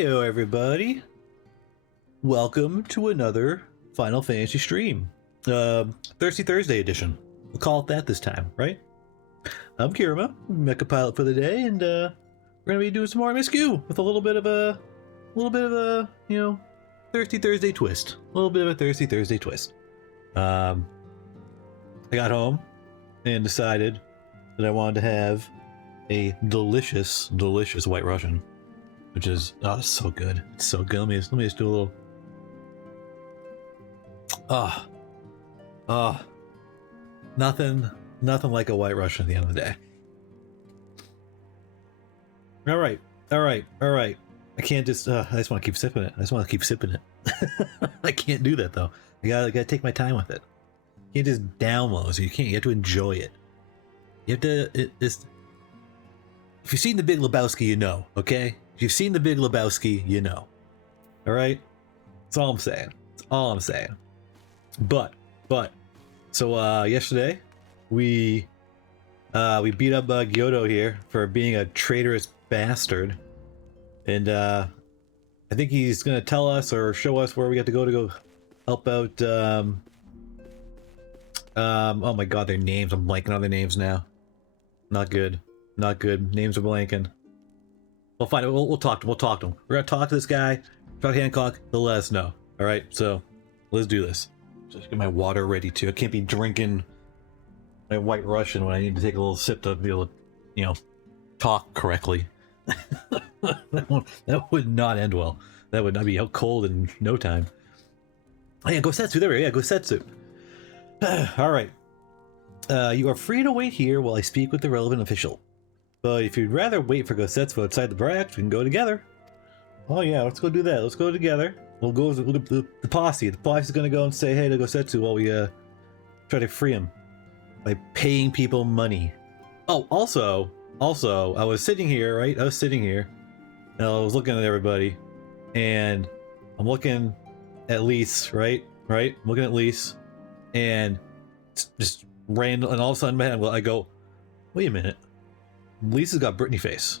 Heyo everybody! Welcome to another Final Fantasy stream. Thirsty Thursday edition. We'll call it that this time, right? I'm Kirema, Mecha Pilot for the day, and we're gonna be doing some more MSQ with a little bit of a, you know, Thirsty Thursday twist. A little bit of a Thirsty Thursday twist. I got home and decided that I wanted to have a delicious, delicious White Russian. Which is, oh, it's so good. It's so good. Let me just do a little. Nothing like a White Russian at the end of the day. All right. I can't just. I just want to keep sipping it. I can't do that though. I gotta take my time with it. You can't just download. So you can't. You have to enjoy it. You have to. If you've seen The Big Lebowski, you know. Okay. If you've seen The Big Lebowski, you know. All right? That's all I'm saying. But, so yesterday, we beat up Gyoto here for being a traitorous bastard. And I think he's going to tell us or show us where we have to go help out, oh my god, their names. I'm blanking on their names now. Not good. Names are blanking. We'll find it. We'll talk to him. We're gonna talk to this guy. Talk to Hancock. He'll let us know. All right. So let's do this. Just get my water ready too. I can't be drinking my White Russian when I need to take a little sip to be able to, you know, talk correctly. that would not end well. That would not be out cold in no time. Oh, yeah, Gosetsu. There we go. Yeah, Gosetsu. All right. You are free to wait here while I speak with the relevant official. But if you'd rather wait for Gosetsu outside the barracks, we can go together. Oh yeah, let's go do that. Let's go together. We'll go with the posse. The posse's gonna go and say hey to Gosetsu while we try to free him by paying people money. Oh, also, I was sitting here, right? And I was looking at everybody, and I'm looking at Lise, right? I'm looking at Lise, and just random, and all of a sudden, I go, wait a minute. Lisa's got Britney face.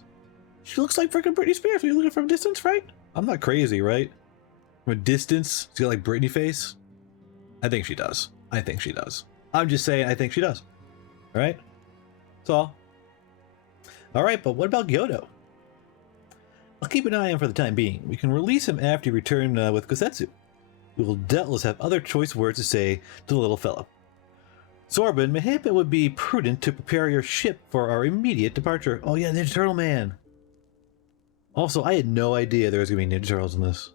She looks like freaking Britney Spears when you look at her from a distance, right? I'm not crazy, right? From a distance, she's got like Britney face. I think she does. I'm just saying, I think she does. All right? That's all. All right, but what about Gyoto? I'll keep an eye on him for the time being. We can release him after you return with Gosetsu. We will doubtless have other choice words to say to the little fella. Sorbin, mayhap it would be prudent to prepare your ship for our immediate departure. Oh yeah, Ninja Turtle Man. Also, I had no idea there was going to be Ninja Turtles in this.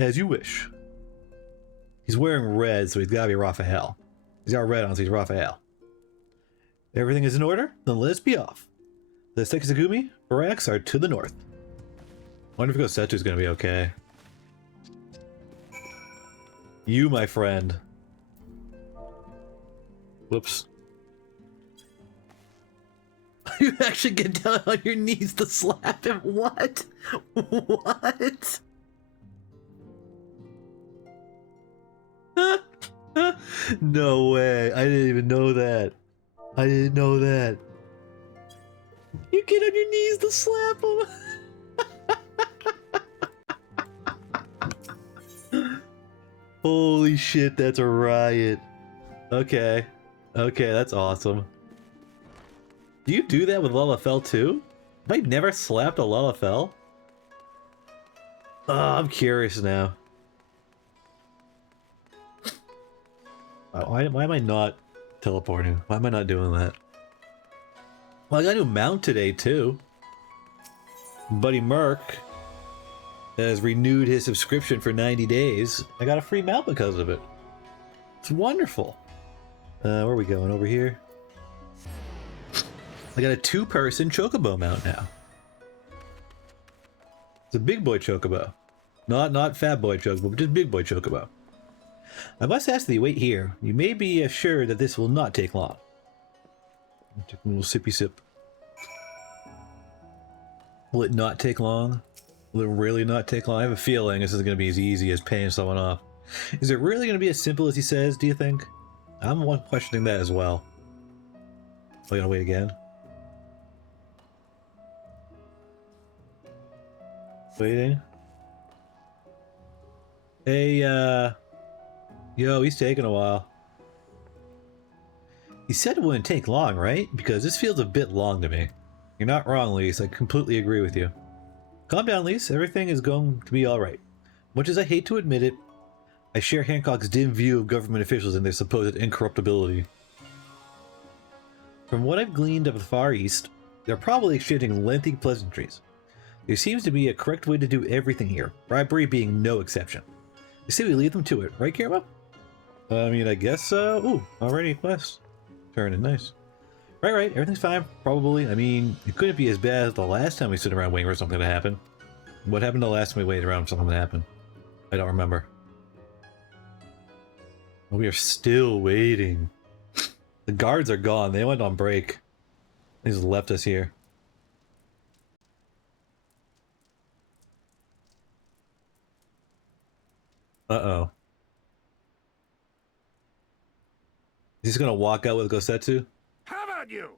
As you wish. He's wearing red, so he's got to be Raphael. He's got red on, so he's Raphael. Everything is in order? Then let's be off. The Sekisagumi barracks are to the north. Wonder if Gosetsu's going to be okay. You, my friend. Whoops. You actually get down on your knees to slap him? What? What? No way. I didn't even know that. You get on your knees to slap him? Holy shit, that's a riot. Okay, that's awesome. Do you do that with Lalafell too? Have I never slapped a Lalafell? Oh, I'm curious now. Why am I not teleporting? Why am I not doing that? Well, I got a new mount today too. Buddy Merc has renewed his subscription for 90 days. I got a free mount because of it. It's wonderful. Where are we going? Over here? I got a 2-person chocobo mount now. It's a big boy chocobo. Not fat boy chocobo, but just big boy chocobo. I must ask that you wait here. You may be assured that this will not take long. Take a little sippy sip. Will it not take long? Will it really not take long? I have a feeling this isn't going to be as easy as paying someone off. Is it really going to be as simple as he says, do you think? I'm one questioning that as well. Are we gonna wait again? Waiting. Hey, yo, he's taking a while. He said it wouldn't take long, right? Because this feels a bit long to me. You're not wrong, Lise. I completely agree with you. Calm down, Lise. Everything is going to be alright. Much as I hate to admit it, I share Hancock's dim view of government officials and their supposed incorruptibility. From what I've gleaned of the Far East, they're probably exchanging lengthy pleasantries. There seems to be a correct way to do everything here, bribery being no exception. You say we leave them to it, right, Kirema? I mean, I guess so. Ooh, already quest. Turning nice. Right, everything's fine, probably. I mean, it couldn't be as bad as the last time we stood around waiting for something to happen. What happened the last time we waited around for something to happen? I don't remember. We are still waiting. The guards are gone. They went on break. They just left us here. Uh-oh. He's gonna walk out with Gosetsu? How about you?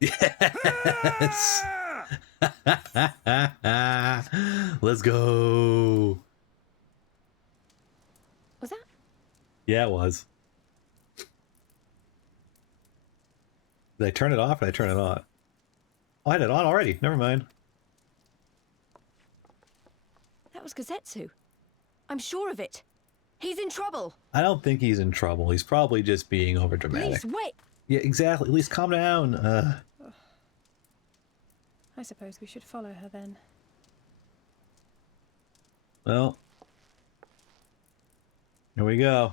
Yes! Let's go! Was that? Yeah, it was. Did I turn it off? Or did I turn it on? Oh, I had it on already. Never mind. That was Gosetsu. I'm sure of it. He's in trouble. I don't think he's in trouble. He's probably just being overdramatic. Please, wait. Yeah, exactly. At least calm down. I suppose we should follow her then. Well. Here we go.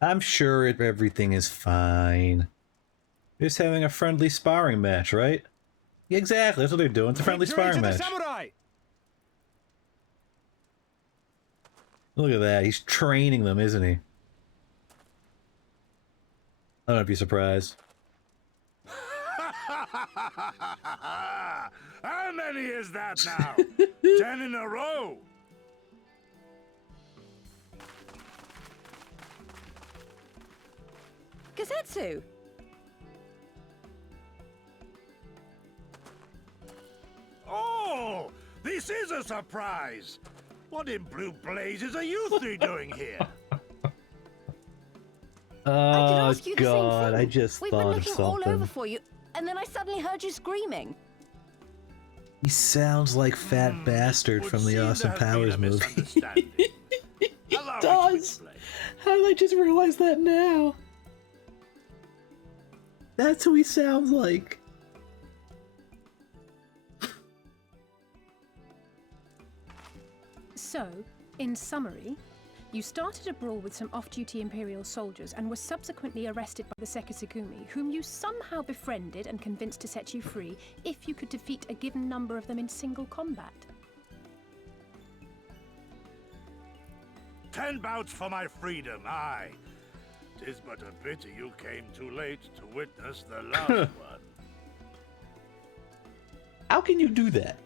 I'm sure everything is fine. Just having a friendly sparring match, right? Yeah, exactly. That's what they're doing. It's a friendly sparring match. Samurai! Look at that. He's training them, isn't he? I don't know if you're surprised. How many is that now? 10 in a row. Gosetsu. Oh, this is a surprise. What in blue blazes are you three doing here? I could ask you the God, same thing. I just We've thought been of looking something. all over for you, and then I suddenly heard you screaming. He sounds like Fat Bastard Would from the seem to Austin have been Powers a movie. misunderstanding. Allow me to does. explain. How did I just realize that now? That's who he sounds like. So, in summary, you started a brawl with some off-duty Imperial soldiers and were subsequently arrested by the Sekisugumi, whom you somehow befriended and convinced to set you free if you could defeat a given number of them in single combat. 10 bouts for my freedom, aye. 'Tis but a pity you came too late to witness the last one. How can you do that?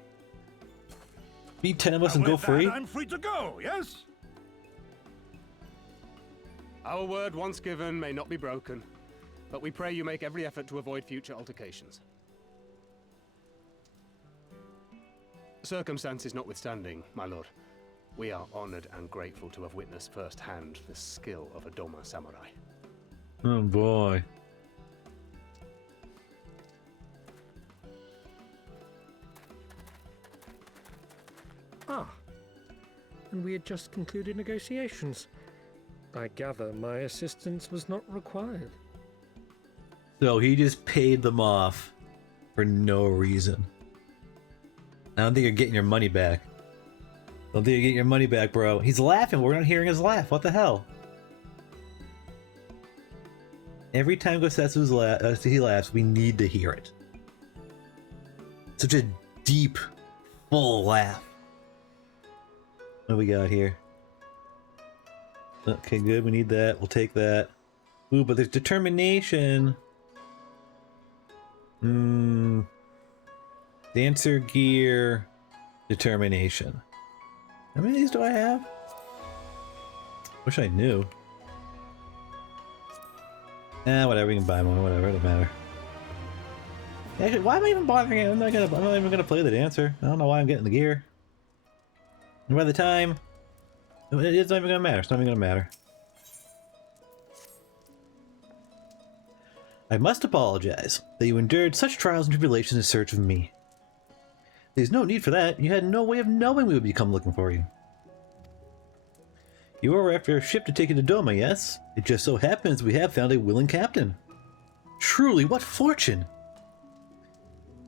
Beat 10 of us and Now go with that, free? I'm free to go, yes? Our word once given may not be broken, but we pray you make every effort to avoid future altercations. Circumstances notwithstanding, my lord, we are honored and grateful to have witnessed firsthand the skill of a Doma samurai. Oh boy. Ah, and we had just concluded negotiations. I gather my assistance was not required. So he just paid them off for no reason. I don't think you're getting your money back. Don't think you're getting your money back, bro. He's laughing. We're not hearing his laugh. What the hell? Every time Gosetsu's he laughs, we need to hear it. Such a deep, full laugh. What do we got here? Okay, good. We need that. We'll take that. Ooh, but there's determination. Dancer gear, determination. How many of these do I have? Wish I knew. Whatever. We can buy one. Whatever. It doesn't matter. Actually, why am I even bothering it? I'm not even gonna play the dancer. I don't know why I'm getting the gear. And by the time, it's not even gonna matter. It's not even gonna matter. I must apologize that you endured such trials and tribulations in search of me. There's no need for that. You had no way of knowing we would become looking for you. You were after a ship to take you to Doma, yes? It just so happens we have found a willing captain. Truly, what fortune!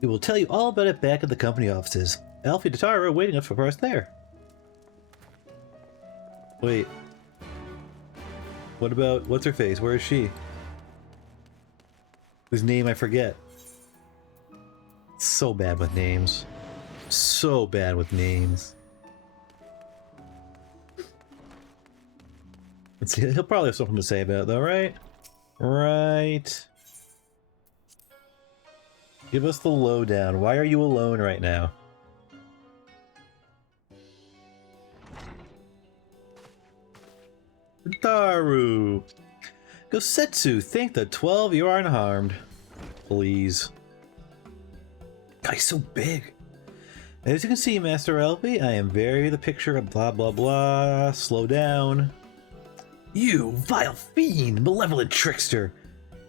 We will tell you all about it back at the company offices. Alfie and Tara are waiting up for us there. Wait. What about, what's her face? Where is she? Whose name I forget. So bad with names. So bad with names. Let's see, he'll probably have something to say about it though, right? Right. Give us the lowdown. Why are you alone right now? Daru! Gosetsu, thank the 12 you are unharmed. Please. God, he's so big. As you can see, Master Elfie, I am very the picture of blah blah blah. Slow down. You vile fiend, malevolent trickster!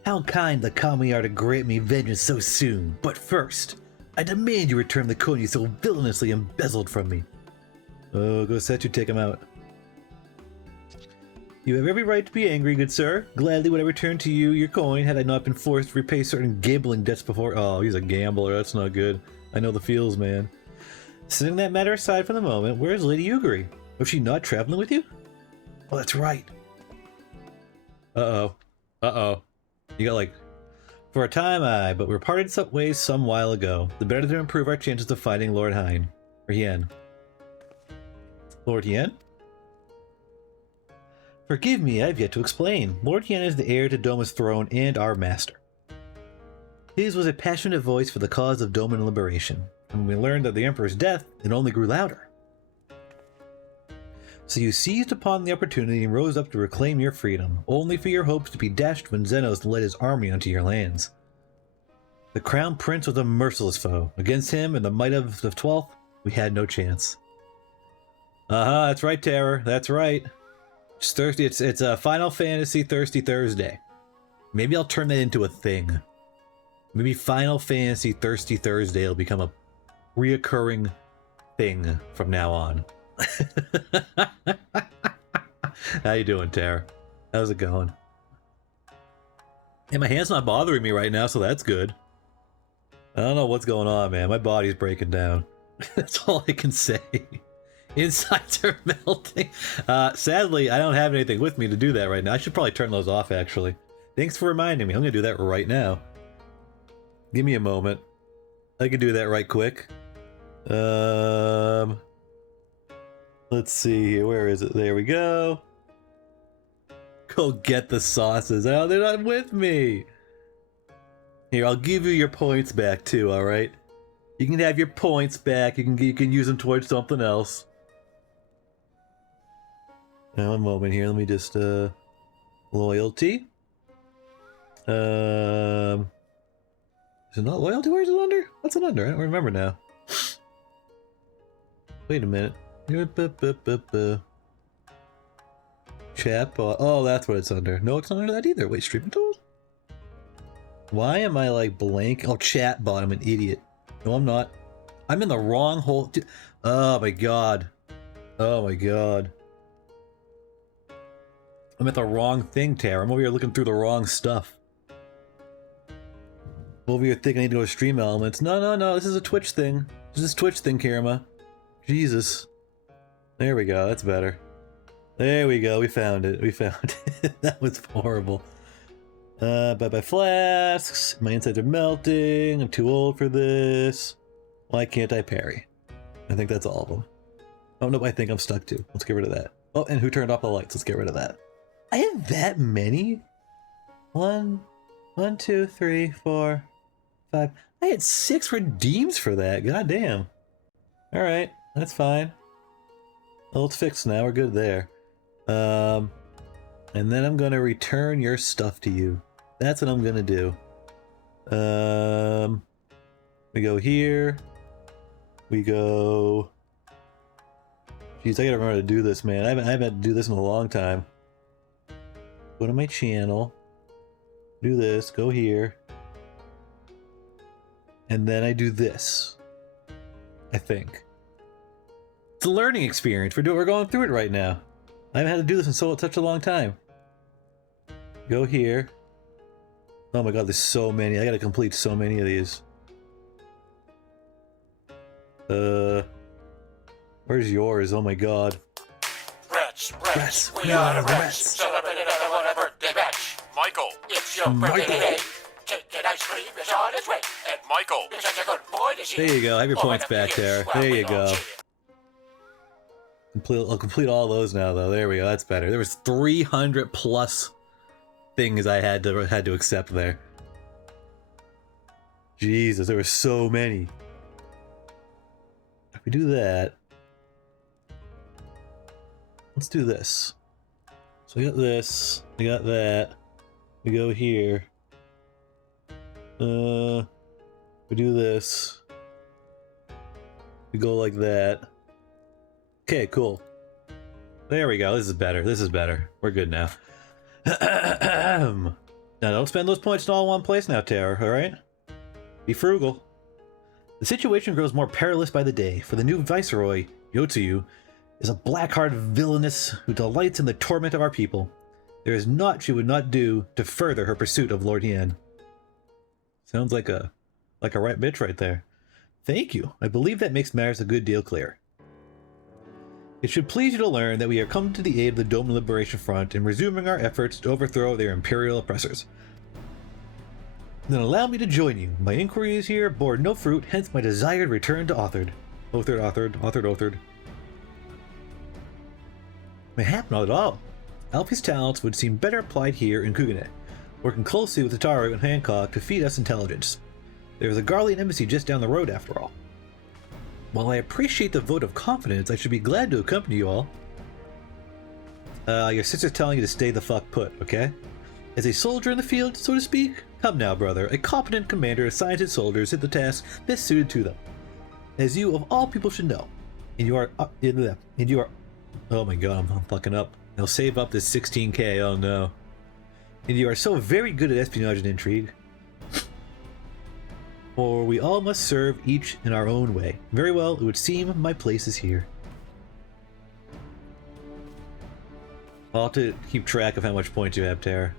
How kind the kami are to grant me vengeance so soon. But first, I demand you return the coin you so villainously embezzled from me. Oh, Gosetsu, take him out. You have every right to be angry, good sir. Gladly would I return to you your coin had I not been forced to repay certain gambling debts before. Oh, he's a gambler. That's not good. I know the feels, man. Setting that matter aside for the moment, where is Lady Yuguri? Was she not traveling with you? Oh, that's right. Uh-oh. Uh-oh. You got like... For a time, aye, but we're parted some ways some while ago. The better to improve our chances of finding Lord Hein. Or Hien. Lord Hien? Forgive me, I've yet to explain. Lord Hien is the heir to Doma's throne and our master. His was a passionate voice for the cause of Doman liberation. And when we learned of the Emperor's death, it only grew louder. So you seized upon the opportunity and rose up to reclaim your freedom, only for your hopes to be dashed when Xenos led his army onto your lands. The Crown Prince was a merciless foe. Against him and the might of the 12th, we had no chance. That's right, Terror. That's right. It's Thursday. It's a Final Fantasy Thirsty Thursday. Maybe I'll turn that into a thing. Maybe Final Fantasy Thirsty Thursday will become a reoccurring thing from now on. How you doing, Tara? How's it going? Hey, my hand's not bothering me right now, so that's good. I don't know what's going on, man. My body's breaking down. That's all I can say. Insides are melting. Sadly, I don't have anything with me to do that right now. I should probably turn those off, actually. Thanks for reminding me. I'm gonna do that right now. Give me a moment. I can do that right quick. Let's see here. Where is it? There we go. Go get the sauces. Oh, they're not with me. Here, I'll give you your points back too, alright? You can have your points back. You can use them towards something else. Now, one moment here. Let me just, loyalty. Is it not loyalty? Where's it under? What's it under? I don't remember now. Wait a minute. Chat bot. Oh, that's what it's under. No, it's not under that either. Wait, streaming tools? Why am I like blank? Oh, chat bot. I'm an idiot. No, I'm not. I'm in the wrong hole. Oh my god. Oh my god. I'm at the wrong thing, Tara. I'm over here looking through the wrong stuff. I'm over here thinking I need to go to Stream Elements. No. This is a Twitch thing. This is a Twitch thing, Kirema. Jesus. There we go. That's better. There we go. We found it. We found it. That was horrible. Bye-bye flasks. My insides are melting. I'm too old for this. Why can't I parry? I think that's all of them. Oh, no, I think I'm stuck too. Let's get rid of that. Oh, and who turned off the lights? Let's get rid of that. I have that many? 1, 2, 3, 4, 5. I had 6 redeems for that. God damn. Alright, that's fine. Well, it's fixed now. We're good there. And then I'm gonna return your stuff to you. That's what I'm gonna do. We go here. We go... Jeez, I gotta remember to do this, man. I haven't had to do this in a long time. Go to my channel. Do this. Go here. And then I do this. I think. It's a learning experience. We're going through it right now. I haven't had to do this in such a long time. Go here. Oh my god, there's so many. I gotta complete so many of these. Where's yours? Oh my god. Rats, we are the rats. Celebrating another birthday batch. Michael, it's your birthday today. Cake and ice cream is on its way. And Michael, you're such a good boy this year. There you go. Have your points back there. There you go. I'll complete all those now, though. There we go. That's better. There was 300 plus things I had to accept there. Jesus, there were so many. If we do that, let's do this. So we got this. We got that. We go here. We do this. We go like that. Okay, cool. There we go. This is better. This is better. We're good now. Now, don't spend those points in all one place now, Terror, alright? Be frugal. The situation grows more perilous by the day, for the new Viceroy, Yotsuyu, is a black-hearted villainess who delights in the torment of our people. There is naught she would not do to further her pursuit of Lord Yan. Sounds like a right bitch right there. Thank you. I believe that makes matters a good deal clearer. It should please you to learn that we are come to the aid of the Dome Liberation Front in resuming our efforts to overthrow their imperial oppressors. Then allow me to join you. My inquiries here bore no fruit, hence my desired return to Authored. Authored. Mayhap not at all. Alfie's talents would seem better applied here in Kugane, working closely with Ataru and Hancock to feed us intelligence. There is a Garlean embassy just down the road after all. While I appreciate the vote of confidence, I should be glad to accompany you all. Your sister's telling you to stay the fuck put, okay? As a soldier in the field, so to speak? Come now, brother. A competent commander assigns his soldiers to the task best suited to them. As you of all people should know. And you are... oh my god, I'm fucking up. Now save up this 16k, oh no. And you are so very good at espionage and intrigue. For we all must serve each in our own way. Very well, it would seem my place is here. I'll have to keep track of how much points you have, Tara.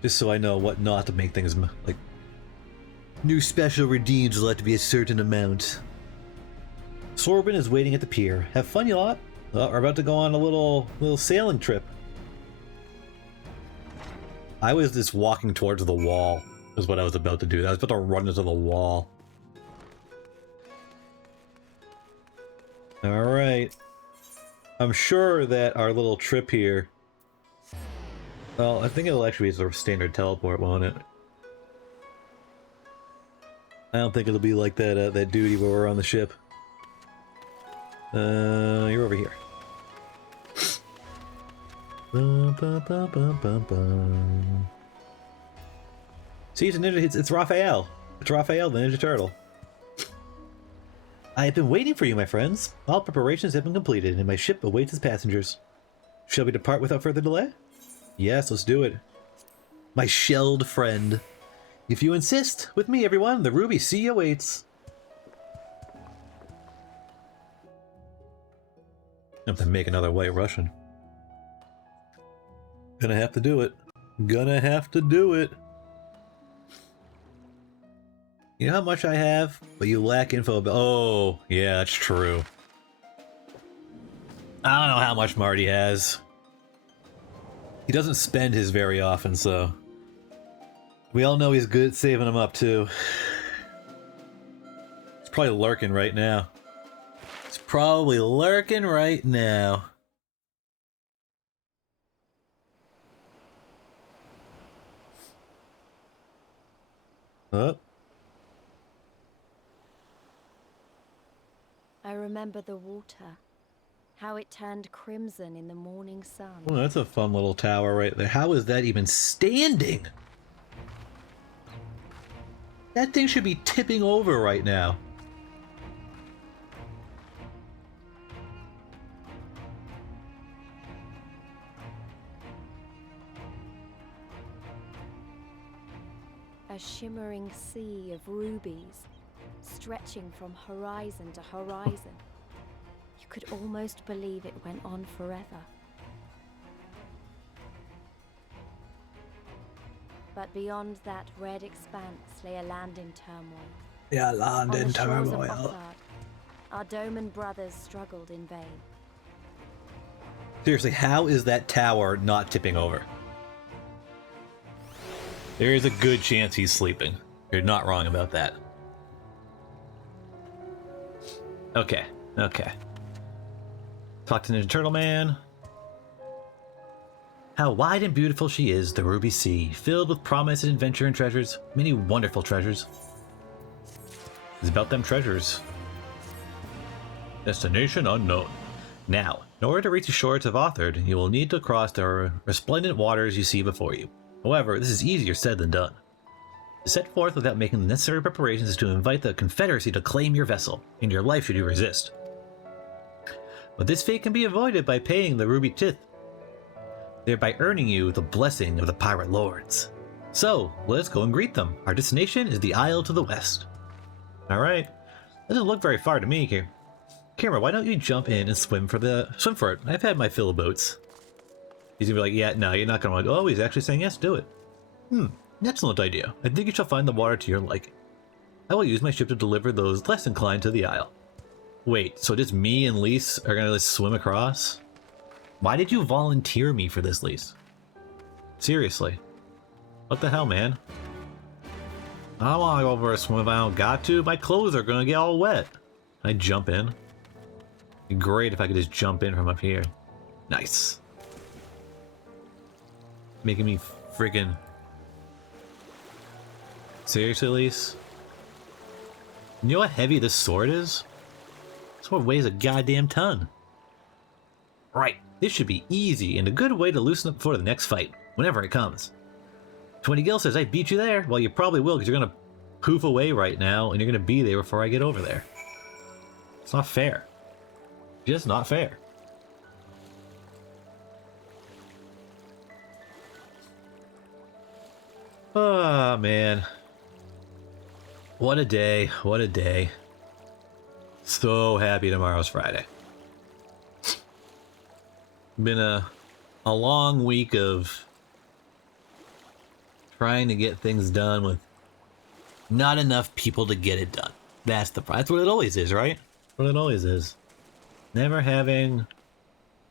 Just so I know what not to make things like... New special redeems will have to be a certain amount. Sorbin is waiting at the pier. Have fun, you lot. We're about to go on a little sailing trip. I was just walking towards the wall. Is what I was about to do. I was about to run into the wall. Alright. I'm sure that our little trip here... Well, I think it'll actually be sort of standard teleport, won't it? I don't think it'll be like that that duty where we're on the ship. You're over here. See, it's Raphael. It's Raphael, the Ninja Turtle. I have been waiting for you, my friends. All preparations have been completed, and my ship awaits its passengers. Shall we depart without further delay? Yes, let's do it. My shelled friend. If you insist, with me, everyone, the Ruby Sea awaits. I have to make another White Russian. Gonna have to do it. Gonna have to do it. You know how much I have, but you lack info about... Oh, yeah, that's true. I don't know how much Marty has. He doesn't spend his very often, so... We all know he's good at saving them up, too. He's probably lurking right now. He's probably lurking right now. Oh. I remember the water, how it turned crimson in the morning sun. Oh, that's a fun little tower right there. How is that even standing? That thing should be tipping over right now. A shimmering sea of rubies, stretching from horizon to horizon. You could almost believe it went on forever. But beyond that red expanse lay a land in turmoil. Yeah, land On in the shores of turmoil. Othard, our Doman brothers struggled in vain. Seriously, how is that tower not tipping over? There is a good chance he's sleeping. You're not wrong about that. Okay, okay. Talk to Ninja Turtle Man. How wide and beautiful she is, the Ruby Sea, filled with promise and adventure and treasures, many wonderful treasures. It's about them treasures. Destination unknown. Now, in order to reach the shores of Othard, you will need to cross the resplendent waters you see before you. However, this is easier said than done. To set forth without making the necessary preparations is to invite the Confederacy to claim your vessel, and your life should you resist. But this fate can be avoided by paying the Ruby Tith, thereby earning you the blessing of the Pirate Lords. So, let's go and greet them. Our destination is the Isle to the west. Alright. Doesn't look very far to me here. Kirema, why don't you jump in and swim for it? I've had my fill of boats. He's gonna be like, yeah, no, you're not gonna go, oh, he's actually saying yes, do it. Excellent idea. I think you shall find the water to your liking. I will use my ship to deliver those less inclined to the Isle. Wait, so just me and Lise are gonna just swim across? Why did you volunteer me for this, Lise? Seriously. What the hell, man? I don't want to go over a swim if I don't got to. My clothes are gonna get all wet. I jump in. It'd be great if I could just jump in from up here. Nice. Making me friggin'... Seriously, Lise? You know how heavy this sword is? This sword weighs a goddamn ton. Right, this should be easy and a good way to loosen up before the next fight, whenever it comes. 20 Gil says I beat you there. Well, you probably will, because you're gonna poof away right now, and you're gonna be there before I get over there. It's not fair. Just not fair. Oh, man. What a day. What a day. So happy tomorrow's Friday. Been a long week of trying to get things done with not enough people to get it done. That's what it always is, right? What it always is. Never having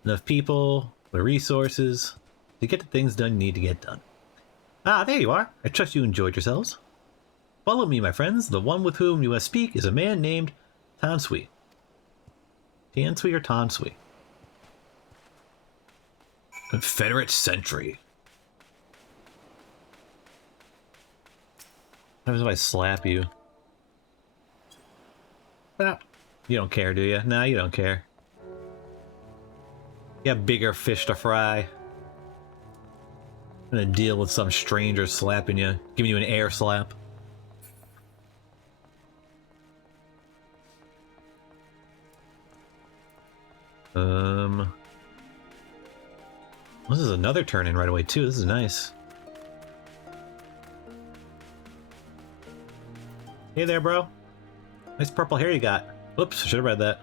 enough people, the resources to get the things done you need to get done. Ah, there you are. I trust you enjoyed yourselves. Follow me, my friends. The one with whom you must speak is a man named Tansui. Tansui or Tansui? Confederate sentry. What happens if I slap you? Ah, you don't care, do you? Nah, you don't care. You got bigger fish to fry. I'm gonna deal with some stranger slapping you, giving you an air slap. This is another turn in right away too. This is nice. Hey there, bro. Nice purple hair you got. Whoops, should have read that.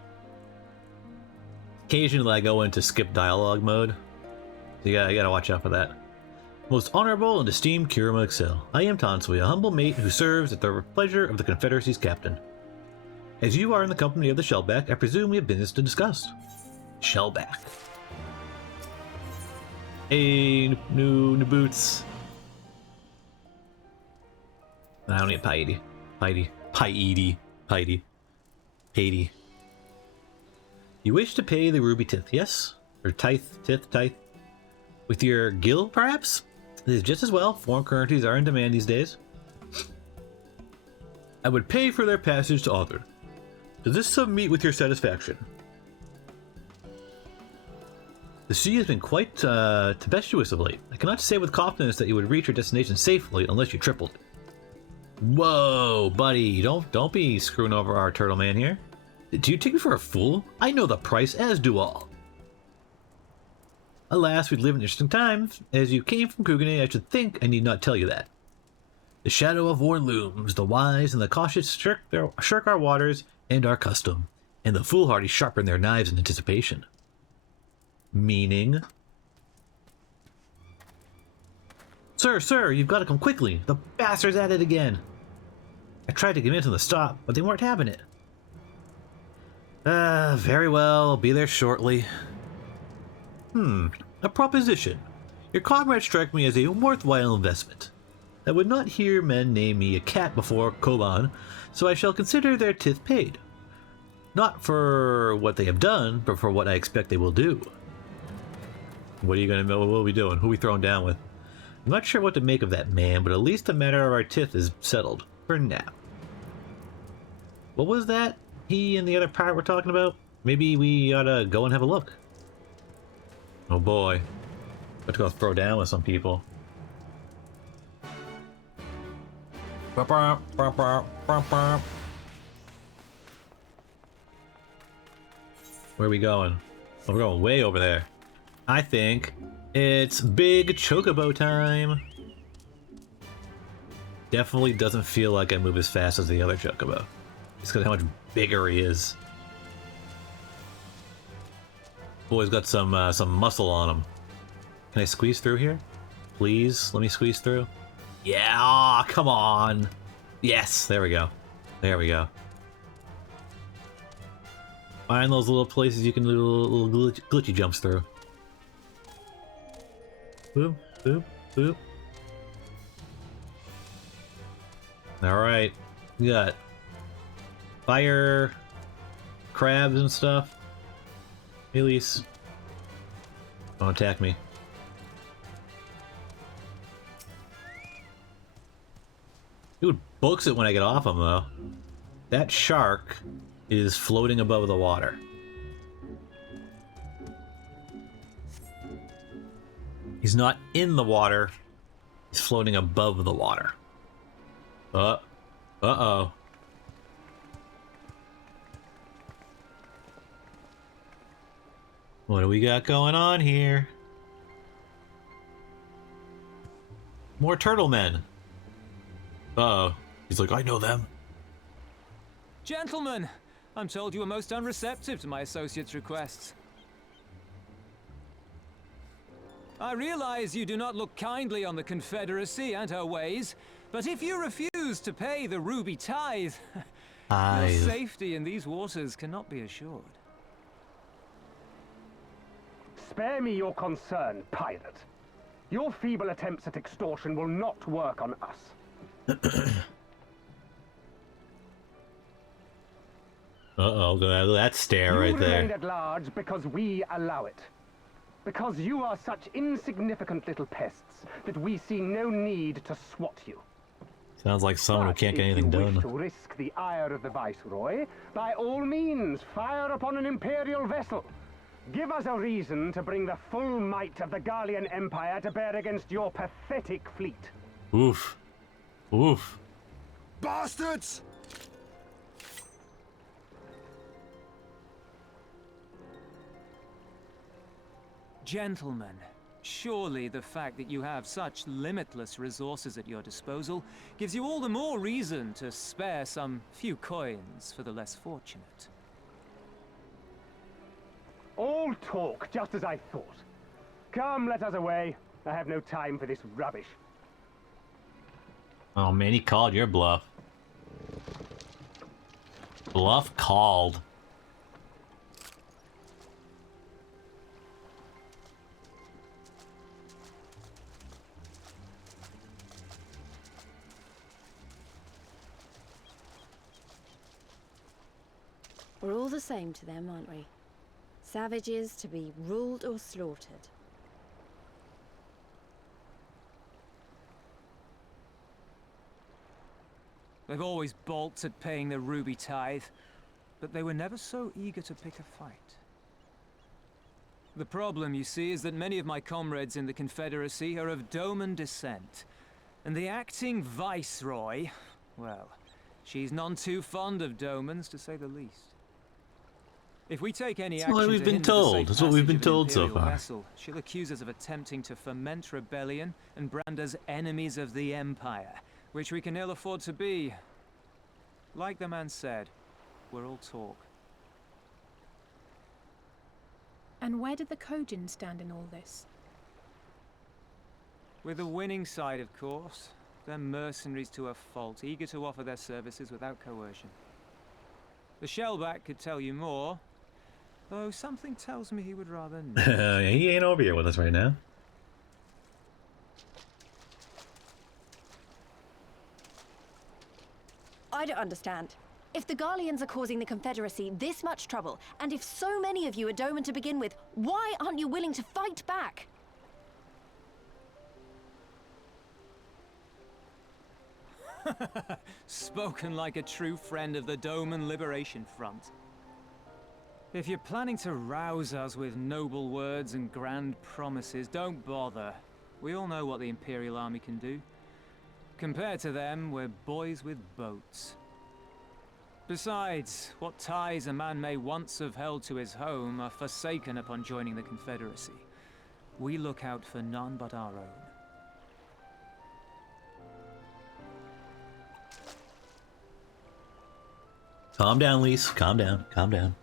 Occasionally I go into skip dialogue mode. So you gotta watch out for that. Most honorable and esteemed Kirema Excel. I am Tansui, a humble mate who serves at the pleasure of the Confederacy's captain. As you are in the company of the Shellback, I presume we have business to discuss. Shellback. Hey, new boots. I don't need piety. Piety. You wish to pay the ruby tithe, yes? Or tithe? With your guild, perhaps? It is just as well. Foreign currencies are in demand these days. I would pay for their passage to Othard. Does this sum meet with your satisfaction? The sea has been quite tempestuous of late. I cannot say with confidence that you would reach your destination safely unless you tripled it. Whoa, buddy, don't be screwing over our turtle man here. Do you take me for a fool? I know the price, as do all. Alas, we live in interesting times. As you came from Kugane, I should think I need not tell you that. The shadow of war looms, the wise and the cautious shirk our waters and our custom, and the foolhardy sharpen their knives in anticipation. Meaning? Sir, you've got to come quickly. The bastard's at it again. I tried to convince them to stop, but they weren't having it. Very well, I'll be there shortly. A proposition. Your comrades strike me as a worthwhile investment. I would not hear men name me a cat before Koban, so I shall consider their tithe paid. Not for what they have done, but for what I expect they will do. What are we doing? Who are we throwing down with? I'm not sure what to make of that man, but at least the matter of our tithe is settled. For now. What was that he and the other pirate were talking about? Maybe we ought to go and have a look. Oh boy. Let's go throw down with some people. Where are we going? Oh, we're going way over there. I think it's big chocobo time. Definitely doesn't feel like I move as fast as the other chocobo. It's because how much bigger he is. Boy's got some muscle on him. Can I squeeze through here? Please, let me squeeze through. Yeah, aw, come on. Yes, there we go. There we go. Find those little places you can do little glitchy jumps through. Boop, boop, boop. Alright. We got fire, crabs and stuff. Elise. Don't attack me. Dude books it when I get off him, though. That shark is floating above the water. He's not in the water. He's floating above the water. Uh-oh. What do we got going on here? More turtle men. Uh-oh. He's like, I know them. Gentlemen, I'm told you were most unreceptive to my associate's requests. I realize you do not look kindly on the Confederacy and her ways, but if you refuse to pay the ruby tithe, your safety in these waters cannot be assured. Spare me your concern, pirate. Your feeble attempts at extortion will not work on us. Uh-oh, that stare right there. You remain at large because we allow it. Because you are such insignificant little pests that we see no need to swat you. Sounds like someone who can't get anything done. If you wish to risk the ire of the Viceroy, by all means, fire upon an Imperial vessel. Give us a reason to bring the full might of the Garlean Empire to bear against your pathetic fleet. Oof. Oof. Bastards! Gentlemen, surely the fact that you have such limitless resources at your disposal gives you all the more reason to spare some few coins for the less fortunate. All talk, just as I thought. Come, let us away. I have no time for this rubbish. Oh man, he called your bluff. Bluff called. We're all the same to them, aren't we? Savages to be ruled or slaughtered. They've always balked at paying the ruby tithe, but they were never so eager to pick a fight. The problem, you see, is that many of my comrades in the Confederacy are of Doman descent, and the acting Viceroy, well, she's none too fond of Domans, to say the least. If we take any That's action what we've to been hinder the told. safe That's what we've been passage of an told so Imperial far. vessel, she'll accuse us of attempting to foment rebellion and brand us enemies of the Empire, which we can ill afford to be. Like the man said, we're all talk. And where did the Kojin stand in all this? With the winning side, of course. They're mercenaries to a fault, eager to offer their services without coercion. The Shellback could tell you more, though something tells me he would rather not. He ain't over here with us right now. I don't understand. If the Garleans are causing the Confederacy this much trouble, and if so many of you are Doman to begin with, why aren't you willing to fight back? Spoken like a true friend of the Doman Liberation Front. If you're planning to rouse us with noble words and grand promises, don't bother. We all know what the Imperial Army can do. Compared to them, we're boys with boats. Besides, what ties a man may once have held to his home are forsaken upon joining the Confederacy. We look out for none but our own. Calm down, Lise. Calm down. Calm down.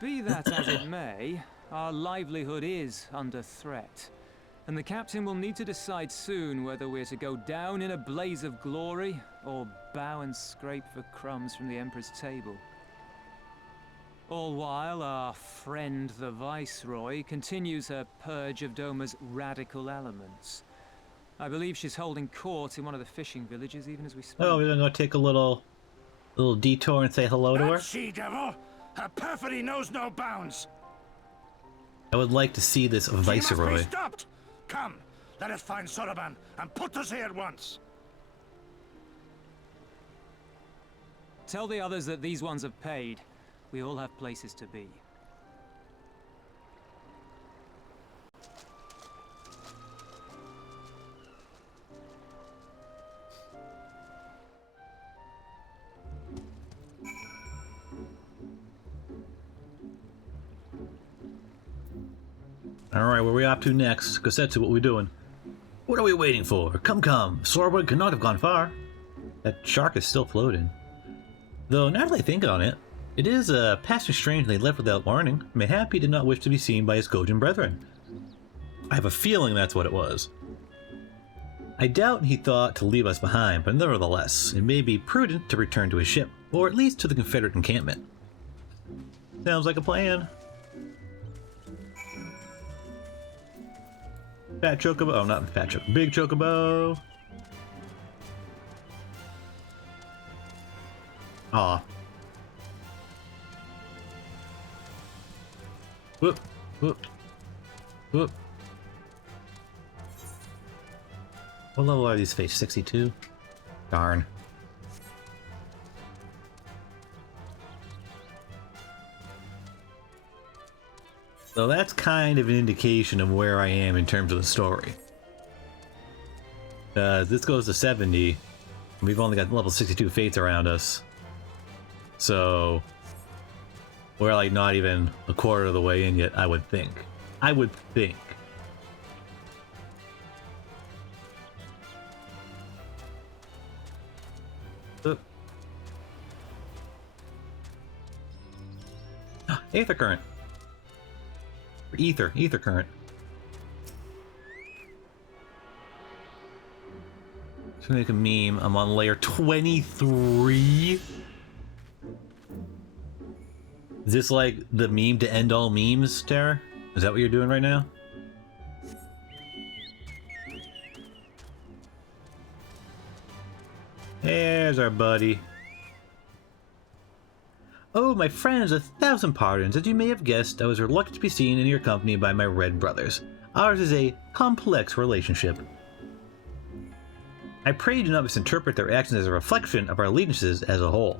Be that as it may, our livelihood is under threat. And the captain will need to decide soon whether we're to go down in a blaze of glory, or bow and scrape for crumbs from the Emperor's table. All while our friend the Viceroy continues her purge of Doma's radical elements. I believe she's holding court in one of the fishing villages even as we speak. Oh, we're gonna go take a little detour and say hello to her. That she-devil! Her perfidy knows no bounds! I would like to see this She must Viceroy. be stopped! Come, let us find Soroban and put us here at once! Tell the others that these ones have paid. We all have places to be. Alright, where are we off to next? Gosetsu, what we doing? What are we waiting for? Come, come. Sorwood could not have gone far. That shark is still floating. Though, now that I think on it, it is passing strange they left without warning. Mayhap he did not wish to be seen by his Kojin brethren. I have a feeling that's what it was. I doubt he thought to leave us behind, but nevertheless, it may be prudent to return to his ship, or at least to the Confederate encampment. Sounds like a plan. Fat Chocobo. Oh, not Fat Chocobo. Big Chocobo. Aw. Whoop. Whoop. Whoop. What level are these fish? 62? Darn. So that's kind of an indication of where I am in terms of the story. This goes to 70. We've only got level 62 fates around us. So we're like not even a quarter of the way in yet, I would think. I would think. Aether current. Ether current. To make a meme, I'm on layer 23. Is this like the meme to end all memes, Tara? Is that what you're doing right now? There's our buddy. Oh, my friends, 1,000 pardons. As you may have guessed, I was reluctant to be seen in your company by my red brothers. Ours is a complex relationship. I pray you do not misinterpret their actions as a reflection of our allegiances as a whole.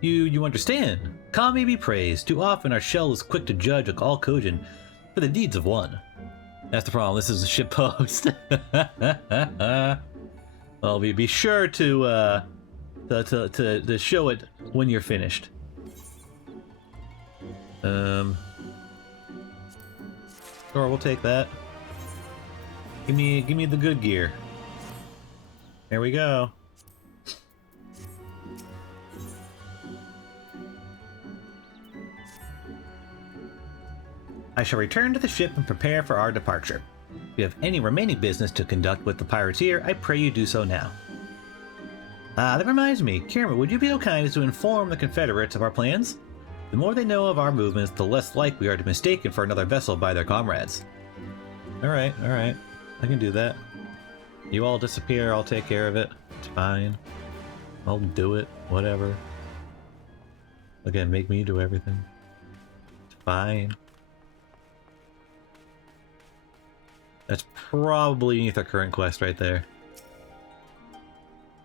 You understand? Ka may be praised. Too often our shell is quick to judge all Kojin for the deeds of one. That's the problem. This is a shitpost. Well, be sure to show it when you're finished. Sure, we'll take that. Give me the good gear. There we go. I shall return to the ship and prepare for our departure. If you have any remaining business to conduct with the pirateer, I pray you do so now. That reminds me, Kirema, would you be so kind as to inform the Confederates of our plans? The more they know of our movements, the less likely we are to be mistaken for another vessel by their comrades. Alright, I can do that. You all disappear, I'll take care of it. It's fine. I'll do it, whatever. Again, make me do everything. It's fine. That's probably beneath our current quest right there.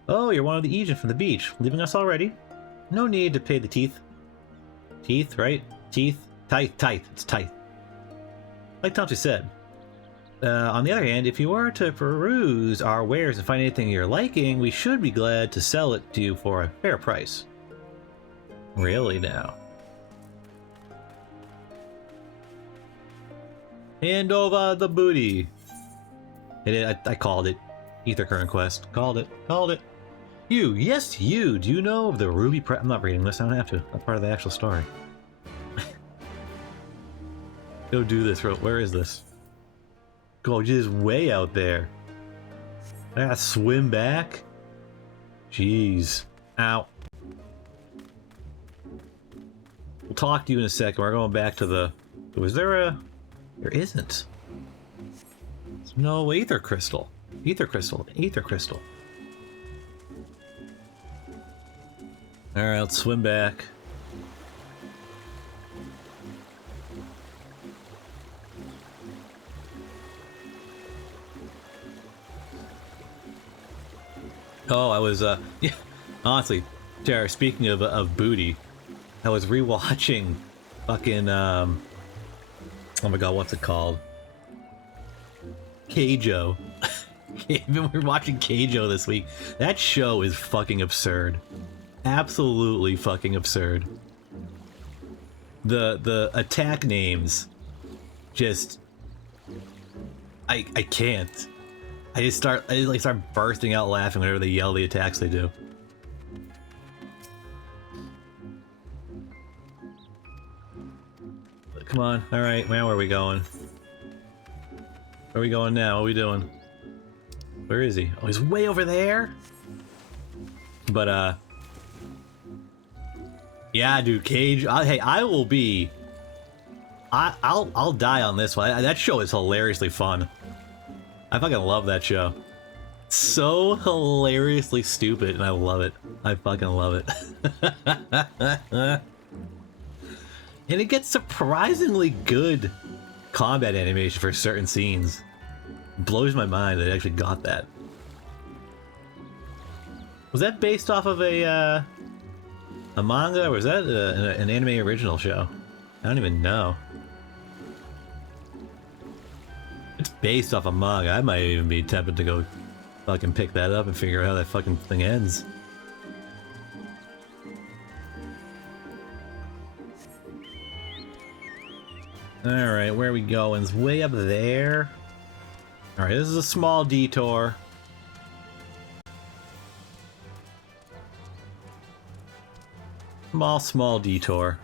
Oh, you're one of the agents from the beach, leaving us already? No need to pay the teeth. Teeth, right? Teeth? Tithe. It's tithe. Like Tomty said. On the other hand, if you were to peruse our wares and find anything you're liking, we should be glad to sell it to you for a fair price. Really now? Hand over the booty. I called it. Ether current quest. Called it. You, yes you. Do you know of the ruby I'm not reading this, I don't have to. That's part of the actual story. Go do this. Where is this? Go just way out there. I gotta swim back? Jeez. Ow. We'll talk to you in a second. We're going back to the... Was there a... There isn't. There's no ether crystal. Ether crystal. Alright, let's swim back. Oh, I was, yeah, honestly, Tara, speaking of booty, I was rewatching fucking, oh my god, what's it called? Keijo. We were watching Keijo this week. That show is fucking absurd. Absolutely fucking absurd. The attack names, just, I can't. I just start bursting out laughing whenever they yell the attacks they do. Come on, alright, now where are we going? Where are we going now? What are we doing? Where is he? Oh, he's way over there? But, yeah, dude, Cage, hey, I will be... I'll die on this one. That show is hilariously fun. I fucking love that show. It's so hilariously stupid, and I love it. I fucking love it. And it gets surprisingly good combat animation for certain scenes. It blows my mind that it actually got that. Was that based off of a manga, or was that an anime original show? I don't even know. It's based off a manga. I might even be tempted to go fucking pick that up and figure out how that fucking thing ends. Alright, where are we going? It's way up there. Alright, this is a small detour. Small detour.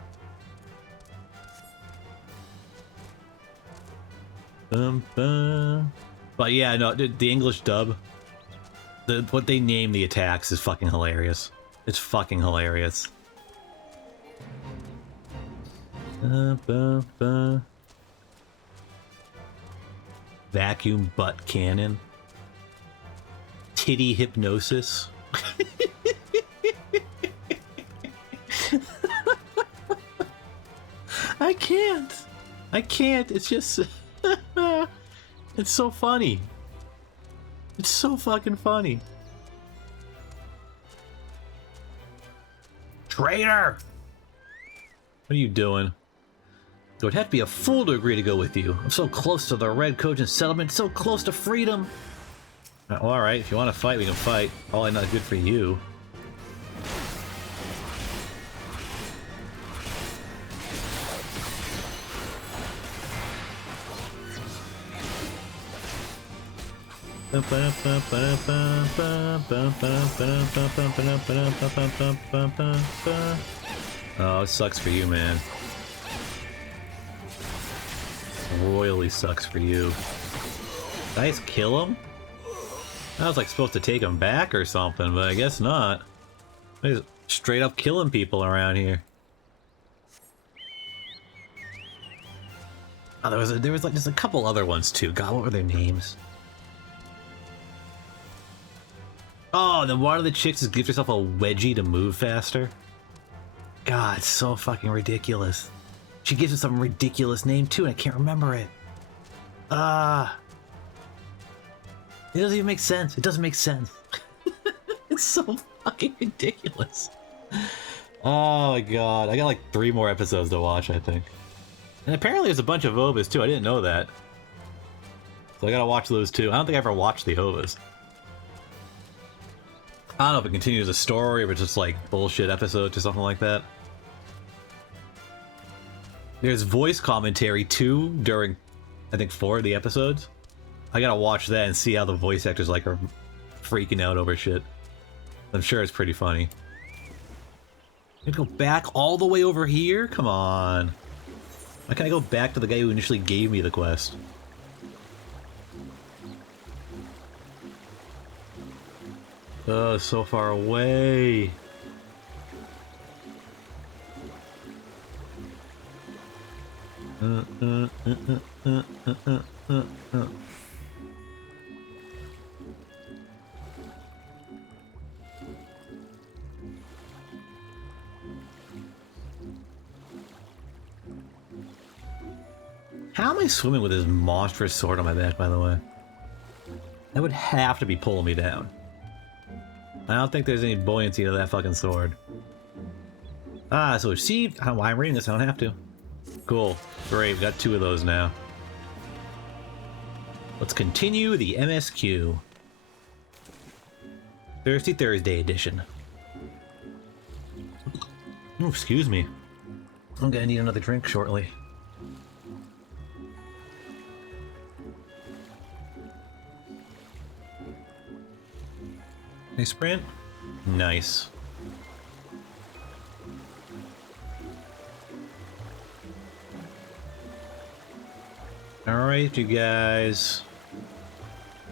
But yeah, no, the English dub, what they name the attacks is fucking hilarious. It's fucking hilarious. Vacuum butt cannon. Titty hypnosis. I can't. It's just... It's so funny. It's so fucking funny. Traitor! What are you doing? It would have to be a fool to agree to go with you. I'm so close to the Red Cogent settlement, so close to freedom. Well, alright, if you want to fight, we can fight. Probably not good for you. Oh, it sucks for you, man. Royally sucks for you. Did I just kill him? I was like supposed to take him back or something, but I guess not. He's straight up killing people around here. Oh, there was like just a couple other ones too. God, what were their names? Oh, then one of the chicks just gives herself a wedgie to move faster. God, it's so fucking ridiculous. She gives it some ridiculous name too, and I can't remember it. It doesn't even make sense. It doesn't make sense. It's so fucking ridiculous. Oh my god. I got like 3 more episodes to watch, I think. And apparently there's a bunch of OVAs too. I didn't know that. So I gotta watch those too. I don't think I ever watched the OVAs. I don't know if it continues a story or it's just like bullshit episodes or something like that. There's voice commentary too during, I think, 4 of the episodes. I gotta watch that and see how the voice actors like are freaking out over shit. I'm sure it's pretty funny. You go back all the way over here? Come on. Why can't I go back to the guy who initially gave me the quest? Oh, it's so far away. How am I swimming with this monstrous sword on my back, by the way? That would have to be pulling me down. I don't think there's any buoyancy to that fucking sword. Ah, so achieved. I don't know why I'm reading this, I don't have to. Cool. Great, we got 2 of those now. Let's continue the MSQ. Thirsty Thursday edition. Oh, excuse me. I'm gonna need another drink shortly. Nice sprint. Nice. Alright, you guys.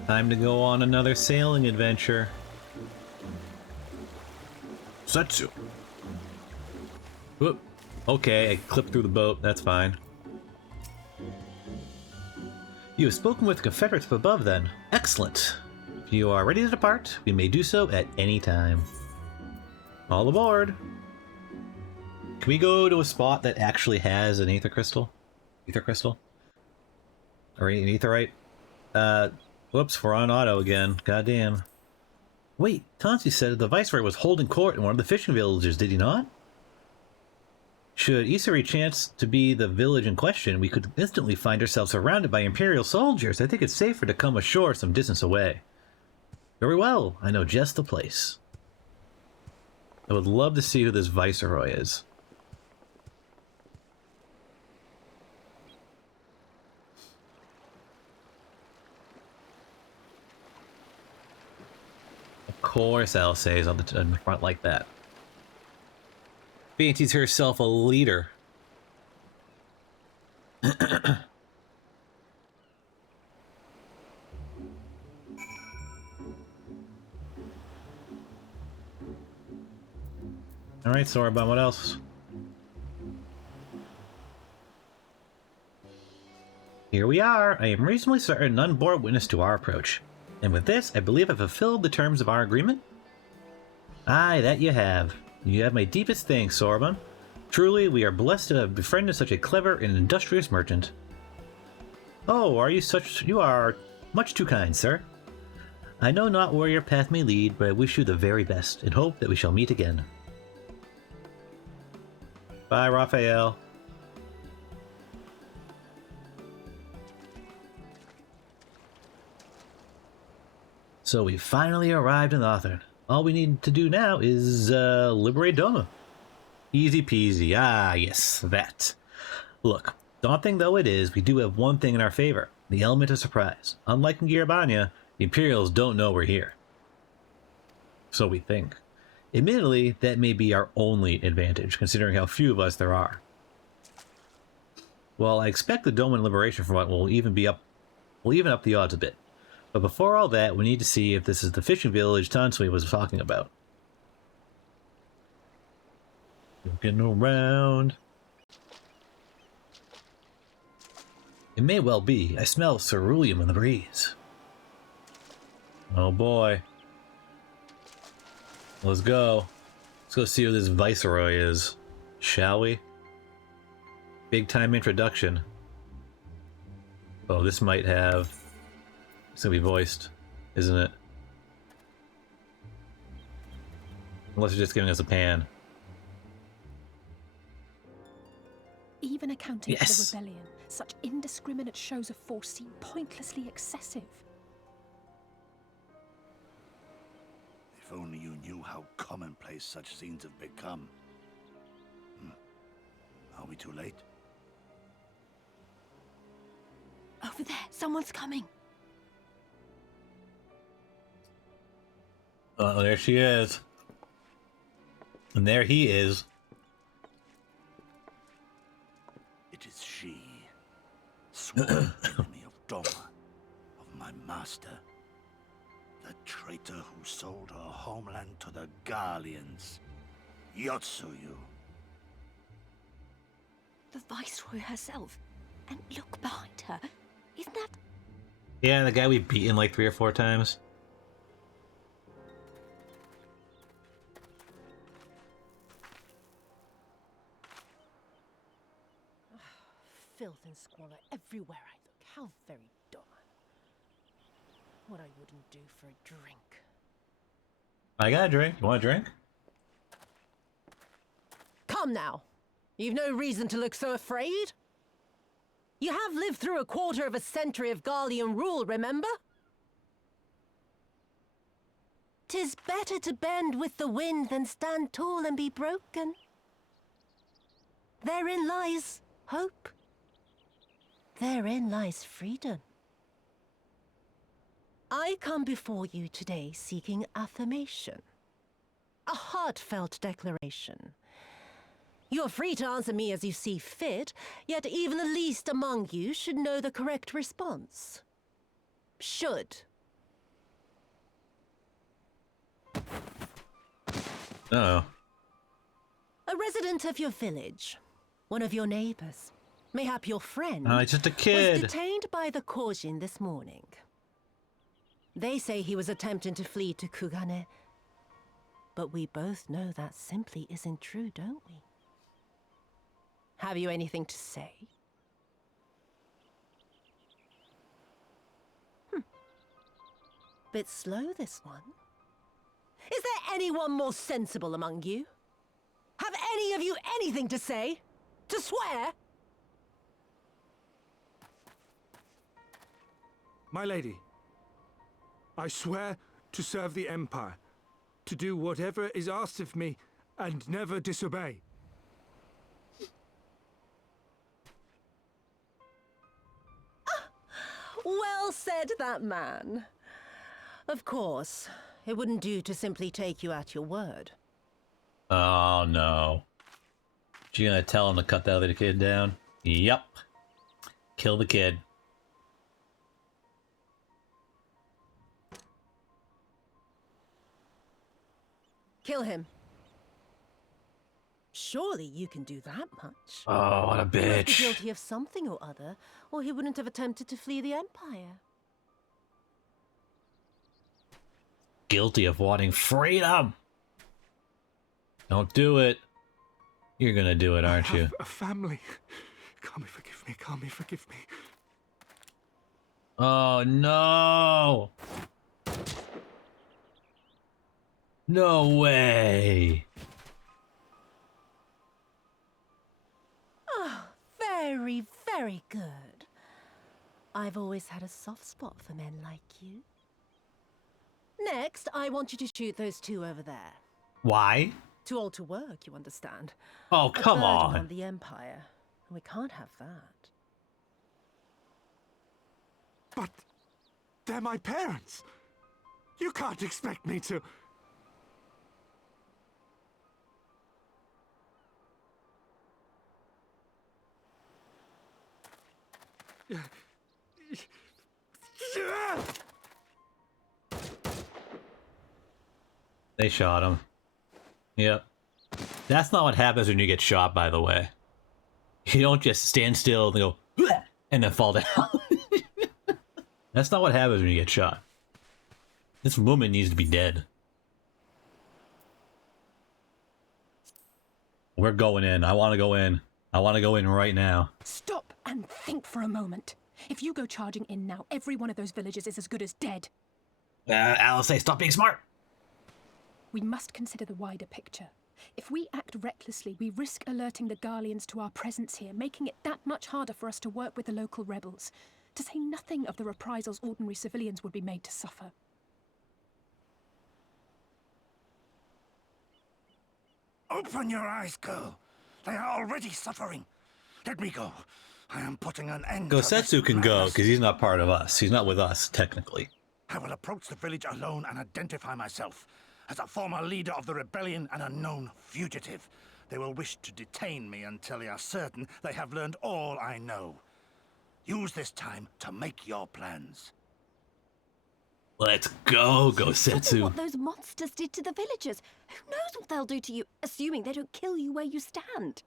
Time to go on another sailing adventure. Satsu. Whoop. Okay, I clipped through the boat. That's fine. You have spoken with the Confederates above then. Excellent. If you are ready to depart, we may do so at any time. All aboard! Can we go to a spot that actually has an ether crystal? Ether crystal? Or an aetherite? Whoops, we're on auto again. Goddamn. Wait, Tansi said the Viceroy was holding court in one of the fishing villages, did he not? Should Isari chance to be the village in question, we could instantly find ourselves surrounded by Imperial soldiers. I think it's safer to come ashore some distance away. Very well, I know just the place. I would love to see who this Viceroy is. Of course Alcé is on the front like that. Fancies herself a leader. Alright, Sorbonne, what else? Here we are. I am reasonably certain none bore witness to our approach. And with this, I believe I've fulfilled the terms of our agreement. Aye, that you have. You have my deepest thanks, Sorbonne. Truly, we are blessed to have befriended such a clever and industrious merchant. Oh, you are much too kind, sir. I know not where your path may lead, but I wish you the very best, and hope that we shall meet again. Bye, Raphael. So we finally arrived in Lothern. All we need to do now is liberate Doma. Easy peasy. Ah, yes, that. Look, daunting though it is, we do have one thing in our favor. The element of surprise. Unlike in Girabania, the Imperials don't know we're here. So we think. Admittedly, that may be our only advantage, considering how few of us there are. Well, I expect the Doman Liberation Front will even up the odds a bit. But before all that, we need to see if this is the fishing village Tansui was talking about. Looking around. It may well be. I smell ceruleum in the breeze. Oh boy. Let's go. Let's go see who this Viceroy is. Shall we? Big time introduction. Oh, this might have... It's gonna be voiced, isn't it? Unless you're just giving us a pan. Even accounting Yes. for the rebellion, such indiscriminate shows of force seem pointlessly excessive. If only you knew how commonplace such scenes have become. Are we too late? Over there, someone's coming. Oh, there she is. And there he is. It is she, sworn enemy of Doma, of my master. The traitor who sold her homeland to the Garleans. Yotsuyu. The Viceroy herself. And look behind her. Isn't that... Yeah, the guy we've beaten like 3 or 4 times. Filth and squalor everywhere I look. How very Doma. What I wouldn't do for a drink. I got a drink. You want a drink? Come now. You've no reason to look so afraid. You have lived through a quarter of a century of Garlean rule, remember? 'Tis better to bend with the wind than stand tall and be broken. Therein lies hope. Therein lies freedom. I come before you today seeking affirmation. A heartfelt declaration. You are free to answer me as you see fit, yet even the least among you should know the correct response. Should. Uh-oh. A resident of your village, one of your neighbors, mayhap your friend, Just a kid. was detained by the Korjin this morning. They say he was attempting to flee to Kugane, but we both know that simply isn't true, don't we? Have you anything to say? Bit slow, this one. Is there anyone more sensible among you? Have any of you anything to say? To swear? My lady, I swear to serve the Empire, to do whatever is asked of me, and never disobey. Well said, that man. Of course, it wouldn't do to simply take you at your word. Oh, no. She gonna tell him to cut that other kid down? Yup. Kill the kid. Kill him. Surely you can do that much. Oh, what a He must be bitch. guilty of something or other, or he wouldn't have attempted to flee the Empire. Guilty of wanting freedom. Don't do it. You're gonna do it, aren't I you? have a family. Kami, forgive me. Kami, forgive me. Oh, no. No way. Oh, very, very good. I've always had a soft spot for men like you. Next, I want you to shoot those two over there. Why? To alter work, you understand. Oh, come A burden on. on the Empire. We can't have that. But they're my parents. You can't expect me to... They shot him. Yep. That's not what happens when you get shot, by the way. You don't just stand still and go, "Bleh," and then fall down. That's not what happens when you get shot. This woman needs to be dead. We're going in. I want to go in. I want to go in right now. Stop and think for a moment. If you go charging in now, every one of those villagers is as good as dead. Alice, say, stop being smart. We must consider the wider picture. If we act recklessly, we risk alerting the Garleans to our presence here, making it that much harder for us to work with the local rebels. To say nothing of the reprisals ordinary civilians would be made to suffer. Open your eyes, girl. They are already suffering. Let me go. I am putting an end to this Gosetsu can go, madness. because he's not part of us. He's not with us, technically. I will approach the village alone and identify myself. As a former leader of the rebellion and a known fugitive, they will wish to detain me until they are certain they have learned all I know. Use this time to make your plans. Let's go, Look at Gosetsu. what those monsters did to the villagers. Who knows what they'll do to you, assuming they don't kill you where you stand.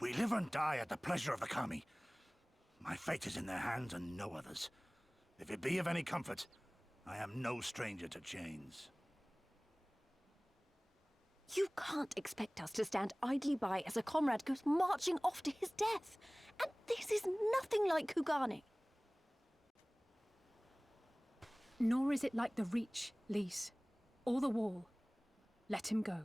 We live and die at the pleasure of the Kami. My fate is in their hands and no others. If it be of any comfort, I am no stranger to chains. You can't expect us to stand idly by as a comrade goes marching off to his death. And this is nothing like Kugane. Nor is it like the Reach, Lise, or the Wall. Let him go.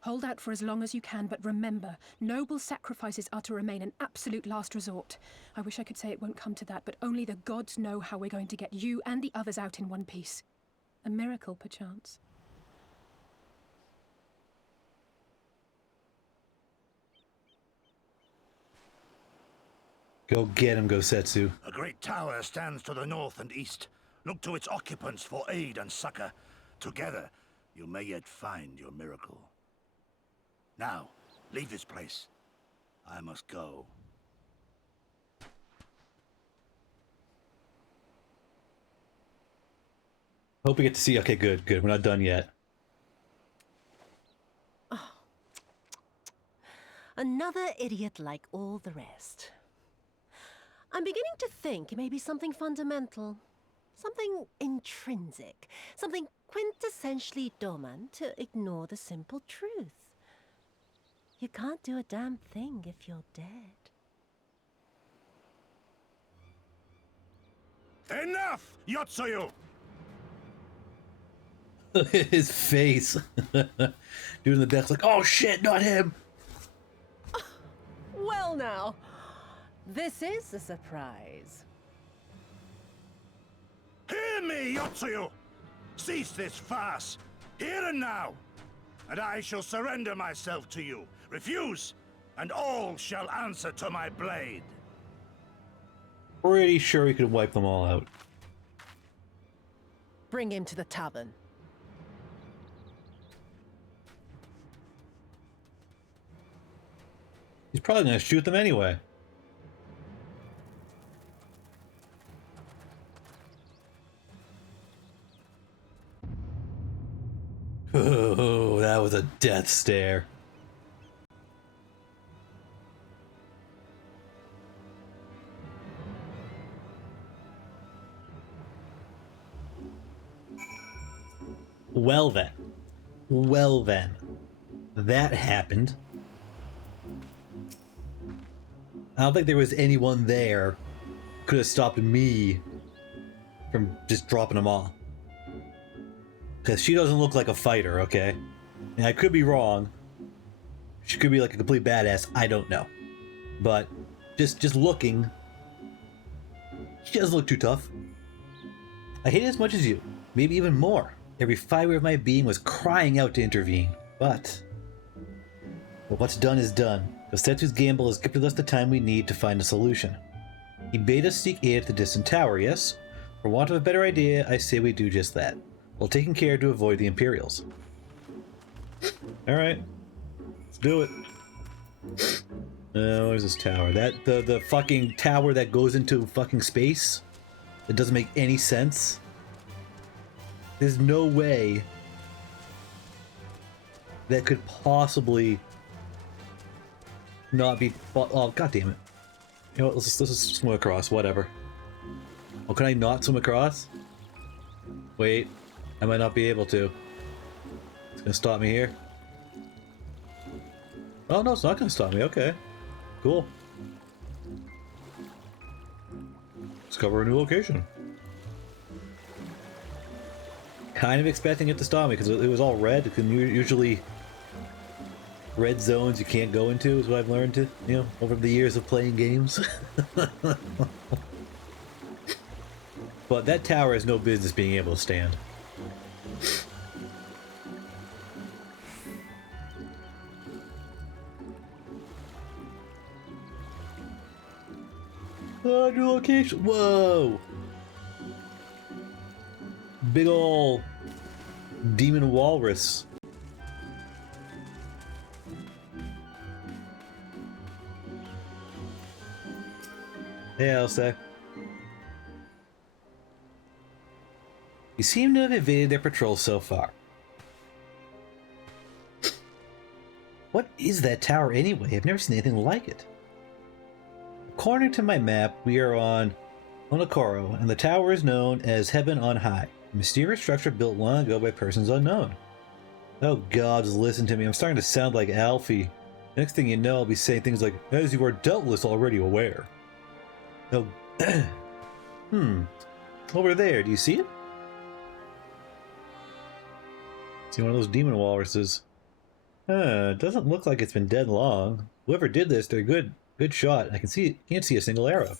Hold out for as long as you can, but remember, noble sacrifices are to remain an absolute last resort. I wish I could say it won't come to that, but only the gods know how we're going to get you and the others out in one piece. A miracle, perchance. Go get him, Gosetsu. A great tower stands to the north and east. Look to its occupants for aid and succor. Together, you may yet find your miracle. Now, leave this place. I must go. Hope we get to see. Okay, good, good. We're not done yet. Another idiot like all the rest. I'm beginning to think it may be something fundamental. Something intrinsic. Something quintessentially Doman to ignore the simple truth. You can't do a damn thing if you're dead. Enough, Yotsuyu! His face. Doing the death's like, oh shit, not him. Well now, this is a surprise. Hear me, Yotsuyu! Cease this farce, here and now, and I shall surrender myself to you. Refuse, and all shall answer to my blade. Pretty sure he could wipe them all out. Bring him to the tavern. He's probably gonna shoot them anyway. Oh, that was a death stare. Well then. Well then. That happened. I don't think there was anyone there could have stopped me from just dropping them all. Because she doesn't look like a fighter, okay? And I could be wrong. She could be like a complete badass, I don't know. But just looking, She doesn't look too tough. I hate it as much as you, maybe even more. Every fiber of my being was crying out to intervene, but what's done is done. Kosetsu's gamble has gifted us the time we need to find a solution. He bade us seek aid at the distant tower, yes? For want of a better idea, I say we do just that, while taking care to avoid the Imperials. Alright. Let's do it. Where's this tower? The fucking tower that goes into fucking space? It doesn't make any sense. There's no way that could possibly not be... Oh, god damn it. You know what, let's just swim across, whatever. Oh, can I not swim across? Wait, I might not be able to. It's gonna stop me here. Oh no, it's not gonna stop me, okay. Cool. Discover a new location. Kind of expecting it to stop me because it was all red. Usually red zones you can't go into is what I've learned to, you know, over the years of playing games. But that tower has no business being able to stand. Oh, new location. Whoa! Big ol' demon walrus. Yeah, I'll say. You seem to have evaded their patrol so far. What is that tower anyway? I've never seen anything like it. According to my map, we are on Onokoro, and the tower is known as Heaven on High, a mysterious structure built long ago by persons unknown. Oh god, just listen to me. I'm starting to sound like Alfie. Next thing you know, I'll be saying things like, as you are doubtless already aware. Oh, over there, do you see it? See one of those demon walruses. It doesn't look like it's been dead long. Whoever did this, they're good shot. I can see, can't see a single arrow.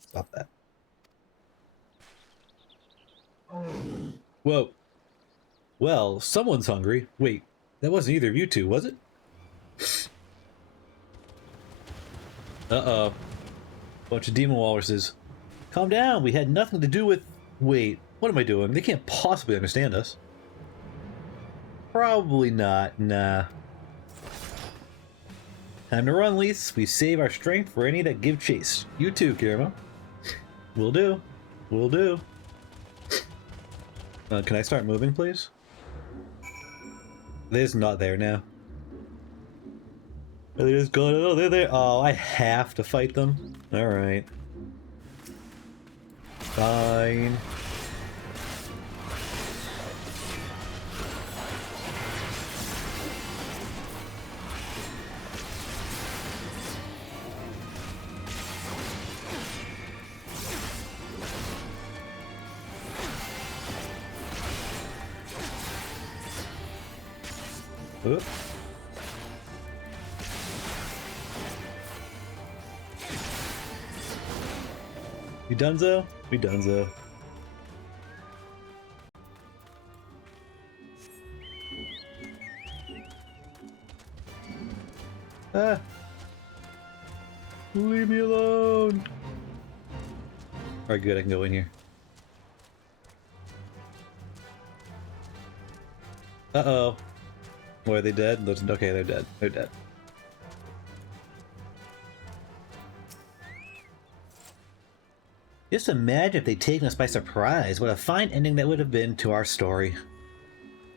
Stop that. Whoa. Well, someone's hungry. Wait, that wasn't either of you two, was it? Uh-oh. Bunch of demon walruses. Calm down, we had nothing to do with... Wait, what am I doing? They can't possibly understand us. Probably not, nah. Time to run, Lise. We save our strength for any that give chase. You too, Kirema. Will do. Will do. Can I start moving, please? They're just not there now. Are they just going? Oh, they're there. Oh, I have to fight them? Alright. Fine. Oop. We donezo? We donezo. Ah! Leave me alone! Alright, good, I can go in here. Uh-oh. Were they dead? Okay, they're dead. They're dead. Just imagine if they'd taken us by surprise, what a fine ending that would have been to our story.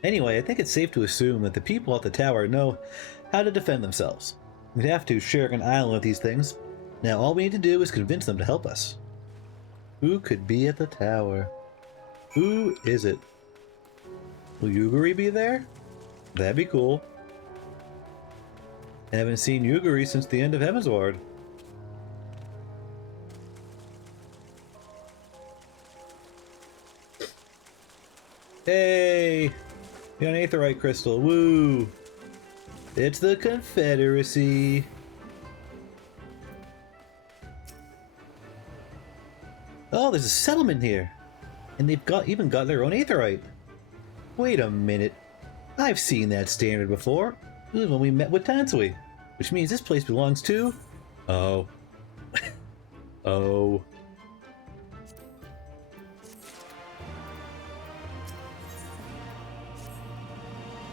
Anyway, I think it's safe to assume that the people at the tower know how to defend themselves. We'd have to share an island with these things. Now all we need to do is convince them to help us. Who could be at the tower? Who is it? Will Yuguri be there? That'd be cool. I haven't seen Yuguri since the end of Heavensward. Hey! Got an aetherite crystal. Woo! It's the Confederacy. Oh, there's a settlement here. And they've even got their own aetheryte. Wait a minute. I've seen that standard before. It was when we met with Tansui. Which means this place belongs to... Oh. Oh.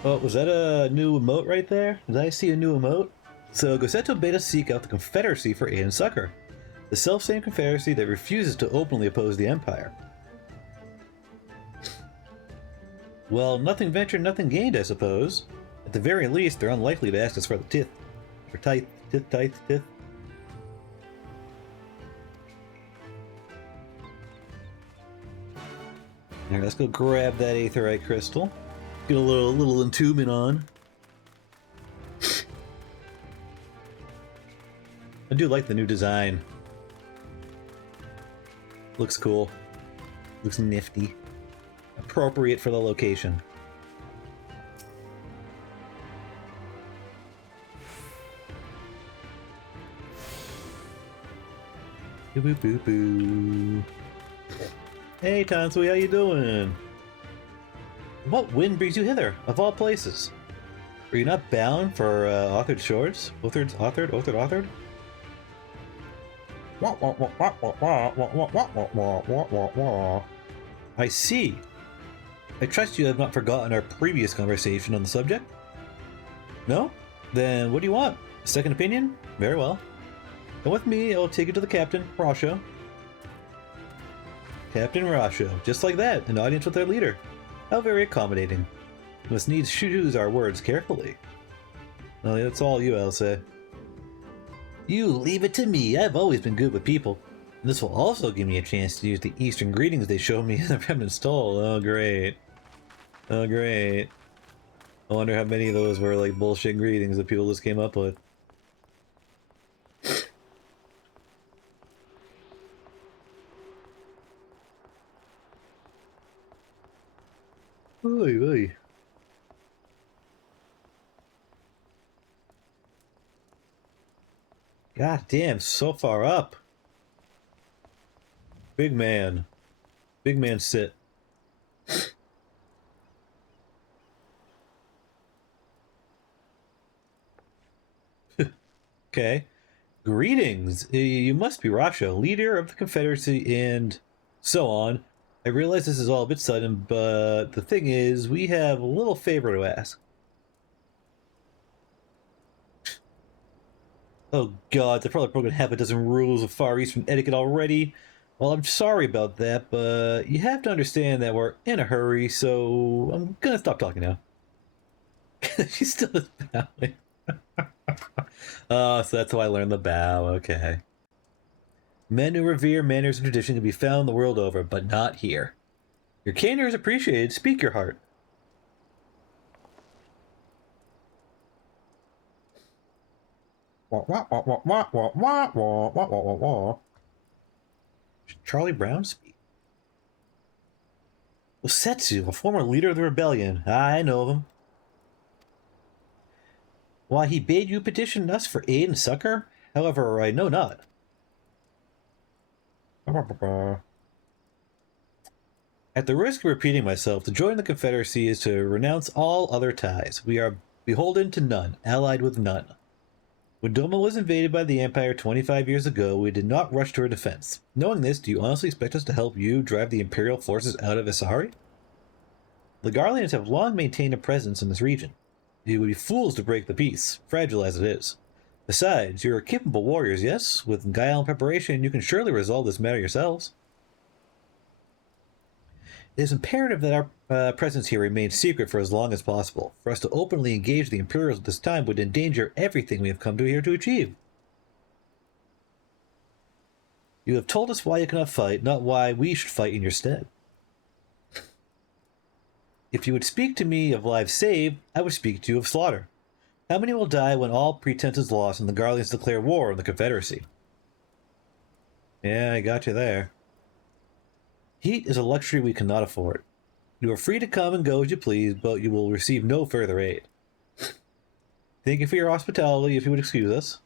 Oh, was that a new emote right there? Did I see a new emote? So, Goseto bade us seek out the Confederacy for aid and succor. The self-same Confederacy that refuses to openly oppose the Empire. Well, nothing ventured, nothing gained, I suppose. At the very least, they're unlikely to ask us for the tithe. For tithe. Alright, let's go grab that aetheryte crystal. Get a little entombment on. I do like the new design. Looks cool. Looks nifty. Appropriate for the location. Boo boo boo boo. Hey Tansui, how you doing? What wind brings you hither, of all places? Are you not bound for authored shorts? Authored? I see. I trust you have not forgotten our previous conversation on the subject? No? Then what do you want? A second opinion? Very well. Come with me, I will take you to the captain, Rasho. Captain Rasho, just like that, an audience with their leader. How very accommodating. We must needs choose our words carefully. Well, that's all you, I'll say. You leave it to me, I've always been good with people. And this will also give me a chance to use the Eastern greetings they showed me in the remnant stall. Oh, great. Oh, great. I wonder how many of those were like bullshit greetings that people just came up with. Oy, oy. God damn, so far up. Big man. Big man sit. Okay. Greetings. You must be Rasho, leader of the Confederacy and so on. I realize this is all a bit sudden, but the thing is, we have a little favor to ask. Oh god, they've probably broken half a dozen rules of Far Eastern etiquette already. Well, I'm sorry about that, but you have to understand that we're in a hurry, so I'm gonna stop talking now. She's still just bowing. Oh, so that's how I learned the bow, okay. Men who revere manners and tradition can be found the world over, but not here. Your candor is appreciated. Speak your heart. Charlie Brown speak. Osetsu, a former leader of the rebellion. I know of him. Why, he bade you petition us for aid and succor? However, I know not. At the risk of repeating myself, to join the Confederacy is to renounce all other ties. We are beholden to none, allied with none. When Doma was invaded by the Empire 25 years ago, we did not rush to her defense. Knowing this, do you honestly expect us to help you drive the Imperial forces out of Isahari? The Garleans have long maintained a presence in this region. You would be fools to break the peace, fragile as it is. Besides, you are capable warriors, yes? With guile and preparation, you can surely resolve this matter yourselves. It is imperative that our presence here remains secret for as long as possible. For us to openly engage the Imperials at this time would endanger everything we have come to here to achieve. You have told us why you cannot fight, not why we should fight in your stead. If you would speak to me of lives saved, I would speak to you of slaughter. How many will die when all pretense is lost and the Garleans declare war on the Confederacy? Yeah, I got you there. Heat is a luxury we cannot afford. You are free to come and go as you please, but you will receive no further aid. Thank you for your hospitality, if you would excuse us.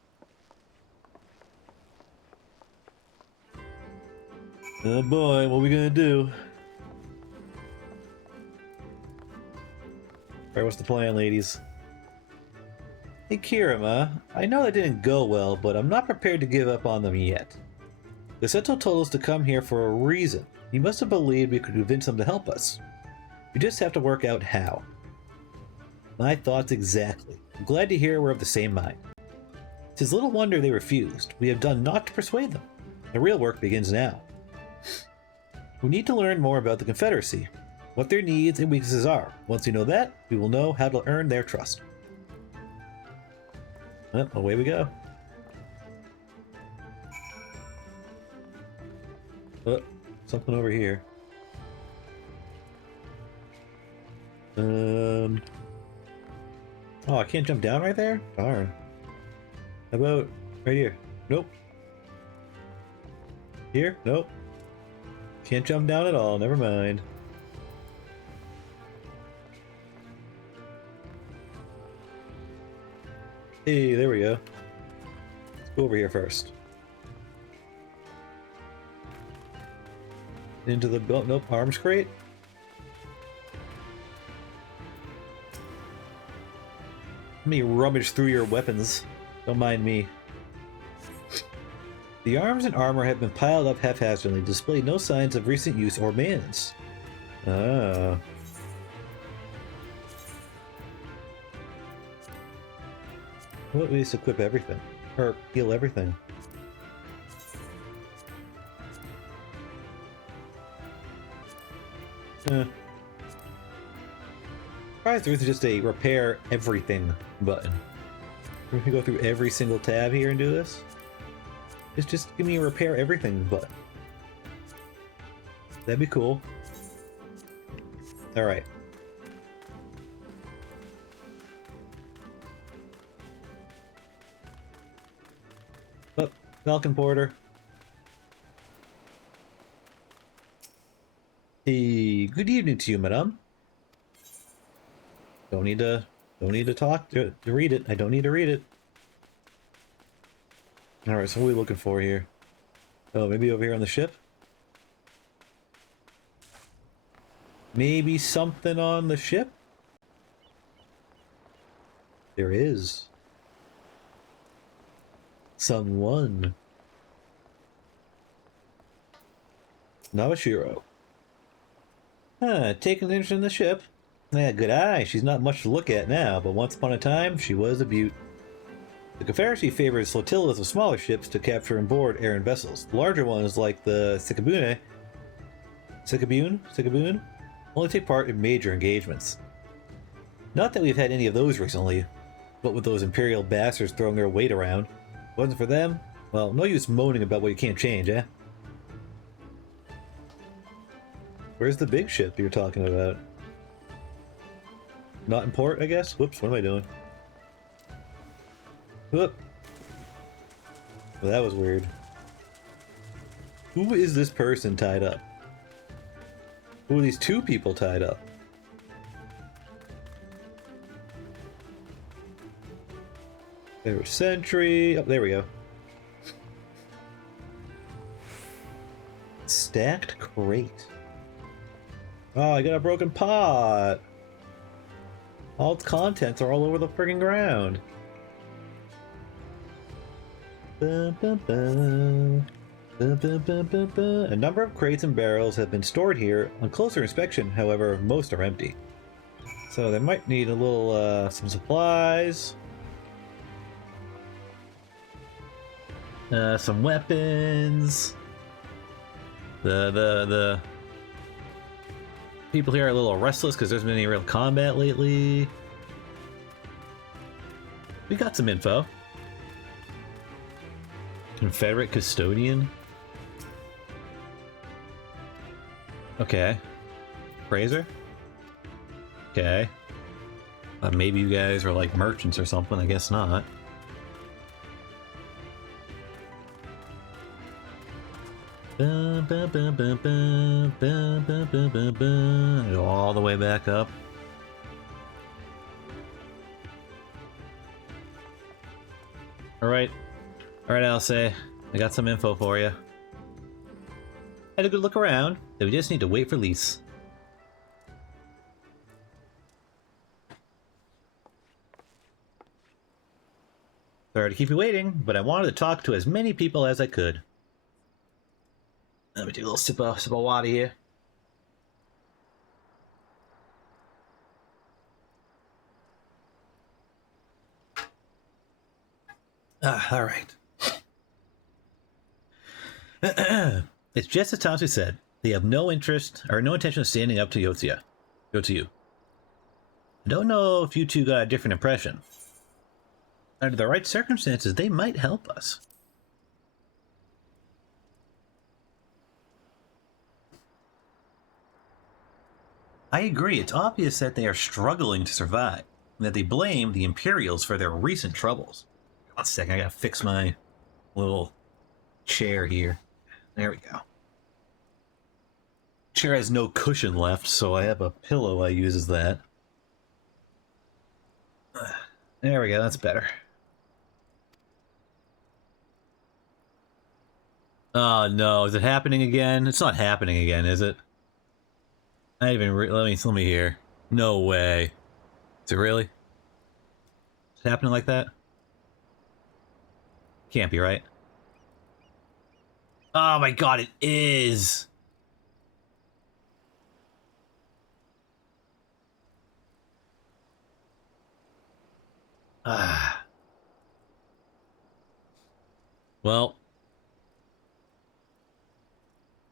Oh boy, what are we gonna do? Alright, what's the plan, ladies? Hey Kirema, I know that didn't go well, but I'm not prepared to give up on them yet. Gaseto told us to come here for a reason. He must have believed we could convince them to help us. We just have to work out how. My thoughts exactly. I'm glad to hear we're of the same mind. 'Tis little wonder they refused. We have done naught to persuade them. The real work begins now. We need to learn more about the Confederacy, what their needs and weaknesses are. Once we know that, we will know how to earn their trust. Well, away we go. Oh, something over here. Oh, I can't jump down right there? Darn. How about right here? Nope. Here? Nope. Can't jump down at all, never mind. Hey, there we go. Let's go over here first. Into the... oh, nope, arms crate. Let me rummage through your weapons. Don't mind me. The arms and armor have been piled up haphazardly, display no signs of recent use or maintenance. Ah. What ways to equip everything? Or heal everything? Surprised there isn't just a repair everything button. We can go through every single tab here and do this. Just give me a repair everything button. That'd be cool. Alright. Oh, Falcon Porter. Hey, good evening to you, madame. Don't need to talk to read it. I don't need to read it. Alright, so what are we looking for here? Oh, maybe over here on the ship? Maybe something on the ship? There is. Someone. Nawashiro. Huh, taking an interest in the ship. Yeah, good eye. She's not much to look at now, but once upon a time, she was a beaut. The Confederacy favors flotillas of smaller ships to capture and board Aran vessels. The larger ones, like the Sikabune, only take part in major engagements. Not that we've had any of those recently, but with those Imperial bastards throwing their weight around. Wasn't for them? Well, no use moaning about what you can't change, eh? Where's the big ship you're talking about? Not in port, I guess? Whoops, what am I doing? Whoop. Well, that was weird. Who is this person tied up? Who are these two people tied up? There's sentry. Oh, there we go. Stacked crate. Oh, I got a broken pot. All its contents are all over the friggin' ground. A number of crates and barrels have been stored here. On closer inspection, however, most are empty. So they might need a little, some supplies. Some weapons. The people here are a little restless because there's been any real combat lately. We got some info. Confederate custodian. Okay. Fraser? Okay. Maybe you guys are like merchants or something, I guess not. Go all the way back up. Alright, Alce, I got some info for you. Had a good look around, then we just need to wait for Lise. Sorry to keep you waiting, but I wanted to talk to as many people as I could. Let me take a little sip of water here. All right. It's just as Tansu said. They have no interest or no intention of standing up to Yotsuya. I don't know if you two got a different impression. Under the right circumstances, they might help us. I agree. It's obvious that they are struggling to survive, and that they blame the Imperials for their recent troubles. One second, I gotta fix my little chair here. There we go. Chair has no cushion left, so I have a pillow I use as that. There we go, that's better. Oh no, is it happening again? It's not happening again, is it? I even let me hear. No way. Is it really? Is it happening like that? Can't be, right? Oh my god, it is! Well,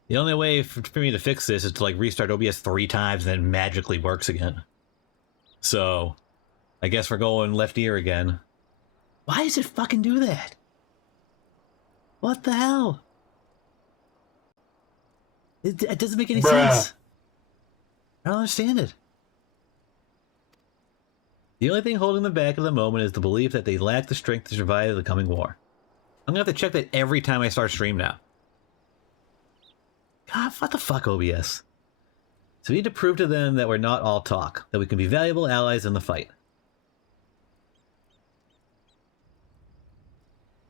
the only way for me to fix this is to like restart OBS 3 times and then it magically works again. So, I guess we're going left ear again. Why does it fucking do that? What the hell? It doesn't make any sense. I don't understand it. The only thing holding them back at the moment is the belief that they lack the strength to survive the coming war. I'm gonna have to check that every time I start stream now. God, what the fuck, OBS? So we need to prove to them that we're not all talk, that we can be valuable allies in the fight.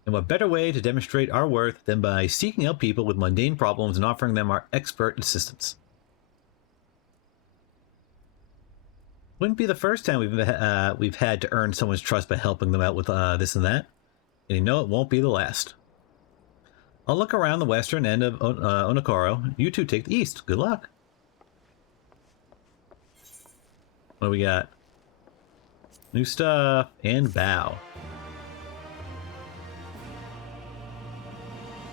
And what better way to demonstrate our worth than by seeking out people with mundane problems and offering them our expert assistance? Wouldn't be the first time we've had to earn someone's trust by helping them out with this and that. And you know it won't be the last. I'll look around the western end of Onokoro. You two take the east. Good luck. What do we got? New stuff and bow.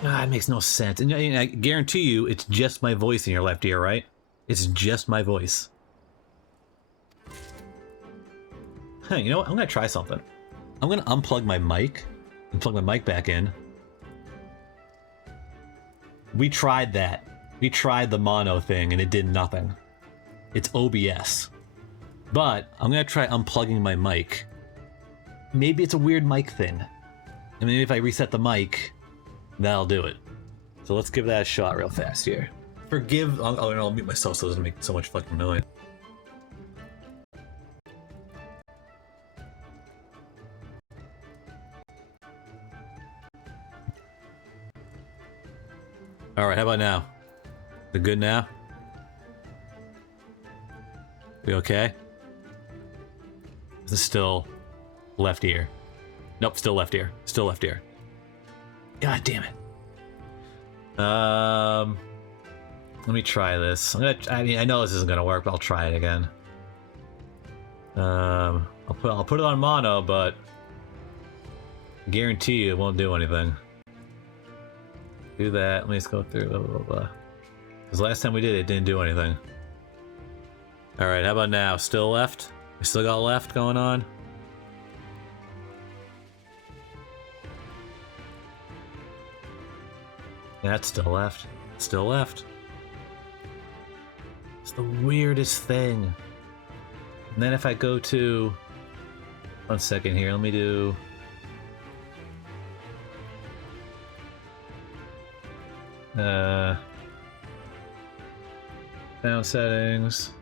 Ah, it makes no sense. And I guarantee you it's just my voice in your left ear, right? It's just my voice. Huh, you know what? I'm gonna try something. I'm gonna unplug my mic and plug my mic back in. We tried that. We tried the mono thing and it did nothing. It's OBS. But I'm gonna try unplugging my mic. Maybe it's a weird mic thing. And maybe if I reset the mic, that'll do it. So let's give that a shot real fast here. Forgive... I'll mute myself so it doesn't make so much fucking noise. Alright, how about now? We good now? We okay? This is still left ear. Nope, still left ear. Still left ear. God damn it. Let me try this. I mean, I know this isn't gonna work, but I'll try it again. I'll put it on mono, but I guarantee you it won't do anything. Do that. Let me just go through blah blah blah. Because last time we did it, it didn't do anything. All right, how about now? Still left? We still got left going on. That's still left. Still left. It's the weirdest thing. And then if I go to... One second here, let me do... Sound settings.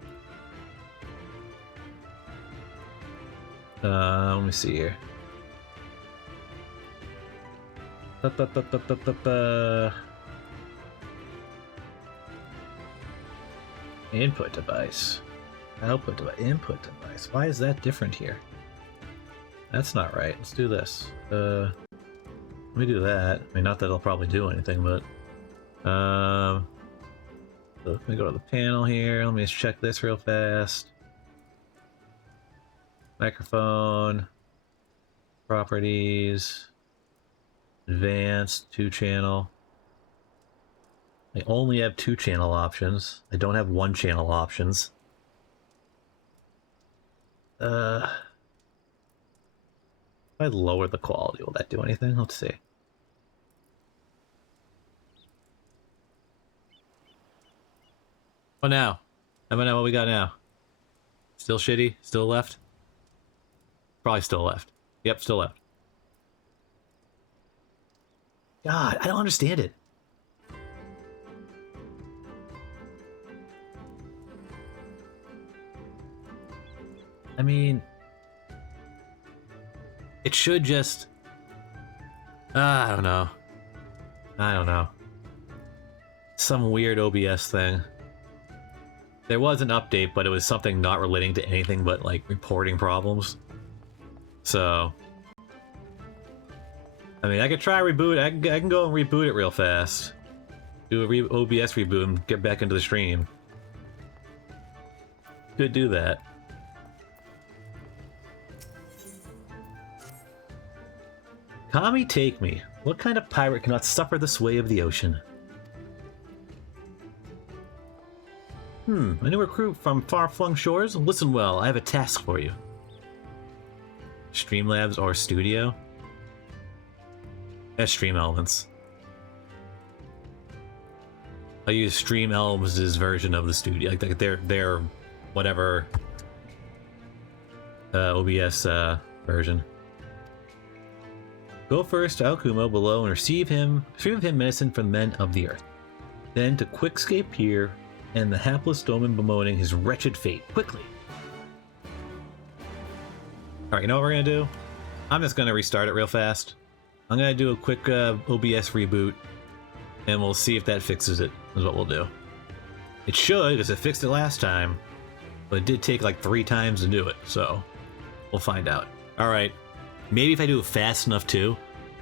Let me see here. Input device. Output device. Input device. Why is that different here? That's not right. Let's do this. Let me do that. I mean, not that it'll probably do anything, but so let me go to the panel here. Let me just check this real fast. Microphone. Properties. Advanced. 2-channel. I only have 2-channel options. I don't have 1-channel options. If I lower the quality, will that do anything? Let's see. What now? How about now? What we got now? Still shitty? Still left? Probably still left. Yep, still left. God, I don't understand it. I mean, it should just... I don't know. I don't know. Some weird OBS thing. There was an update, but it was something not relating to anything but, like, reporting problems. So... I mean, I could try reboot. I can go and reboot it real fast. Do a OBS reboot and get back into the stream. Could do that. Kami, take me. What kind of pirate cannot suffer the sway of the ocean? A new recruit from far-flung shores? Listen well, I have a task for you. Streamlabs or studio? That's Stream Elements. I use Stream Elements' version of the studio, like their whatever OBS version. Go first to Alcumo below and retrieve him medicine from the men of the earth. Then to Quickscape Pier and the hapless Doman bemoaning his wretched fate. Quickly! Alright, you know what we're gonna do? I'm just gonna restart it real fast. I'm gonna do a quick OBS reboot, and we'll see if that fixes it, is what we'll do. It should, because it fixed it last time, but it did take like 3 times to do it, so we'll find out. Alright. Maybe if I do it fast enough too,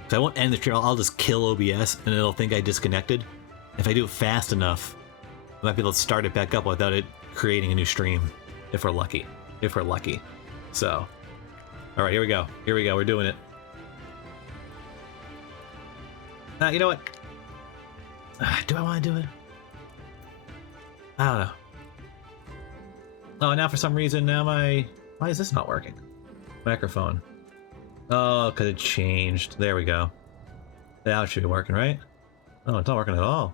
if I won't end the stream, I'll just kill OBS and it'll think I disconnected. If I do it fast enough, I might be able to start it back up without it creating a new stream, if we're lucky. If we're lucky. So, alright, here we go. Here we go, we're doing it. You know what? Do I want to do it? I don't know. Oh, now for some reason, now why is this not working? Microphone. Oh, because it changed. There we go. Now it should be working, right? Oh, it's not working at all.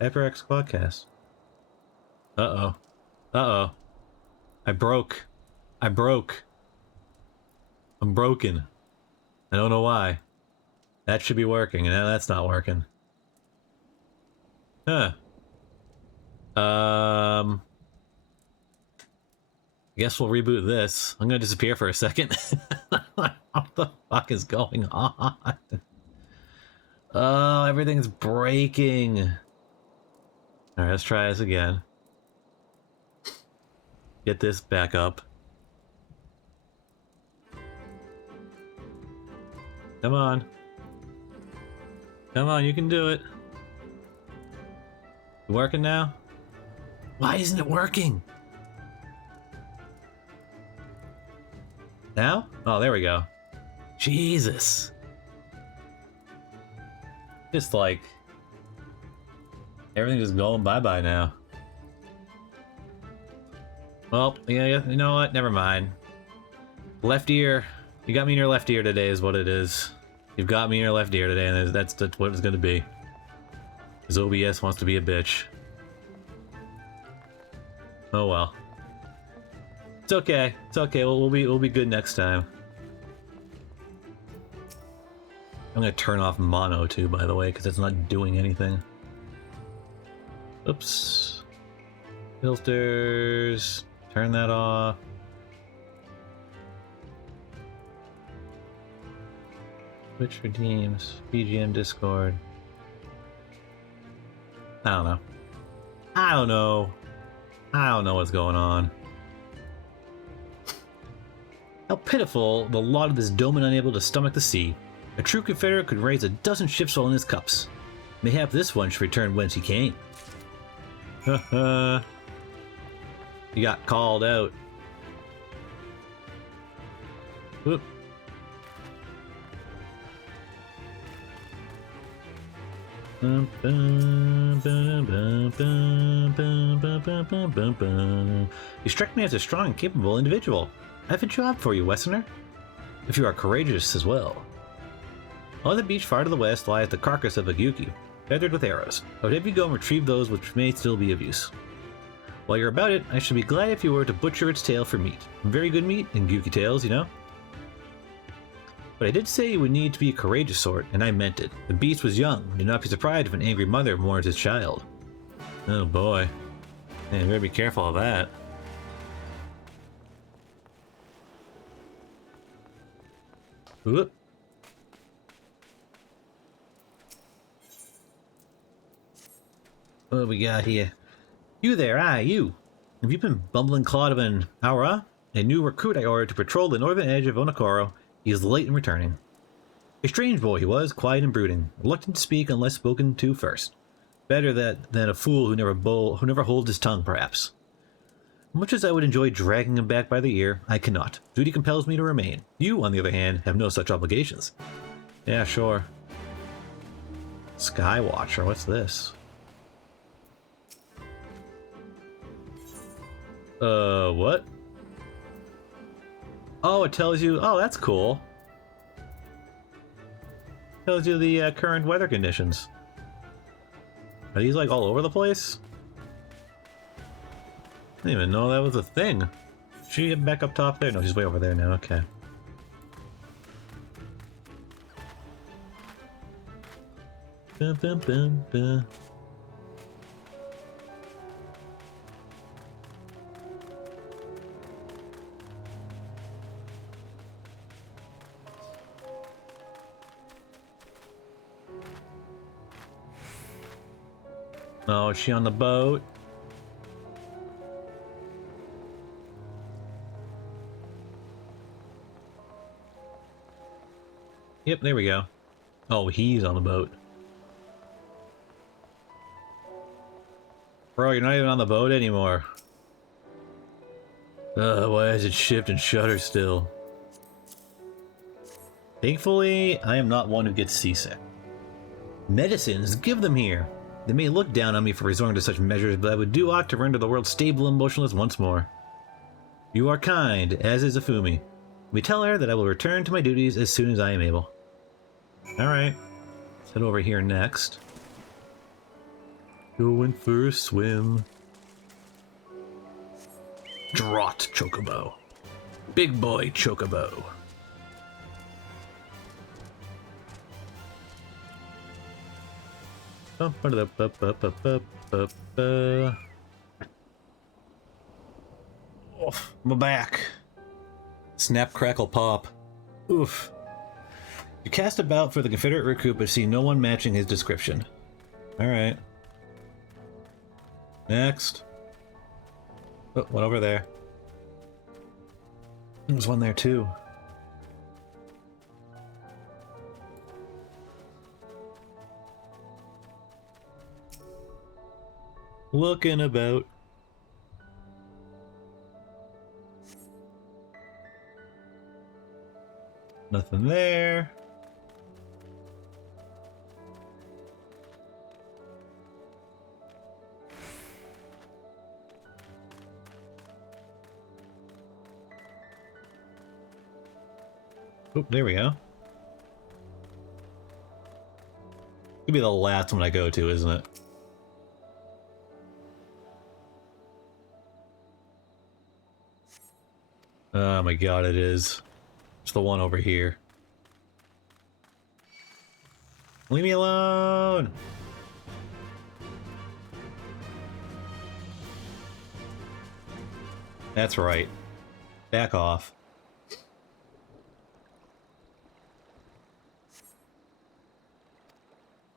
HyperX Quadcast. Uh-oh. Uh-oh. I broke. I'm broken. I don't know why. That should be working, and now that's not working. Huh. I guess we'll reboot this. I'm gonna disappear for a second. What the fuck is going on? Oh, everything's breaking. Alright, let's try this again. Get this back up. Come on. Come on, you can do it. You working now? Why isn't it working? Now? Oh, there we go. Jesus. Just like... everything's just going bye-bye now. Well, yeah, you know what? Never mind. Left ear. You got me in your left ear today is what it is. You've got me in your left ear today, and that's what it's gonna be. Because OBS wants to be a bitch. Oh well. It's okay. It's okay. We'll be good next time. I'm gonna turn off mono too, by the way, because it's not doing anything. Oops. Filters. Turn that off. Twitch redeems. BGM Discord. I don't know. I don't know. I don't know what's going on. How pitiful the lot of this Doman unable to stomach the sea. A true Confederate could raise a dozen ships all in his cups. Mayhap this one should return whence he came. Haha. You got called out. Whoop. You strike me as a strong and capable individual. I have a job for you, Westerner. If you are courageous as well. On the beach far to the west lies the carcass of a Gyuki, feathered with arrows. I would have you go and retrieve those which may still be of use. While you're about it, I should be glad if you were to butcher its tail for meat. Very good meat in Gyuki tails, you know? But I did say you would need to be a courageous sort, and I meant it. The beast was young. Do not be surprised if an angry mother mourns his child. Oh boy. Man, you better be careful of that. Whoop. What do we got here? You there, you! Have you been bumbling clod of an Aura? A new recruit I ordered to patrol the northern edge of Onokoro. He is late in returning. A strange boy he was, quiet and brooding, reluctant to speak unless spoken to first. Better that than a fool who never holds his tongue, perhaps. Much as I would enjoy dragging him back by the ear, I cannot. Duty compels me to remain. You, on the other hand, have no such obligations. Yeah, sure. Skywatcher, what's this? What? Oh, it tells you... Oh, that's cool. Tells you the current weather conditions. Are these, like, all over the place? I didn't even know that was a thing. She get back up top there? No, she's way over there now. Okay. Bum, bum, bum, bum. Oh, is she on the boat? Yep, there we go. Oh, he's on the boat. Bro, you're not even on the boat anymore. Why is it shift and shutter still? Thankfully, I am not one who gets seasick. Medicines, give them here. They may look down on me for resorting to such measures, but I would do aught to render the world stable and motionless once more. You are kind, as is Afumi. We tell her that I will return to my duties as soon as I am able. Alright. Let's head over here next. Going for a swim. Draught Chocobo. Big boy Chocobo. Oh, my back. Snap, crackle, pop. Oof. You cast about for the Confederate recruit, but see no one matching his description. Alright. Next. Oh, one over there. There's one there too. Looking about. Nothing there. Oop, there we go. Could be the last one I go to, isn't it? Oh my god, it is. It's the one over here. Leave me alone! That's right. Back off.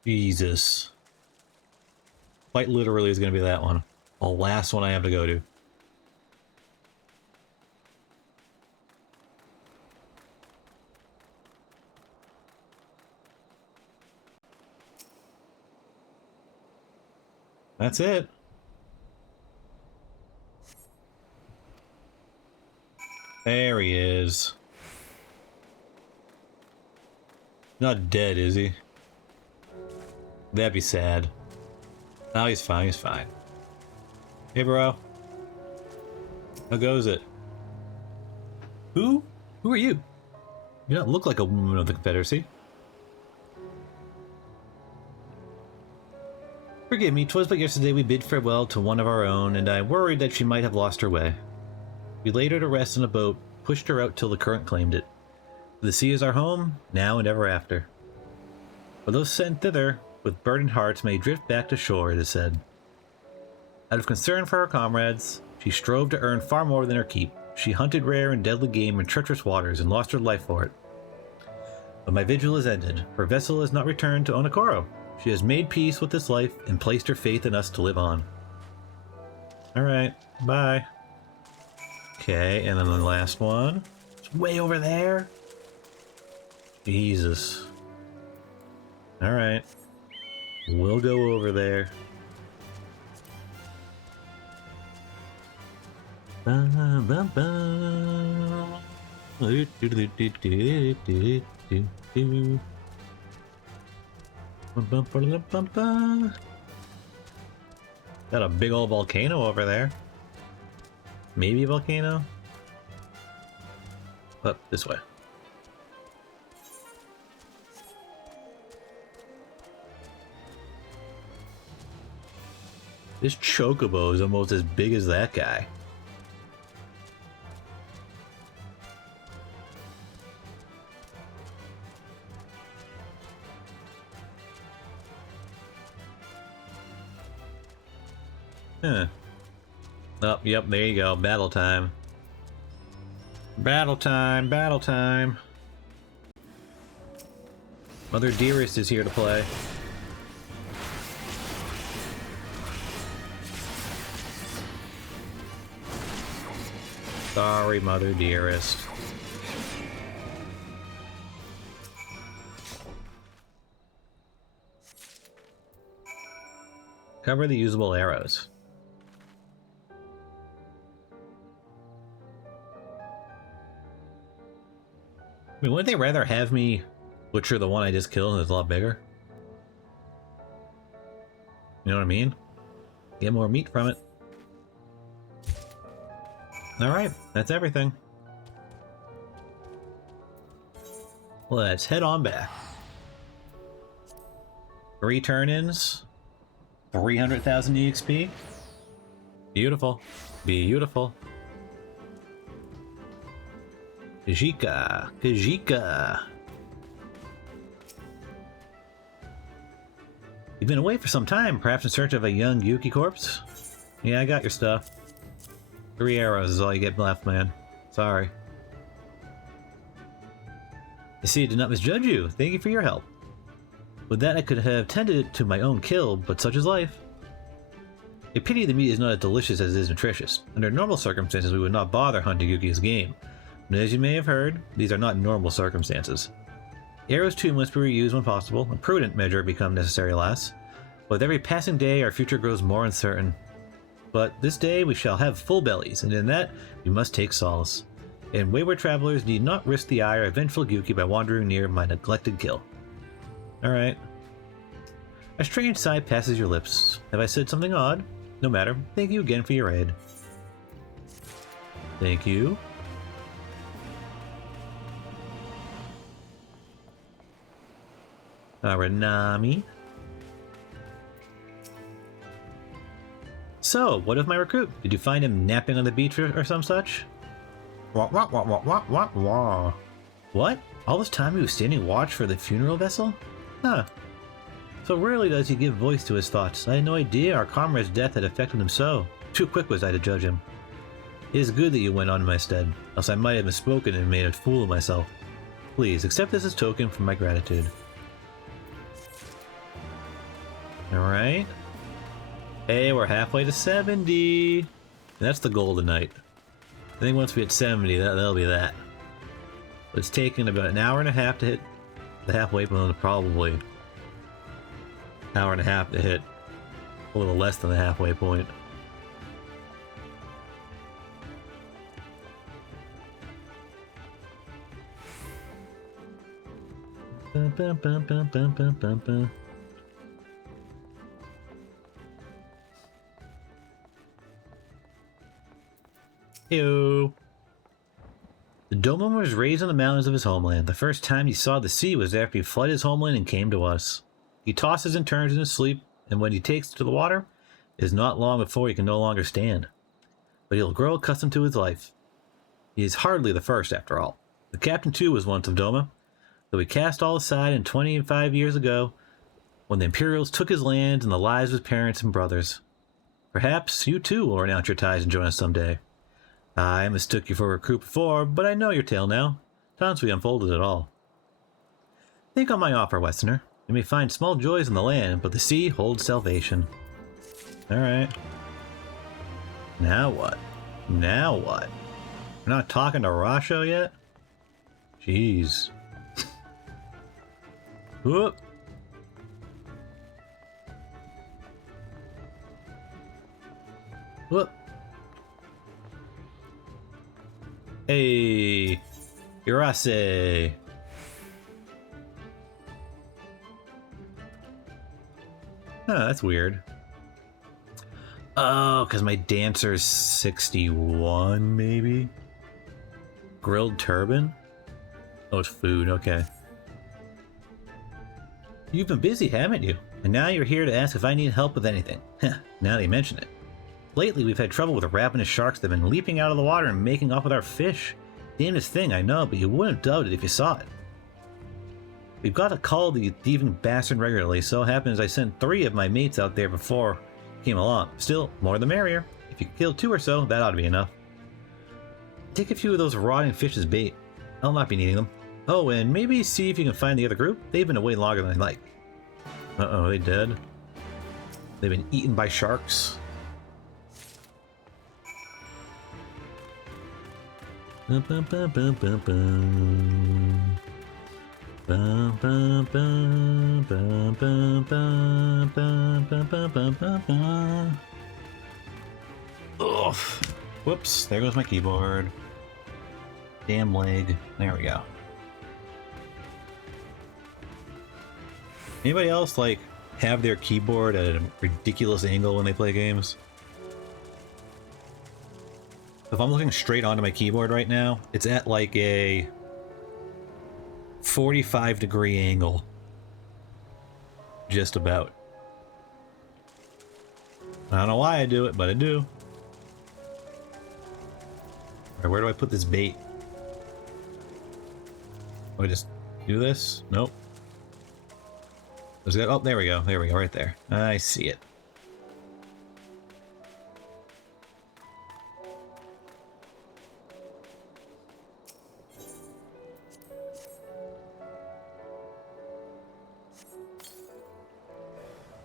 Jesus. Quite literally is going to be that one. The last one I have to go to. That's it. There he is. Not dead, is he? That'd be sad. No, he's fine, he's fine. Hey, bro. How goes it? Who? Who are you? You don't look like a woman of the Confederacy. Forgive me, 'twas but yesterday we bid farewell to one of our own, and I worried that she might have lost her way. We laid her to rest in a boat, pushed her out till the current claimed it. The sea is our home, now and ever after. For those sent thither, with burdened hearts, may drift back to shore, it is said. Out of concern for her comrades, she strove to earn far more than her keep. She hunted rare and deadly game in treacherous waters, and lost her life for it. But my vigil is ended. Her vessel has not returned to Onokoro. She has made peace with this life, and placed her faith in us to live on. Alright, bye. Okay, and then the last one. It's way over there. Jesus. Alright. We'll go over there. Ba, ba, ba. Do, do, do, do, do, do, do, do. Ba, ba, ba, ba, ba, ba. Got a big old volcano over there. Maybe a volcano? Up this way. This chocobo is almost as big as that guy. Huh. Oh, yep, there you go. Battle time. Battle time, battle time. Mother Dearest is here to play. Sorry, Mother Dearest. Cover the usable arrows. I mean, wouldn't they rather have me butcher the one I just killed and it's a lot bigger? You know what I mean? Get more meat from it. Alright, that's everything. Let's head on back. 3 turn-ins. 300,000 EXP. Beautiful. Beautiful. Kajika. Kajika. You've been away for some time, perhaps in search of a young Yuki corpse? Yeah, I got your stuff. 3 arrows is all you get left, man. Sorry. I see I did not misjudge you. Thank you for your help. With that, I could have tended to my own kill, but such is life. A pity the meat is not as delicious as it is nutritious. Under normal circumstances, we would not bother hunting Yuki's game. But as you may have heard, these are not normal circumstances. Arrows too must be reused when possible. A prudent measure become necessary less. With every passing day, our future grows more uncertain. But this day we shall have full bellies, and in that we must take solace. And wayward travelers need not risk the ire of vengeful Yuki by wandering near my neglected kill. Alright. A strange sigh passes your lips. Have I said something odd? No matter. Thank you again for your aid. Thank you. Aranami. So, what of my recruit? Did you find him napping on the beach or some such? What? All this time he was standing watch for the funeral vessel? Huh. So rarely does he give voice to his thoughts. I had no idea our comrade's death had affected him so. Too quick was I to judge him. It is good that you went on in my stead, else I might have misspoken and made a fool of myself. Please, accept this as token for my gratitude. Alright. Hey, we're halfway to 70. That's the goal tonight. I think once we hit 70, that'll be that. It's taken about an hour and a half to hit the halfway point, probably an hour and a half to hit a little less than the halfway point. Bum, bum, bum, bum, bum, bum, bum, bum. Heyo. The Doman was raised in the mountains of his homeland. The first time he saw the sea was after he fled his homeland and came to us. He tosses and turns in his sleep, and when he takes to the water, it is not long before he can no longer stand. But he'll grow accustomed to his life. He is hardly the first, after all. The captain, too, was once of Doma, though he cast all aside in 25 years ago, when the Imperials took his lands and the lives of his parents and brothers. Perhaps you, too, will renounce your ties and join us someday. I mistook you for a recruit before, but I know your tale now. Time to be unfolded at all. Think on my offer, Westerner. You may find small joys in the land, but the sea holds salvation. Alright. Now what? Now what? We're not talking to Rasho yet? Jeez. Whoop. Whoop. Hey, Irase. Huh, that's weird. Oh, because my dancer's 61, maybe? Grilled turban? Oh, it's food, okay. You've been busy, haven't you? And now you're here to ask if I need help with anything. Now that you mention it. Lately, we've had trouble with ravenous sharks that have been leaping out of the water and making off with our fish. Damnedest thing, I know, but you wouldn't have doubted it if you saw it. We've got to call the thieving bastard regularly, so it happens I sent 3 of my mates out there before he came along. Still, more the merrier. If you kill 2 or so, that ought to be enough. Take a few of those rotting fish as bait. I'll not be needing them. Oh, and maybe see if you can find the other group. They've been away longer than I'd like. Uh-oh, are they dead? They've been eaten by sharks. Bum, bum, bum, bum, bum, bum. Bum, bum, bum, bum, bum, bum, bum, bum, bum, bum, bum, bum. Ugh. Whoops, there goes my keyboard. Damn leg. There we go. Anybody else, like, have their keyboard at a ridiculous angle when they play games? If I'm looking straight onto my keyboard right now, it's at like a 45-degree angle. Just about. I don't know why I do it, but I do. Alright, where do I put this bait? Do I just do this? Nope. There's that. Oh, there we go. There we go, right there. I see it.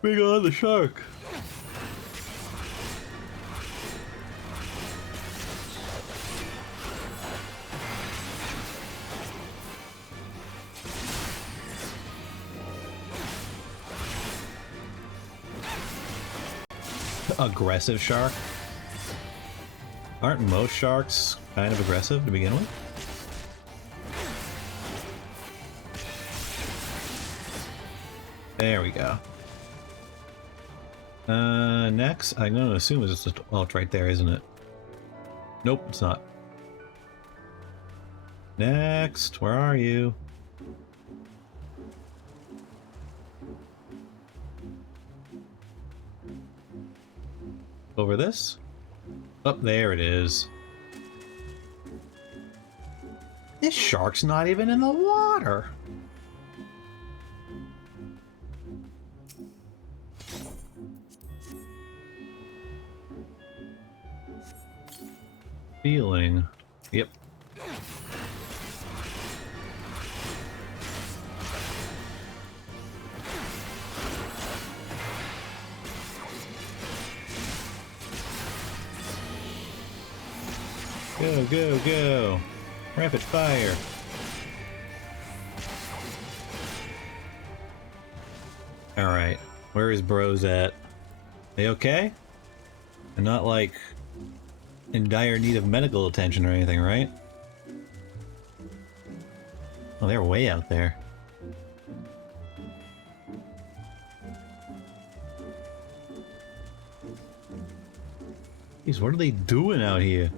Bring on the shark! Aggressive shark? Aren't most sharks kind of aggressive to begin with? There we go. Next, I'm going to assume it's just, well, it's right there, isn't it? Nope, it's not. Next, where are you? Over this? Oh, there it is. This shark's not even in the water. Feeling. Yep. Go, go, go! Rapid fire! Alright, where is Bros at? They okay? They're not like in dire need of medical attention or anything, right? Oh, they're way out there. Jeez, what are they doing out here?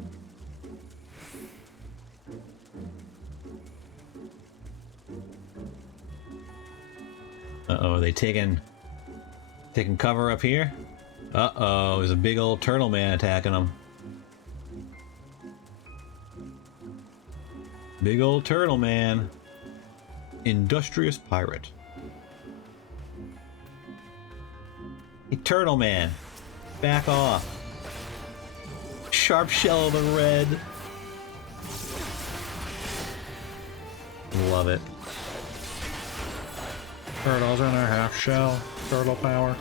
Uh-oh, are they taking cover up here? Uh-oh, there's a big old turtle man attacking them. Big old turtle man. Industrious pirate. Hey, turtle man. Back off. Sharp shell of the red. Love it. Turtles in their half shell. Turtle power.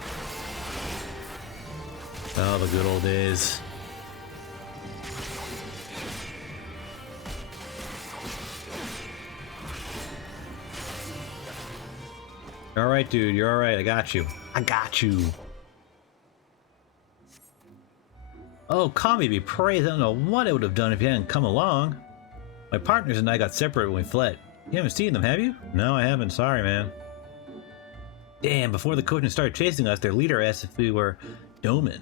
Oh, the good old days. You're alright, dude. You're alright. I got you. I got you. Oh, Kami be praised. I don't know what I would have done if you hadn't come along. My partners and I got separated when we fled. You haven't seen them, have you? No, I haven't. Sorry, man. Damn, before the Kojin started chasing us, their leader asked if we were Domin.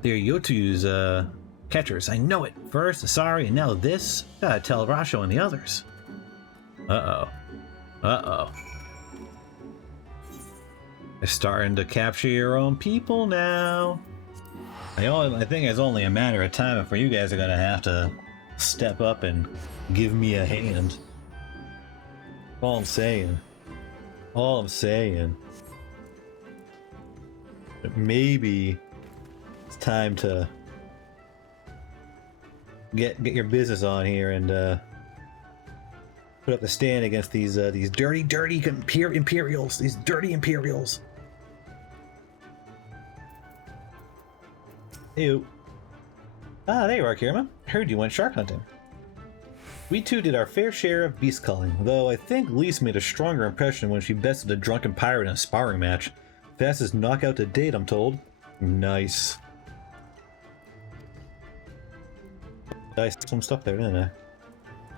They're Yotu's, catchers. I know it. First, sorry, and now this. Gotta tell Rasho and the others. Uh-oh. Uh-oh. They're starting to capture your own people now. I think it's only a matter of time before you guys are gonna have to step up and give me a hand. All I'm saying. All I'm saying. But maybe it's time to get your business on here and put up a stand against these dirty Imperials. These dirty Imperials. Ew. Ah, there you are, Kirema. Heard you went shark hunting. We too did our fair share of beast culling, though I think Lise made a stronger impression when she bested a drunken pirate in a sparring match. Fastest knockout to date, I'm told. Nice. I saw some stuff there, didn't I?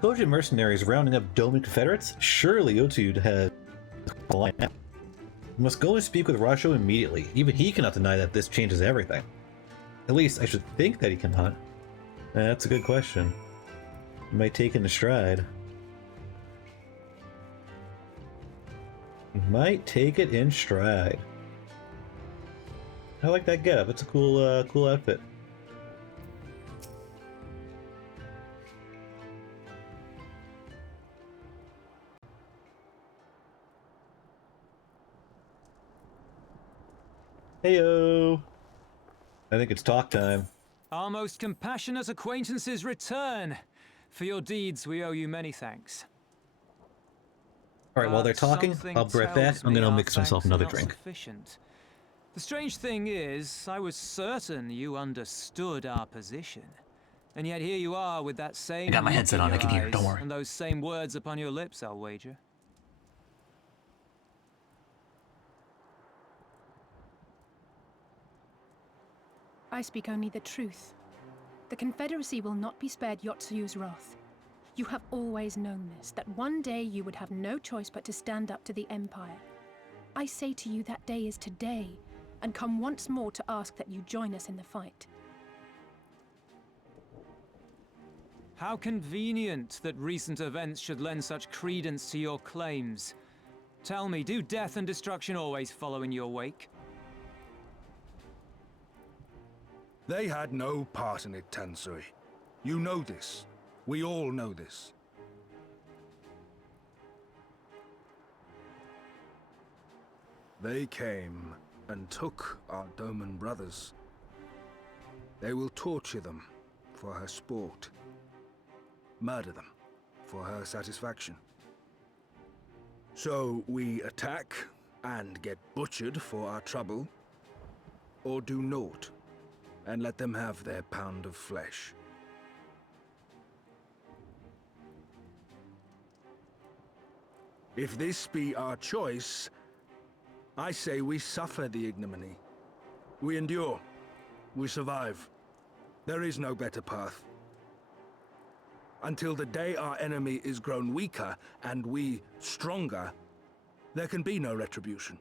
Kojin mercenaries rounding up Domin Confederates? Surely Otud had a line now. We must go and speak with Rasho immediately. Even he cannot deny that this changes everything. At least I should think that he cannot. That's a good question. He might take it in stride. He might take it in stride. I like that getup. It's a cool, cool outfit. Heyo! I think it's talk time. Our most compassionate acquaintances return. For your deeds, we owe you many thanks. Alright, while they're talking, I'll be right back. I'm gonna mix myself another drink. Sufficient. The strange thing is, I was certain you understood our position. And yet here you are with that same... I got my headset on, I can hear, don't worry. And those same words upon your lips, I'll wager. I speak only the truth. The Confederacy will not be spared Yotsuyu's wrath. You have always known this, that one day you would have no choice but to stand up to the Empire. I say to you that day is today, and come once more to ask that you join us in the fight. How convenient that recent events should lend such credence to your claims. Tell me, do death and destruction always follow in your wake? They had no part in it, Tansui. You know this. We all know this. They came and took our Doman brothers. They will torture them for her sport. Murder them for her satisfaction. So we attack and get butchered for our trouble, or do naught and let them have their pound of flesh. If this be our choice, I say we suffer the ignominy. We endure. We survive. There is no better path. Until the day our enemy is grown weaker and we stronger, there can be no retribution.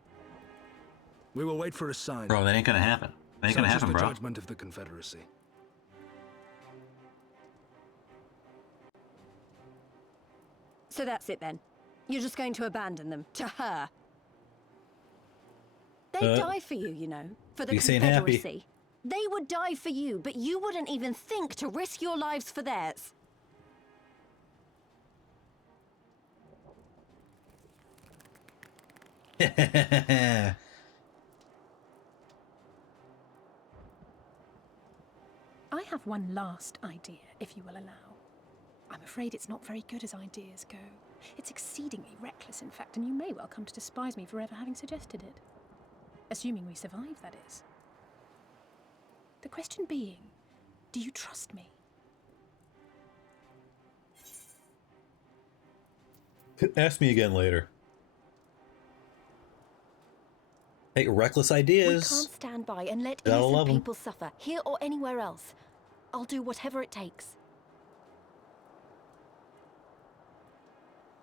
We will wait for a sign. Bro, that ain't gonna happen. That ain't gonna happen, the bro. judgment of the Confederacy. So that's it then. You're just going to abandon them to her. They'd die for you, you know, for the You saying happy. Confederacy. They would die for you, but you wouldn't even think to risk your lives for theirs. I have one last idea, if you will allow. I'm afraid it's not very good as ideas go. It's exceedingly reckless, in fact, and you may well come to despise me for ever having suggested it. Assuming we survive, that is. The question being, do you trust me? Ask me again later. Hey, reckless ideas. We can't stand by and let Gotta love innocent 'em. people suffer, here or anywhere else. I'll do whatever it takes.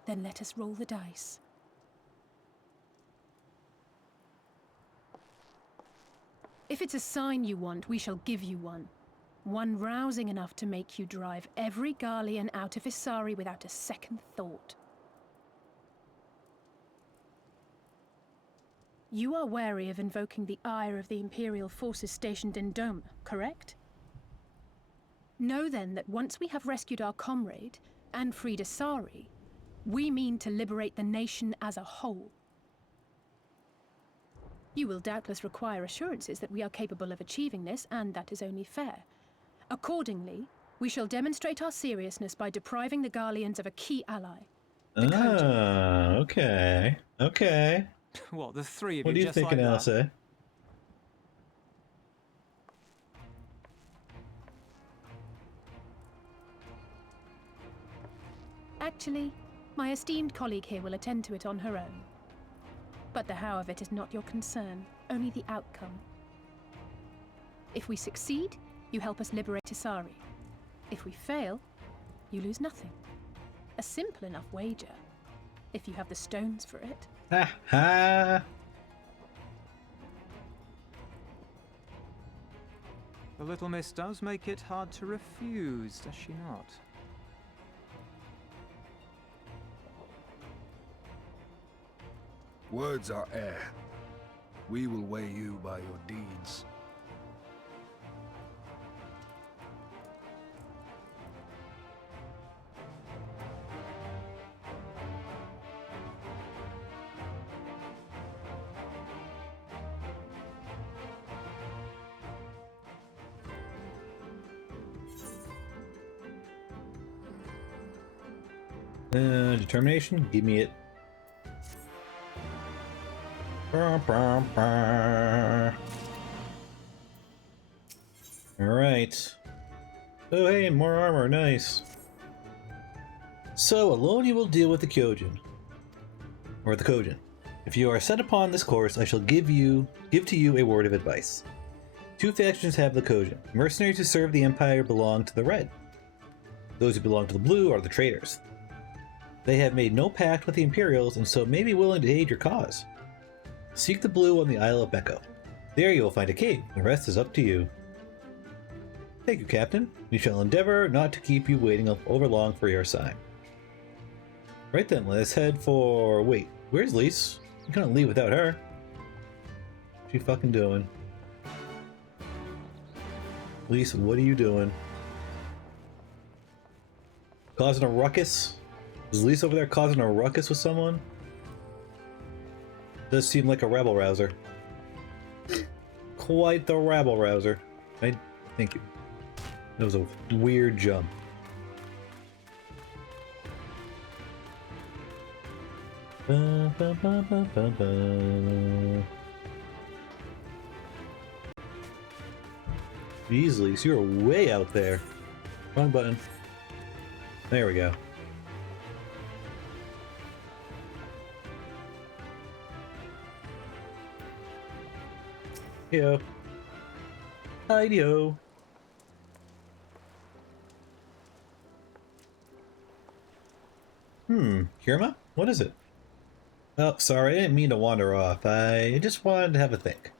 Then let us roll the dice. If it's a sign you want, we shall give you one. One rousing enough to make you drive every Garlean out of Isari without a second thought. You are wary of invoking the ire of the Imperial forces stationed in Doma, correct? Know then that once we have rescued our comrade and freed Isari, we mean to liberate the nation as a whole. You will doubtless require assurances that we are capable of achieving this, and that is only fair. Accordingly, we shall demonstrate our seriousness by depriving the Garleans of a key ally. Okay. Okay. What, the three of What you do you just think, like that? Alce? Actually, my esteemed colleague here will attend to it on her own. But the how of it is not your concern, only the outcome. If we succeed, you help us liberate Isari. If we fail, you lose nothing. A simple enough wager, if you have the stones for it. Ha ha! The little miss does make it hard to refuse, does she not? Words are air. We will weigh you by your deeds. Determination? Give me it. Alright. Oh hey, more armor, nice. So, alone you will deal with the Kyojin. Or the Kojin. If you are set upon this course, I shall give to you a word of advice. Two factions have the Kojin. Mercenaries who serve the Empire belong to the red. Those who belong to the blue are the traitors. They have made no pact with the Imperials and so may be willing to aid your cause. Seek the blue on the Isle of Beko. There you will find a king. The rest is up to you. Thank you, Captain. We shall endeavor not to keep you waiting over long for your sign. Right then, let's head for... Wait, where's Lise? You can't leave without her. What's she fucking doing? Lise, what are you doing? Causing a ruckus? Is Lise over there causing a ruckus with someone? Does seem like a rabble rouser. Quite the rabble rouser. Thank you. That was a weird jump. Ba, ba, ba, ba, ba, ba. Jeez, Lise, you're way out there. Wrong button. There we go. Heyo. Heyo. Kirema? What is it? Oh, sorry, I didn't mean to wander off. I just wanted to have a think.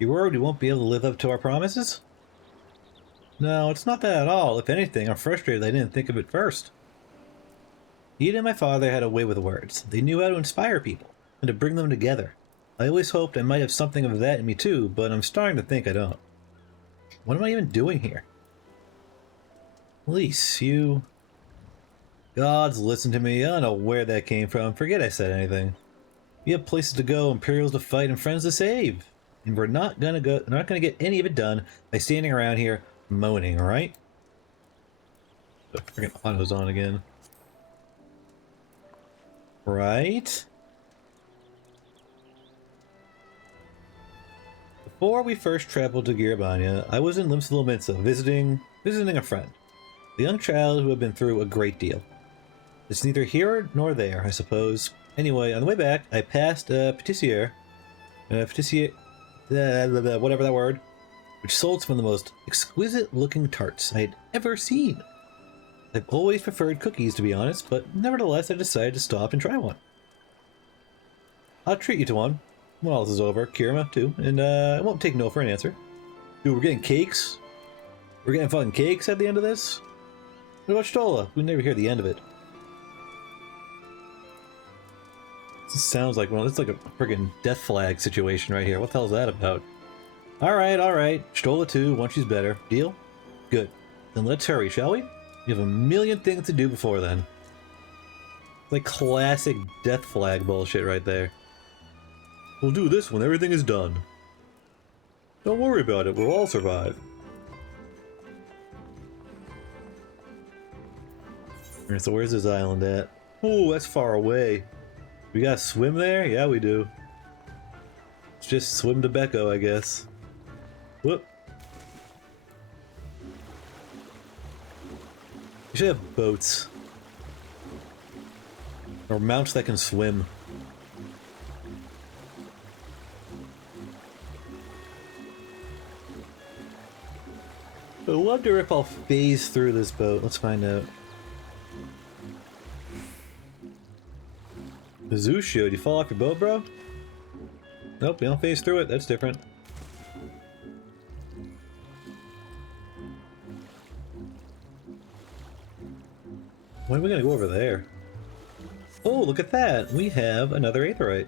You worried we won't be able to live up to our promises? No, it's not that at all. If anything, I'm frustrated I didn't think of it first. Eda and my father had a way with words. They knew how to inspire people, and to bring them together. I always hoped I might have something of that in me too, but I'm starting to think I don't. What am I even doing here? Elise, you... Gods, listen to me. I don't know where that came from. Forget I said anything. We have places to go, Imperials to fight, and friends to save. And we're not gonna get any of it done by standing around here moaning, right? The freaking auto's on again. Right? Before we first traveled to Girabania, I was in Limsa visiting a friend. A young child who had been through a great deal. It's neither here nor there, I suppose. Anyway, on the way back, I passed a patissier, whatever that word, which sold some of the most exquisite-looking tarts I had ever seen. I've always preferred cookies, to be honest, but nevertheless, I decided to stop and try one. I'll treat you to one when all this is over, Kirema, too, and I won't take no for an answer. Dude, we're getting cakes? We're getting fucking cakes at the end of this? What about Stola? We never hear the end of it. This sounds like, well, it's like a friggin' death flag situation right here. What the hell is that about? Alright. Stola too, once she's better. Deal? Good. Then let's hurry, shall we? We have a million things to do before then. Like classic death flag bullshit right there. We'll do this when everything is done. Don't worry about it, we'll all survive. Alright, so where's this island at? Oh, that's far away. We gotta swim there? Yeah, we do. Let's just swim to Becco, I guess. Whoop. We should have boats. Or mounts that can swim. I wonder if I'll phase through this boat. Let's find out. Mizushio, did you fall off your boat, bro? Nope, you don't phase through it. That's different. When are we gonna go over there? Oh, look at that! We have another Aetheryte.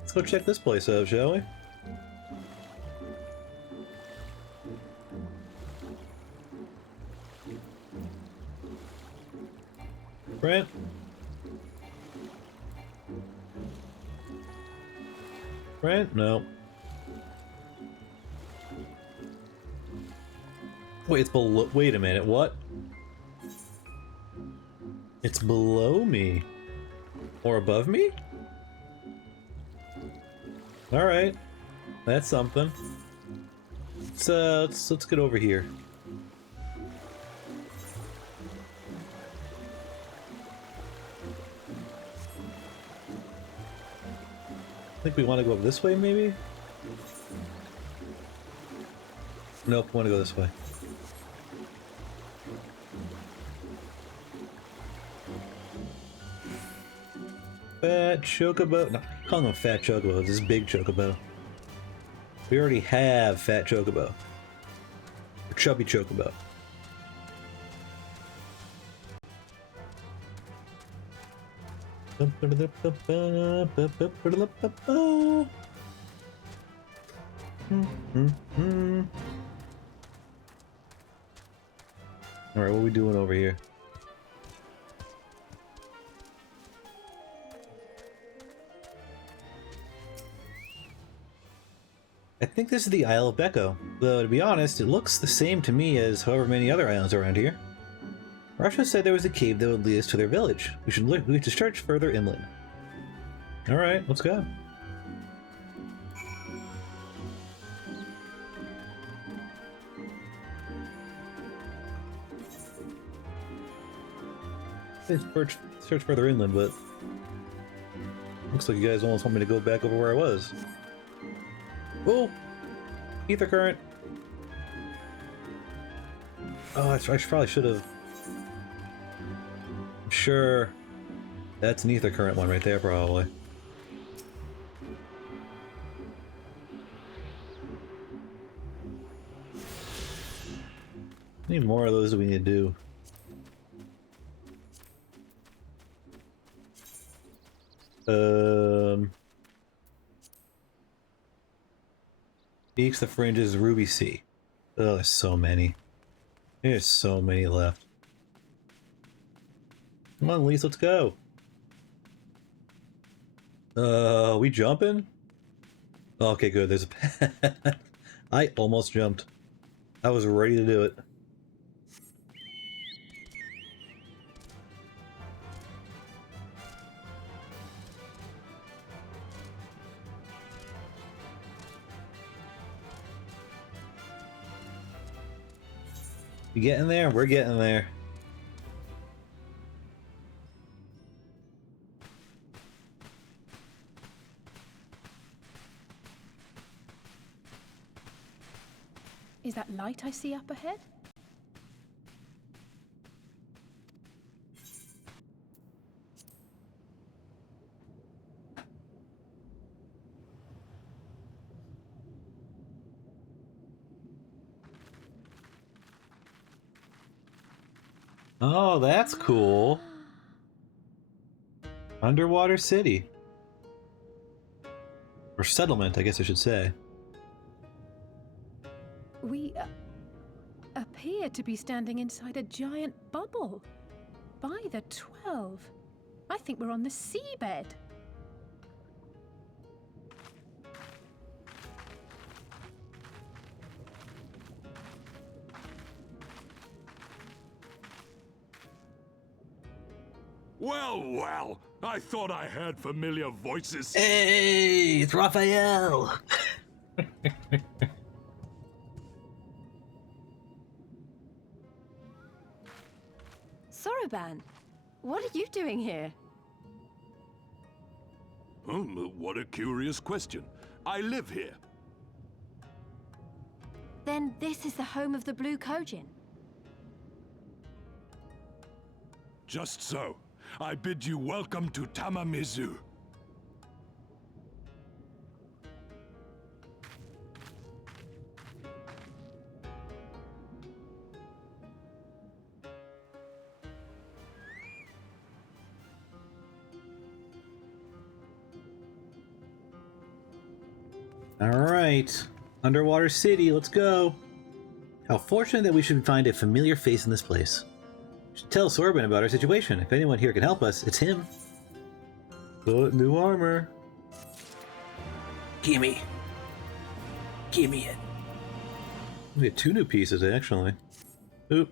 Let's go check this place out, shall we? Brent? Brent? No. Wait, it's below. Wait a minute, what? It's below me. Or above me? Alright. That's something. Let's get over here. I think we want to go this way, maybe? Nope, we want to go this way. Fat Chocobo. No, call them Fat Chocobo. This is Big Chocobo. We already have Fat Chocobo. Or Chubby Chocobo. Alright, what are we doing over here? I think this is the Isle of Becco, though to be honest, it looks the same to me as however many other islands around here. Russia said there was a cave that would lead us to their village. We should search further inland. Alright, let's go. Search further inland, but Looks like you guys almost want me to go back over where I was. Oh! Ether current! Oh, I probably should have. I'm sure that's an ether current one right there, probably. How many more of those do we need to do? Peaks the fringes, Ruby Sea. Oh, there's so many. There's so many left. Come on, Lise, let's go. We jumping? Okay, good. There's a path. I almost jumped. I was ready to do it. You getting there? We're getting there. Is that light I see up ahead? Oh, that's cool. Underwater city. Or settlement, I guess I should say. We appear to be standing inside a giant bubble. By the 12. I think we're on the seabed. Well, well, I thought I heard familiar voices. Hey, it's Raphael. Soroban, what are you doing here? What a curious question. I live here. Then this is the home of the Blue Kojin. Just so. I bid you welcome to Tamamizu. Alright. Underwater city, let's go. How fortunate that we should find a familiar face in this place. We should tell Sorban about our situation. If anyone here can help us, it's him. Oh, new armor. Gimme. Gimme it. We have 2 new pieces, actually. Oop.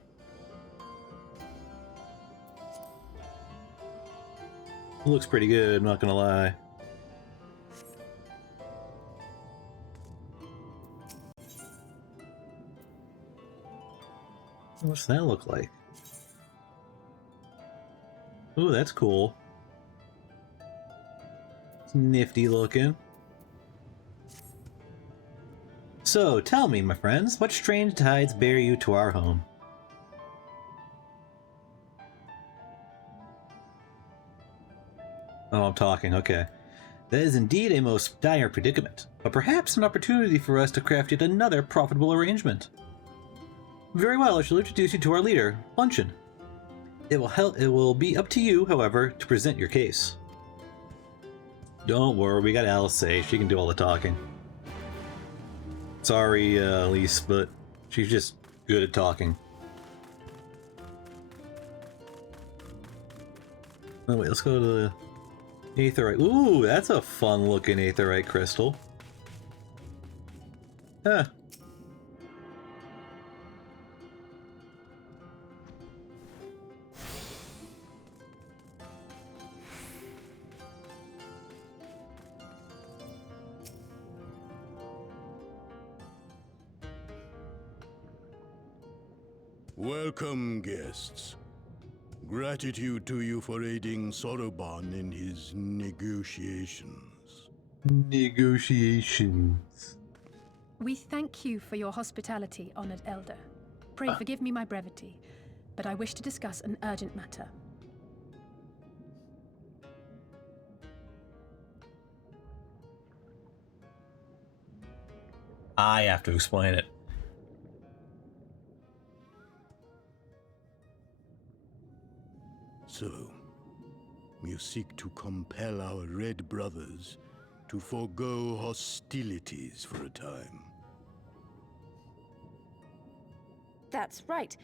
Looks pretty good, I'm not gonna lie. What's that look like? Ooh, that's cool. It's nifty looking. So, tell me, my friends, what strange tides bear you to our home? Oh, I'm talking, okay. That is indeed a most dire predicament, but perhaps an opportunity for us to craft yet another profitable arrangement. Very well, I shall introduce you to our leader, Luncheon. It will be up to you, however, to present your case. Don't worry, we got Alice. She can do all the talking. Sorry, Elise, but she's just good at talking. Oh wait, let's go to the Aetherite. Ooh, that's a fun-looking Aetherite crystal. Huh. Welcome, guests. Gratitude to you for aiding Soroban in his negotiations. Negotiations. We thank you for your hospitality, honored elder. Pray forgive me my brevity, but I wish to discuss an urgent matter. I have to explain it. So, you seek to compel our Red brothers to forego hostilities for a time. That's right.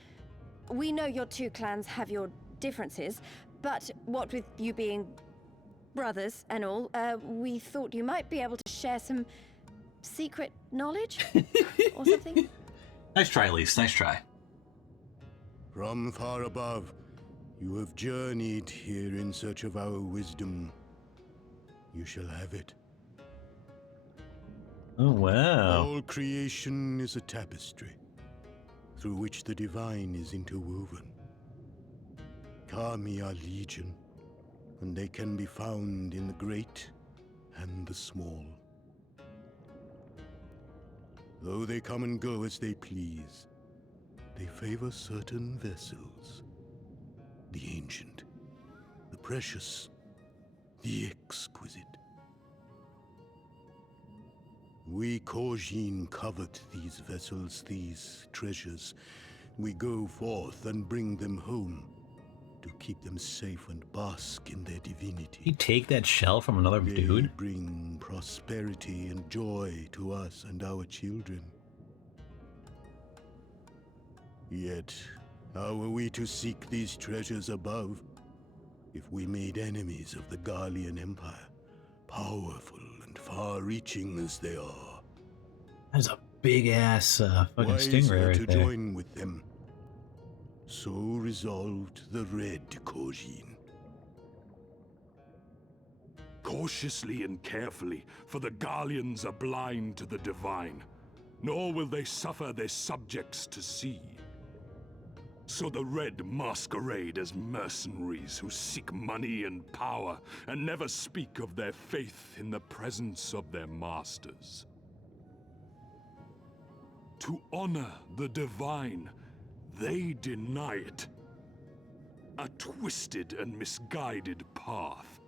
We know your two clans have your differences, but what with you being brothers and all, we thought you might be able to share some secret knowledge or something. Nice try, Elise. Nice try. From far above, you have journeyed here in search of our wisdom. You shall have it. Oh, wow. All creation is a tapestry, through which the divine is interwoven. Kami are legion, and they can be found in the great and the small. Though they come and go as they please, they favor certain vessels. The ancient, the precious, the exquisite. We Kojin covet these vessels, these treasures. We go forth and bring them home to keep them safe and bask in their divinity. You take that shell from another They dude? bring prosperity and joy to us and our children. Yet, how are we to seek these treasures above if we made enemies of the Garlean Empire, powerful and far-reaching as they are? That's a big-ass fucking Wiser stingray to right there. join with them. So resolved the Red Kojin. Cautiously and carefully, for the Garleans are blind to the divine, nor will they suffer their subjects to see. So the Red masquerade as mercenaries who seek money and power and never speak of their faith in the presence of their masters. To honor the divine, they deny it. A twisted and misguided path.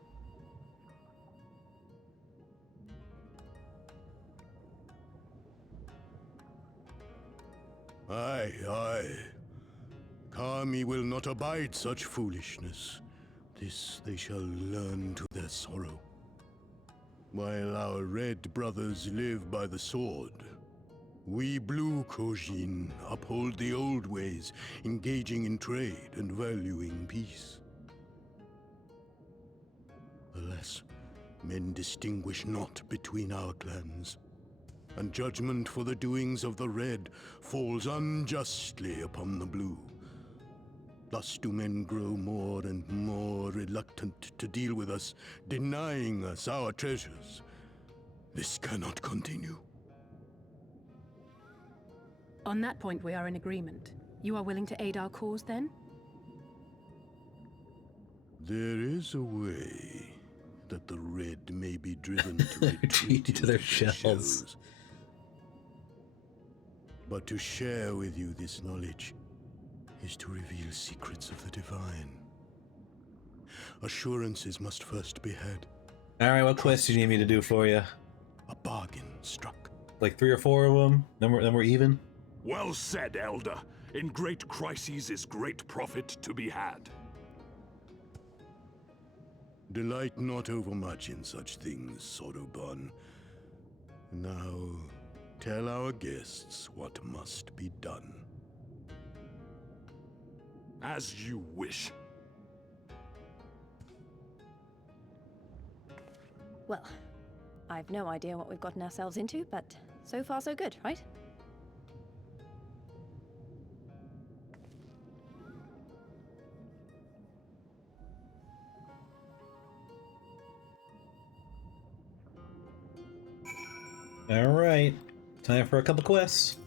Aye, aye. Kami will not abide such foolishness. This they shall learn to their sorrow. While our Red brothers live by the sword, we Blue Kojin uphold the old ways, engaging in trade and valuing peace. Alas, men distinguish not between our clans, and judgment for the doings of the Red falls unjustly upon the Blue. Thus do men grow more and more reluctant to deal with us, denying us our treasures. This cannot continue. On that point, we are in agreement. You are willing to aid our cause, then? There is a way that the Red may be driven to retreat to their shells. But to share with you this knowledge is to reveal secrets of the divine. Assurances must first be had. Alright, what quest do you need me to do for you? A bargain struck. Like 3 or 4 of them? Then we're even? Well said, Elder. In great crises is great profit to be had. Delight not overmuch in such things, Soroban. Now, tell our guests what must be done. As you wish. Well, I've no idea what we've gotten ourselves into, but so far so good, right? Alright. Time for a couple quests.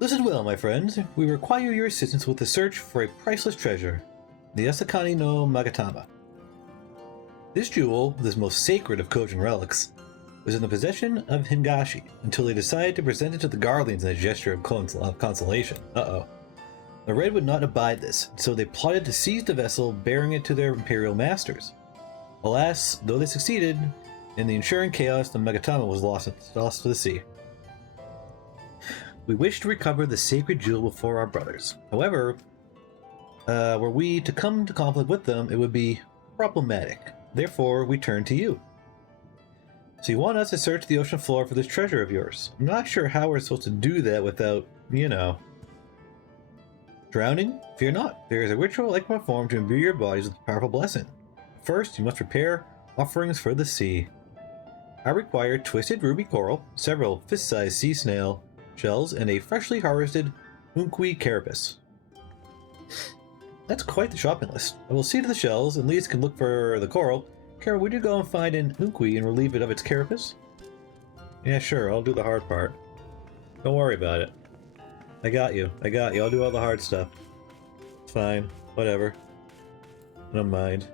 Listen well, my friends. We require your assistance with the search for a priceless treasure, the Asakani no Magatama. This jewel, this most sacred of Kojin relics, was in the possession of Hingashi until they decided to present it to the Guardians in a gesture of consolation. Uh-oh. The Red would not abide this, so they plotted to seize the vessel, bearing it to their Imperial masters. Alas, though they succeeded, in the ensuing chaos, the Magatama was lost to the sea. We wish to recover the sacred jewel before our brothers. However, were we to come to conflict with them, it would be problematic. Therefore, we turn to you. So you want us to search the ocean floor for this treasure of yours. I'm not sure how we're supposed to do that without, drowning? Fear not. There is a ritual I can perform to imbue your bodies with a powerful blessing. First, you must prepare offerings for the sea. I require twisted ruby coral, several fist-sized sea snail shells, and a freshly harvested Unkui carapace. That's quite the shopping list. I will see to the shells, and Lise can look for the coral. Kara, would you go and find an Unkui and relieve it of its carapace? Yeah, sure, I'll do the hard part. Don't worry about it. I got you. I'll do all the hard stuff. It's fine. Whatever. I don't mind.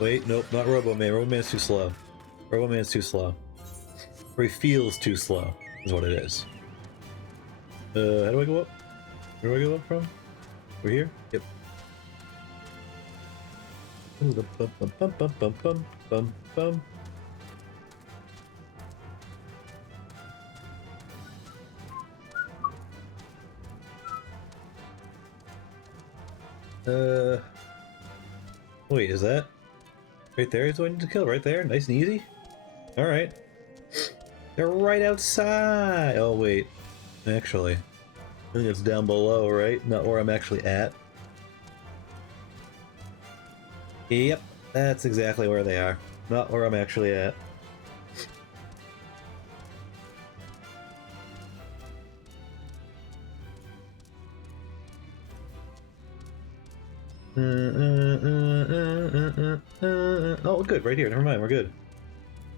Wait, nope, not Robo-Man. Robo-Man's too slow. Robo-Man's too slow. Or he feels too slow, is what it is. How do I go up? Where do I go up from? We're here? Yep. Ooh, bum bum bum bum bum bum bum bum. Wait, is that right there is what I need to kill? Right there? Nice and easy? Alright. They're right outside! Oh, wait. Actually, I think it's down below, right? Not where I'm actually at. Yep, that's exactly where they are. Not where I'm actually at. Oh, good, right here. Never mind, we're good.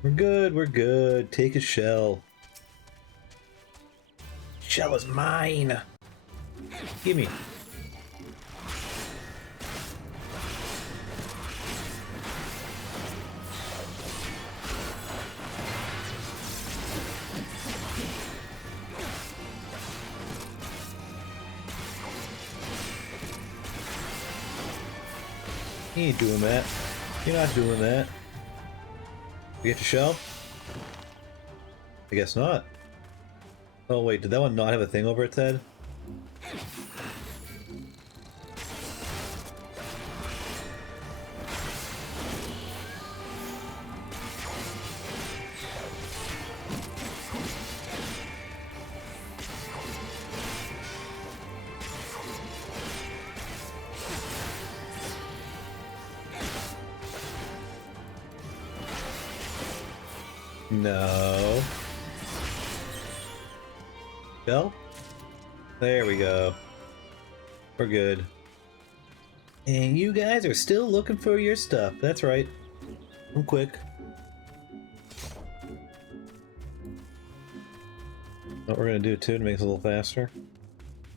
We're good. Take his shell. Shell is mine. Gimme. You ain't doing that. You're not doing that. You get your shell? I guess not. Oh wait, did that one not have a thing over its head? No. Shell? There we go. We're good. And you guys are still looking for your stuff. That's right. I'm quick. What we're gonna do too to make it a little faster.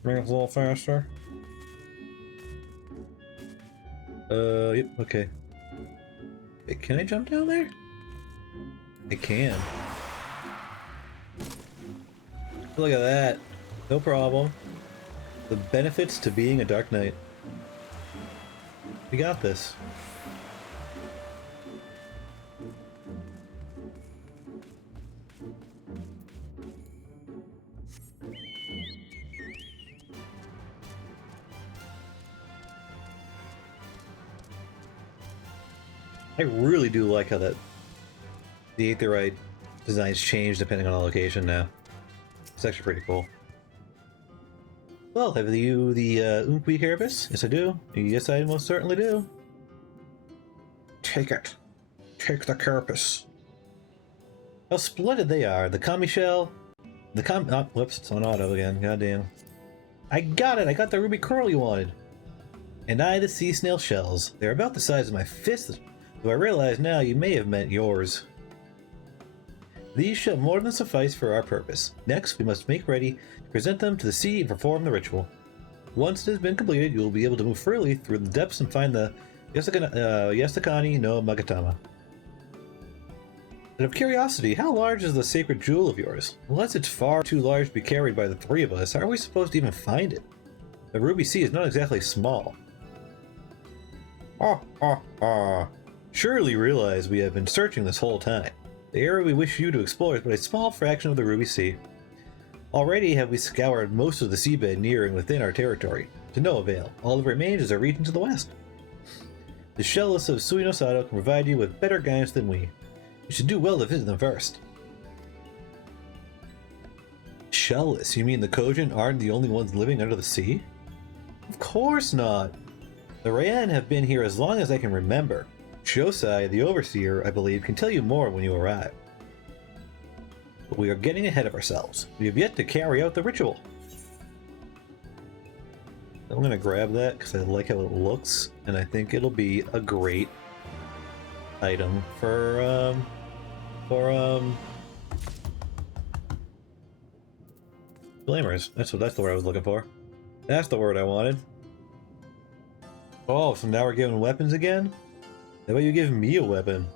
Make it a little faster. Yep, okay. Wait, can I jump down there? I can. Look at that. No problem. The benefits to being a Dark Knight. We got this. I really do like how that the Aetherite designs change depending on the location now. It's actually pretty cool. Well, have you the Unkui carapace? Yes, I do. Yes, I most certainly do. Take it. Take the carapace. How splendid they are. The Kami shell. The oh, whoops, it's on auto again. Goddamn. I got it. I got the ruby coral you wanted. And the sea snail shells. They're about the size of my fist, though I realize now you may have meant yours. These shall more than suffice for our purpose. Next, we must make ready to present them to the sea and perform the ritual. Once it has been completed, you will be able to move freely through the depths and find the Yasakani no Magatama. Out of curiosity, how large is the sacred jewel of yours? Unless it's far too large to be carried by the three of us, how are we supposed to even find it? The Ruby Sea is not exactly small. Surely you realize we have been searching this whole time. The area we wish you to explore is but a small fraction of the Ruby Sea. Already have we scoured most of the seabed near and within our territory, to no avail. All that remains is our region to the west. The Shellless of Suinosado can provide you with better guidance than we. You should do well to visit them first. Shellless? You mean the Kojin aren't the only ones living under the sea? Of course not! The Rayan have been here as long as I can remember. Shosai, the Overseer, I believe, can tell you more when you arrive. But we are getting ahead of ourselves. We have yet to carry out the ritual. I'm gonna grab that because I like how it looks, and I think it'll be a great item for Flamers. That's the word I was looking for. That's the word I wanted. Oh, so now we're giving weapons again? How about you give me a weapon?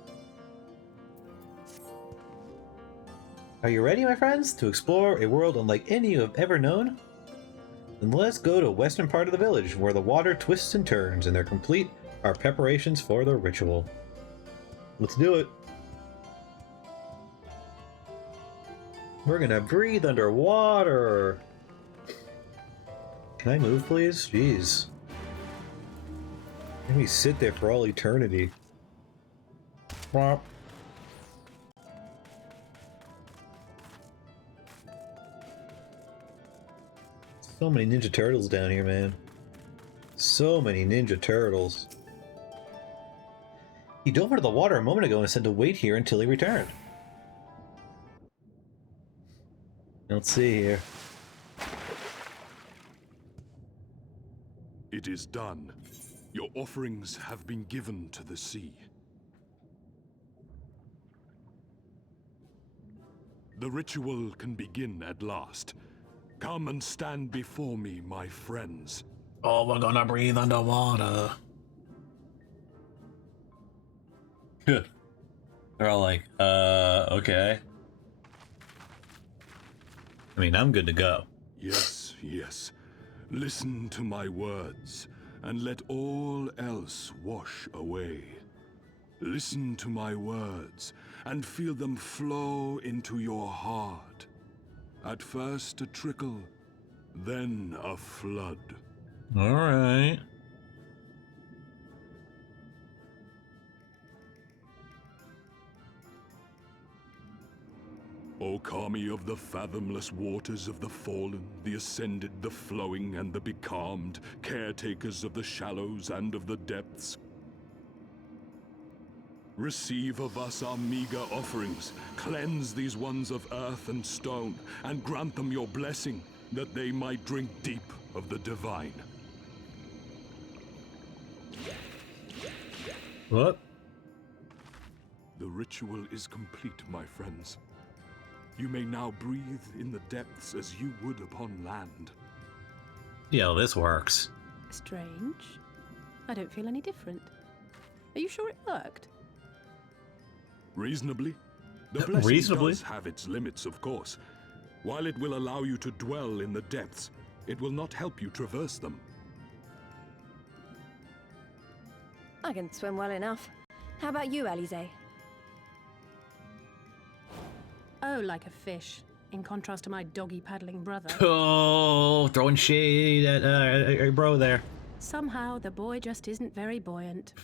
Are you ready, my friends, to explore a world unlike any you have ever known? Then let's go to the western part of the village, where the water twists and turns, and they're complete our preparations for the ritual. Let's do it. We're gonna breathe underwater. Can I move, please? Jeez. Let me sit there for all eternity. Womp. So many Ninja Turtles down here, man. So many Ninja Turtles. He dove into the water a moment ago and said to wait here until he returned. Let's see here. It is done. Your offerings have been given to the sea. The ritual can begin at last. Come and stand before me, my friends. Oh, we're gonna breathe underwater. Good. They're all like, okay. I mean, I'm good to go. Yes, yes. Listen to my words, and let all else wash away. Listen to my words, and feel them flow into your heart. At first a trickle, then a flood. All right. O Kami of the fathomless waters of the fallen, the ascended, the flowing, and the becalmed, caretakers of the shallows and of the depths, receive of us our meager offerings, cleanse these ones of earth and stone, and grant them your blessing, that they might drink deep of the divine. What? The ritual is complete, my friends. You may now breathe in the depths as you would upon land. Yeah, this works. Strange. I don't feel any different. Are you sure it worked? Reasonably. The blessing Reasonably? does have its limits, of course. While it will allow you to dwell in the depths, it will not help you traverse them. I can swim well enough. How about you, Alize? Oh, like a fish, in contrast to my doggy-paddling brother. Oh, throwing shade at our bro there. Somehow, the boy just isn't very buoyant.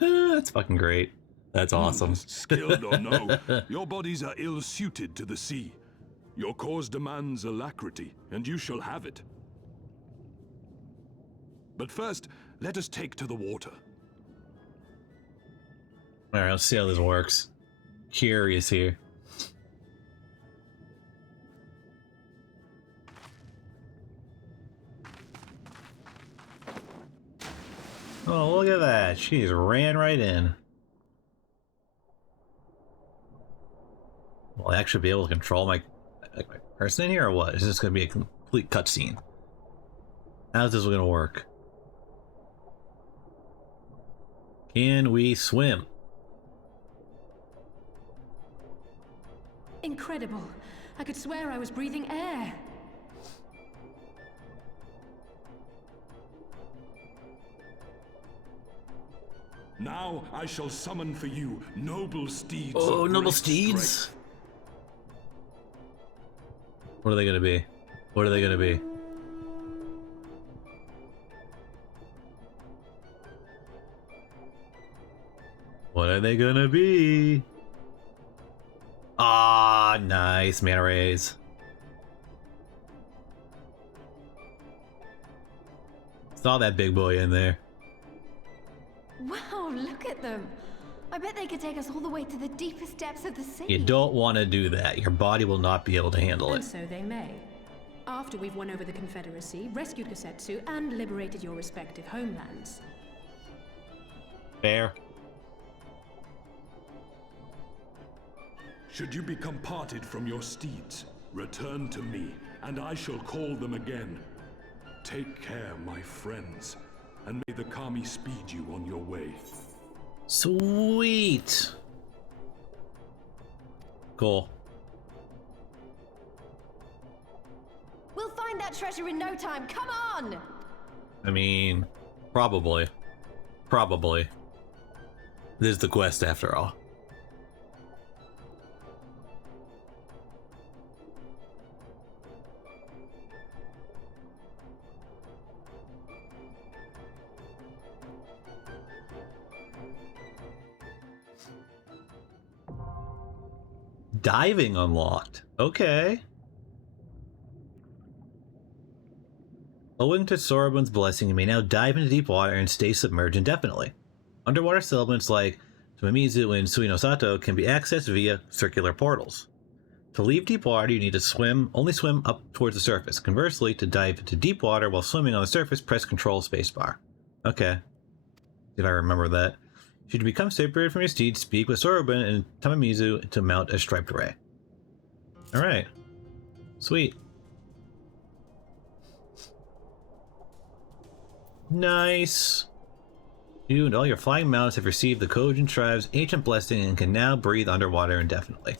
That's fucking great. That's awesome. Skilled or no, your bodies are ill-suited to the sea. Your cause demands alacrity, and you shall have it. But first, let us take to the water. Alright, let's see how this works. Curious here. Oh, look at that. She's ran right in. Will I actually be able to control my person in here, or what? Is this going to be a complete cutscene? How's this going to work? Can we swim? Incredible. I could swear I was breathing air. Now I shall summon for you noble steeds. Oh, of noble great steeds! strength. What are they gonna be? What are they gonna be? What are they gonna be? Ah, nice mana rays. Saw that big boy in there. Wow, look at them. I bet they could take us all the way to the deepest depths of the sea. You don't want to do that. Your body will not be able to handle And it. so they may. After we've won over the Confederacy, rescued Gosetsu, and liberated your respective homelands. Fair. Should you become parted from your steeds, return to me, and I shall call them again. Take care, my friends, and may the Kami speed you on your way. Sweet. Cool. We'll find that treasure in no time. Come on! I mean, probably. Probably. This is the quest after all. Diving unlocked. Okay. Owing to Soroban's blessing, you may now dive into deep water and stay submerged indefinitely. Underwater settlements like Tumamizu and Suinosato can be accessed via circular portals. To leave deep water, you need to only swim up towards the surface. Conversely, to dive into deep water while swimming on the surface, press Control Spacebar. Okay. Did I remember that? Should you become separated from your steed, speak with Soroban and Tamamizu to mount a striped ray. Alright. Sweet. Nice. You and all your flying mounts have received the Kojin tribe's ancient blessing and can now breathe underwater indefinitely.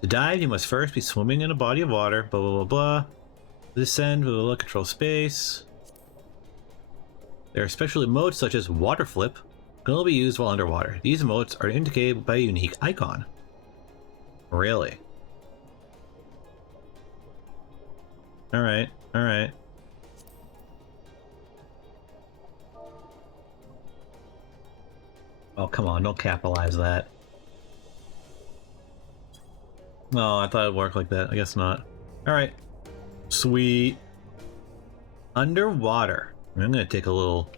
To dive, you must first be swimming in a body of water, blah blah blah blah. To descend, blah blah blah, control space. There are special emotes such as Water Flip, can only be used while underwater. These emotes are indicated by a unique icon. Really? Alright, alright. Oh, come on, don't capitalize that. No, I thought it'd work like that. I guess not. Alright. Sweet. Underwater. I'm gonna take a little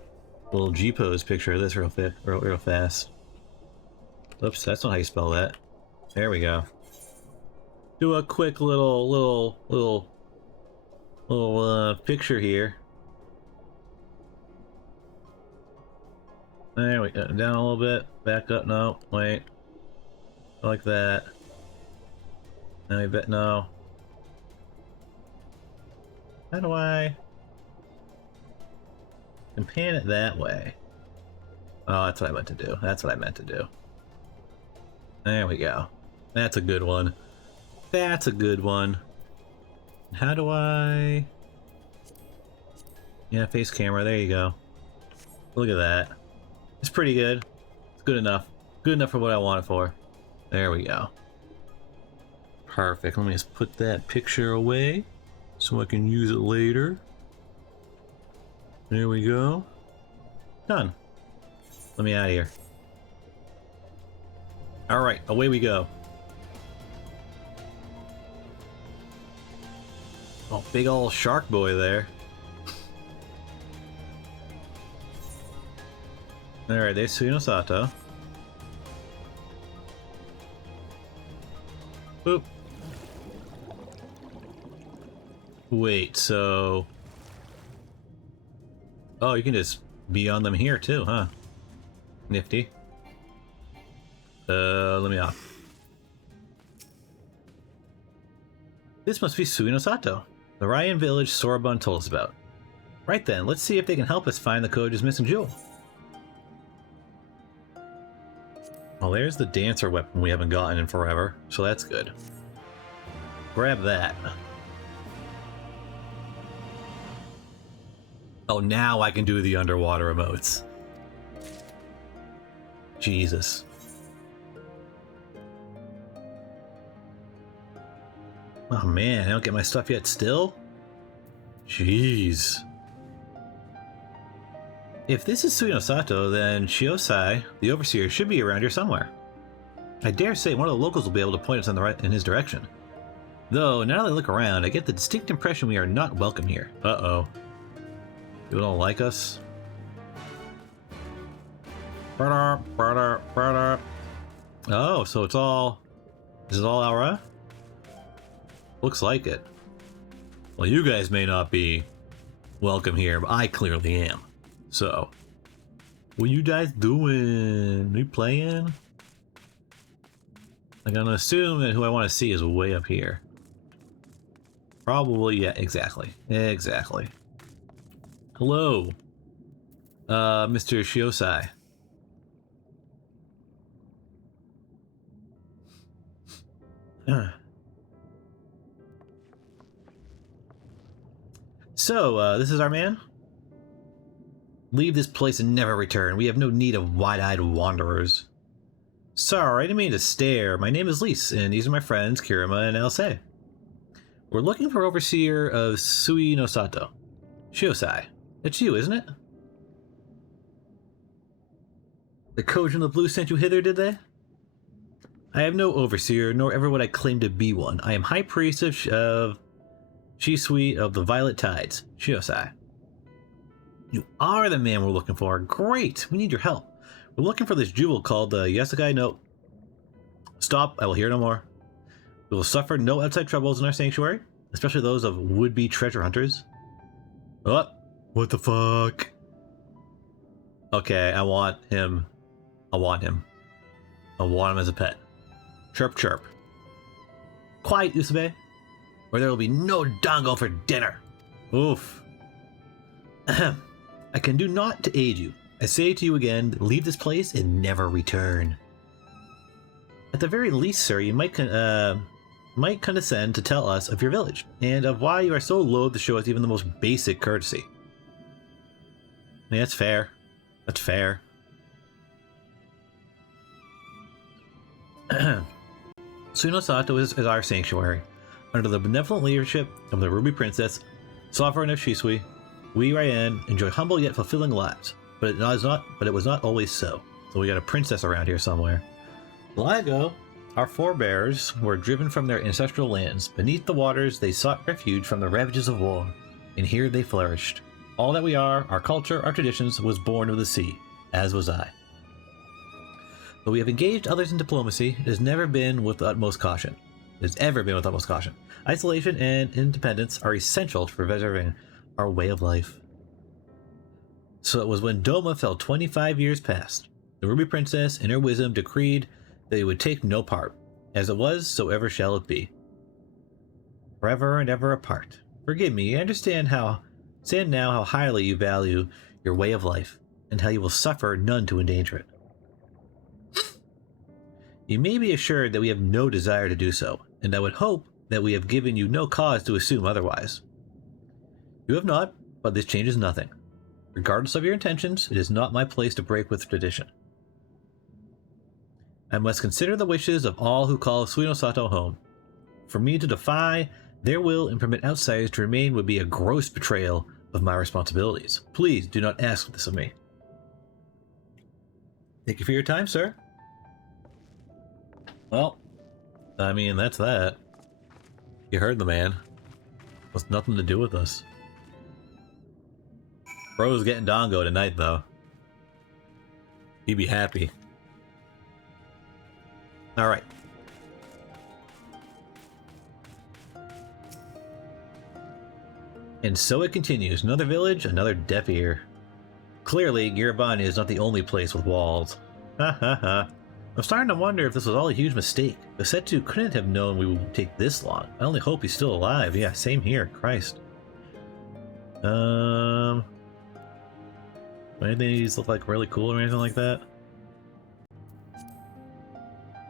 G-pose picture of this real fast. Oops, that's not how you spell that. There we go. Do a quick little picture here. There we go. Down a little bit. Back up. No, wait. Like that. Now we bet no. How do I? And pan it that way. Oh, that's what I meant to do. That's what I meant to do. There we go. That's a good one. That's a good one. How do I? Yeah, face camera. There you go. Look at that. It's pretty good. It's good enough. Good enough for what I want it for. There we go. Perfect. Let me just put that picture away so I can use it later. There we go. Done. Let me out of here. Alright, away we go. Oh, big ol' shark boy there. Alright, there's Suinosato. Boop. Wait, so... Oh, you can just be on them here too, huh? Nifty. Let me off. This must be Suino Sato, the Ryan village Sorabun told us about. Right then, let's see if they can help us find the Koja's missing jewel. Well, there's the dancer weapon we haven't gotten in forever, so that's good. Grab that. Oh, now I can do the underwater emotes. Jesus. Oh man, I don't get my stuff yet still? Jeez. If this is Suino Sato, then Shiosai, the overseer, should be around here somewhere. I dare say one of the locals will be able to point us in his direction. Though, now that I look around, I get the distinct impression we are not welcome here. Uh-oh. People don't like us? Oh, so it's all... Is it all Aura? Looks like it. Well, you guys may not be welcome here, but I clearly am. So, what you guys doing? Are you playing? I'm gonna assume that who I want to see is way up here. Probably, yeah, exactly. Exactly. Hello, Mr. Shiosai. So, this is our man? Leave this place and never return. We have no need of wide-eyed wanderers. Sorry, I didn't mean to stare. My name is Lise, and these are my friends, Kirema and Elsei. We're looking for overseer of Suino Sato. Shiosai. It's you, isn't it? The Koja in the Blue sent you hither, did they? I have no overseer, nor ever would I claim to be one. I am High Priest of Shisui of the Violet Tides, Shiosai. You are the man we're looking for. Great! We need your help. We're looking for this jewel called the Yasakai no... Stop, I will hear no more. We will suffer no outside troubles in our sanctuary, especially those of would-be treasure hunters. Oh, what the fuck? Okay, I want him. I want him. I want him as a pet. Chirp chirp. Quiet, Usabe, or there will be no dango for dinner. Oof. Ahem. I can do naught to aid you. I say to you again, leave this place and never return. At the very least, sir, you might condescend to tell us of your village, and of why you are so loath to show us even the most basic courtesy. Yeah, that's fair. That's fair. Suino Sato is our sanctuary. Under the benevolent leadership of the Ruby Princess, Sovereign of Shisui, we, Ryan, enjoy humble yet fulfilling lives. But it was not always so. So we got a princess around here somewhere. Long ago, our forebears were driven from their ancestral lands. Beneath the waters, they sought refuge from the ravages of war, and here they flourished. All that we are, our culture, our traditions, was born of the sea, as was I. But we have engaged others in diplomacy. It has never been with the utmost caution. It has ever been with the utmost caution. Isolation and independence are essential for preserving our way of life. So it was when Doma fell 25 years past. The Ruby Princess, in her wisdom, decreed that it would take no part. As it was, so ever shall it be. Forever and ever apart. Forgive me, I understand now how highly you value your way of life, and how you will suffer none to endanger it. You may be assured that we have no desire to do so, and I would hope that we have given you no cause to assume otherwise. You have not, but this changes nothing. Regardless of your intentions, it is not my place to break with tradition. I must consider the wishes of all who call Suino Sato home. For me to defy their will and permit outsiders to remain would be a gross betrayal of my responsibilities. Please do not ask this of me. Thank you for your time, sir. Well, I mean, that's that. You heard the man. It's nothing to do with us. Bro's getting Dongo tonight, though. He'd be happy. Alright. And so it continues. Another village, another deaf ear. Clearly, Girabani is not the only place with walls. Ha ha ha. I'm starting to wonder if this was all a huge mistake. Gosetsu couldn't have known we would take this long. I only hope he's still alive. Yeah, same here. Christ. Any of these look like really cool or anything like that?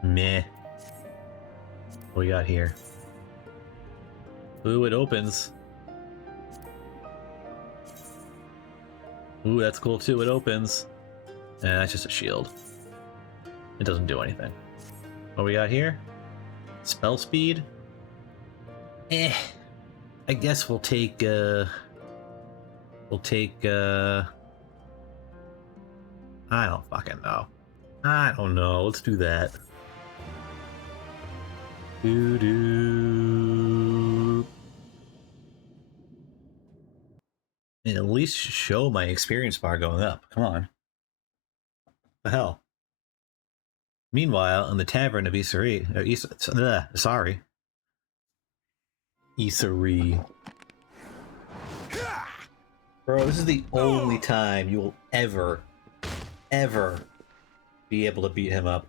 Meh. What we got here? Ooh, it opens. Ooh, that's cool too. It opens. And that's just a shield. It doesn't do anything. What we got here? Spell speed? I guess we'll take, I don't fucking know. I don't know. Let's do that. Doo-doo. And at least show my experience bar going up. Come on. What the hell? Meanwhile, in the tavern of Isari, sorry. Isari. Bro, this is the only time you will ever be able to beat him up.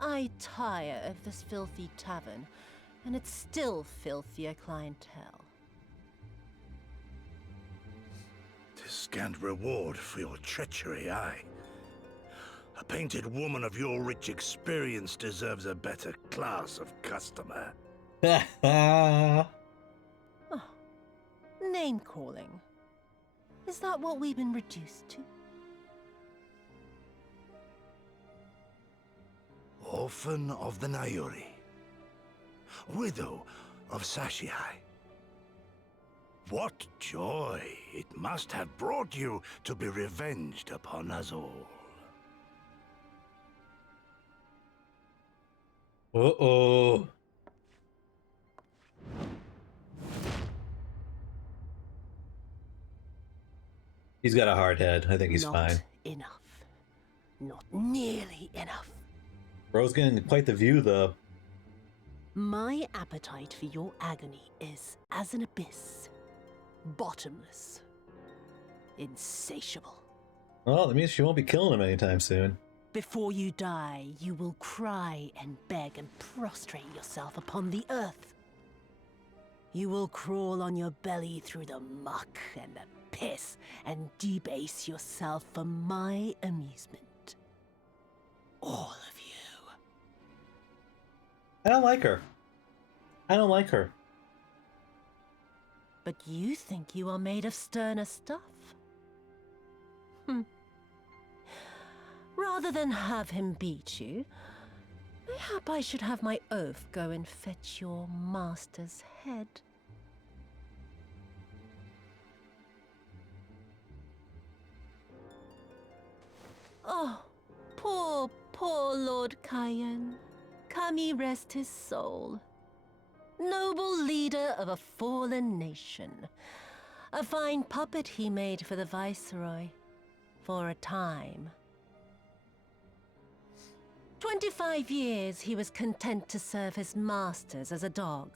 I tire of this filthy tavern, and it's still filthier clientele. Scant reward for your treachery, aye. A painted woman of your rich experience deserves a better class of customer. Oh, name calling. Is that what we've been reduced to? Orphan of the Nayuri. Widow of Sashihai. What joy it must have brought you to be revenged upon us all. Uh-oh. He's got a hard head. I think he's fine. Enough. Not nearly enough. Bro's getting quite the view, though. My appetite for your agony is as an abyss. Bottomless. Insatiable. Well, that means she won't be killing him anytime soon. Before you die, you will cry and beg and prostrate yourself upon the earth. You will crawl on your belly through the muck and the piss and debase yourself for my amusement. All of you. I don't like her. I don't like her. But you think you are made of sterner stuff? Rather than have him beat you, mayhap I should have my oaf go and fetch your master's head. Oh, poor, poor Lord Cayenne. Kami rest his soul. Noble leader of a fallen nation. A fine puppet he made for the Viceroy. For a time. 25 years he was content to serve his masters as a dog.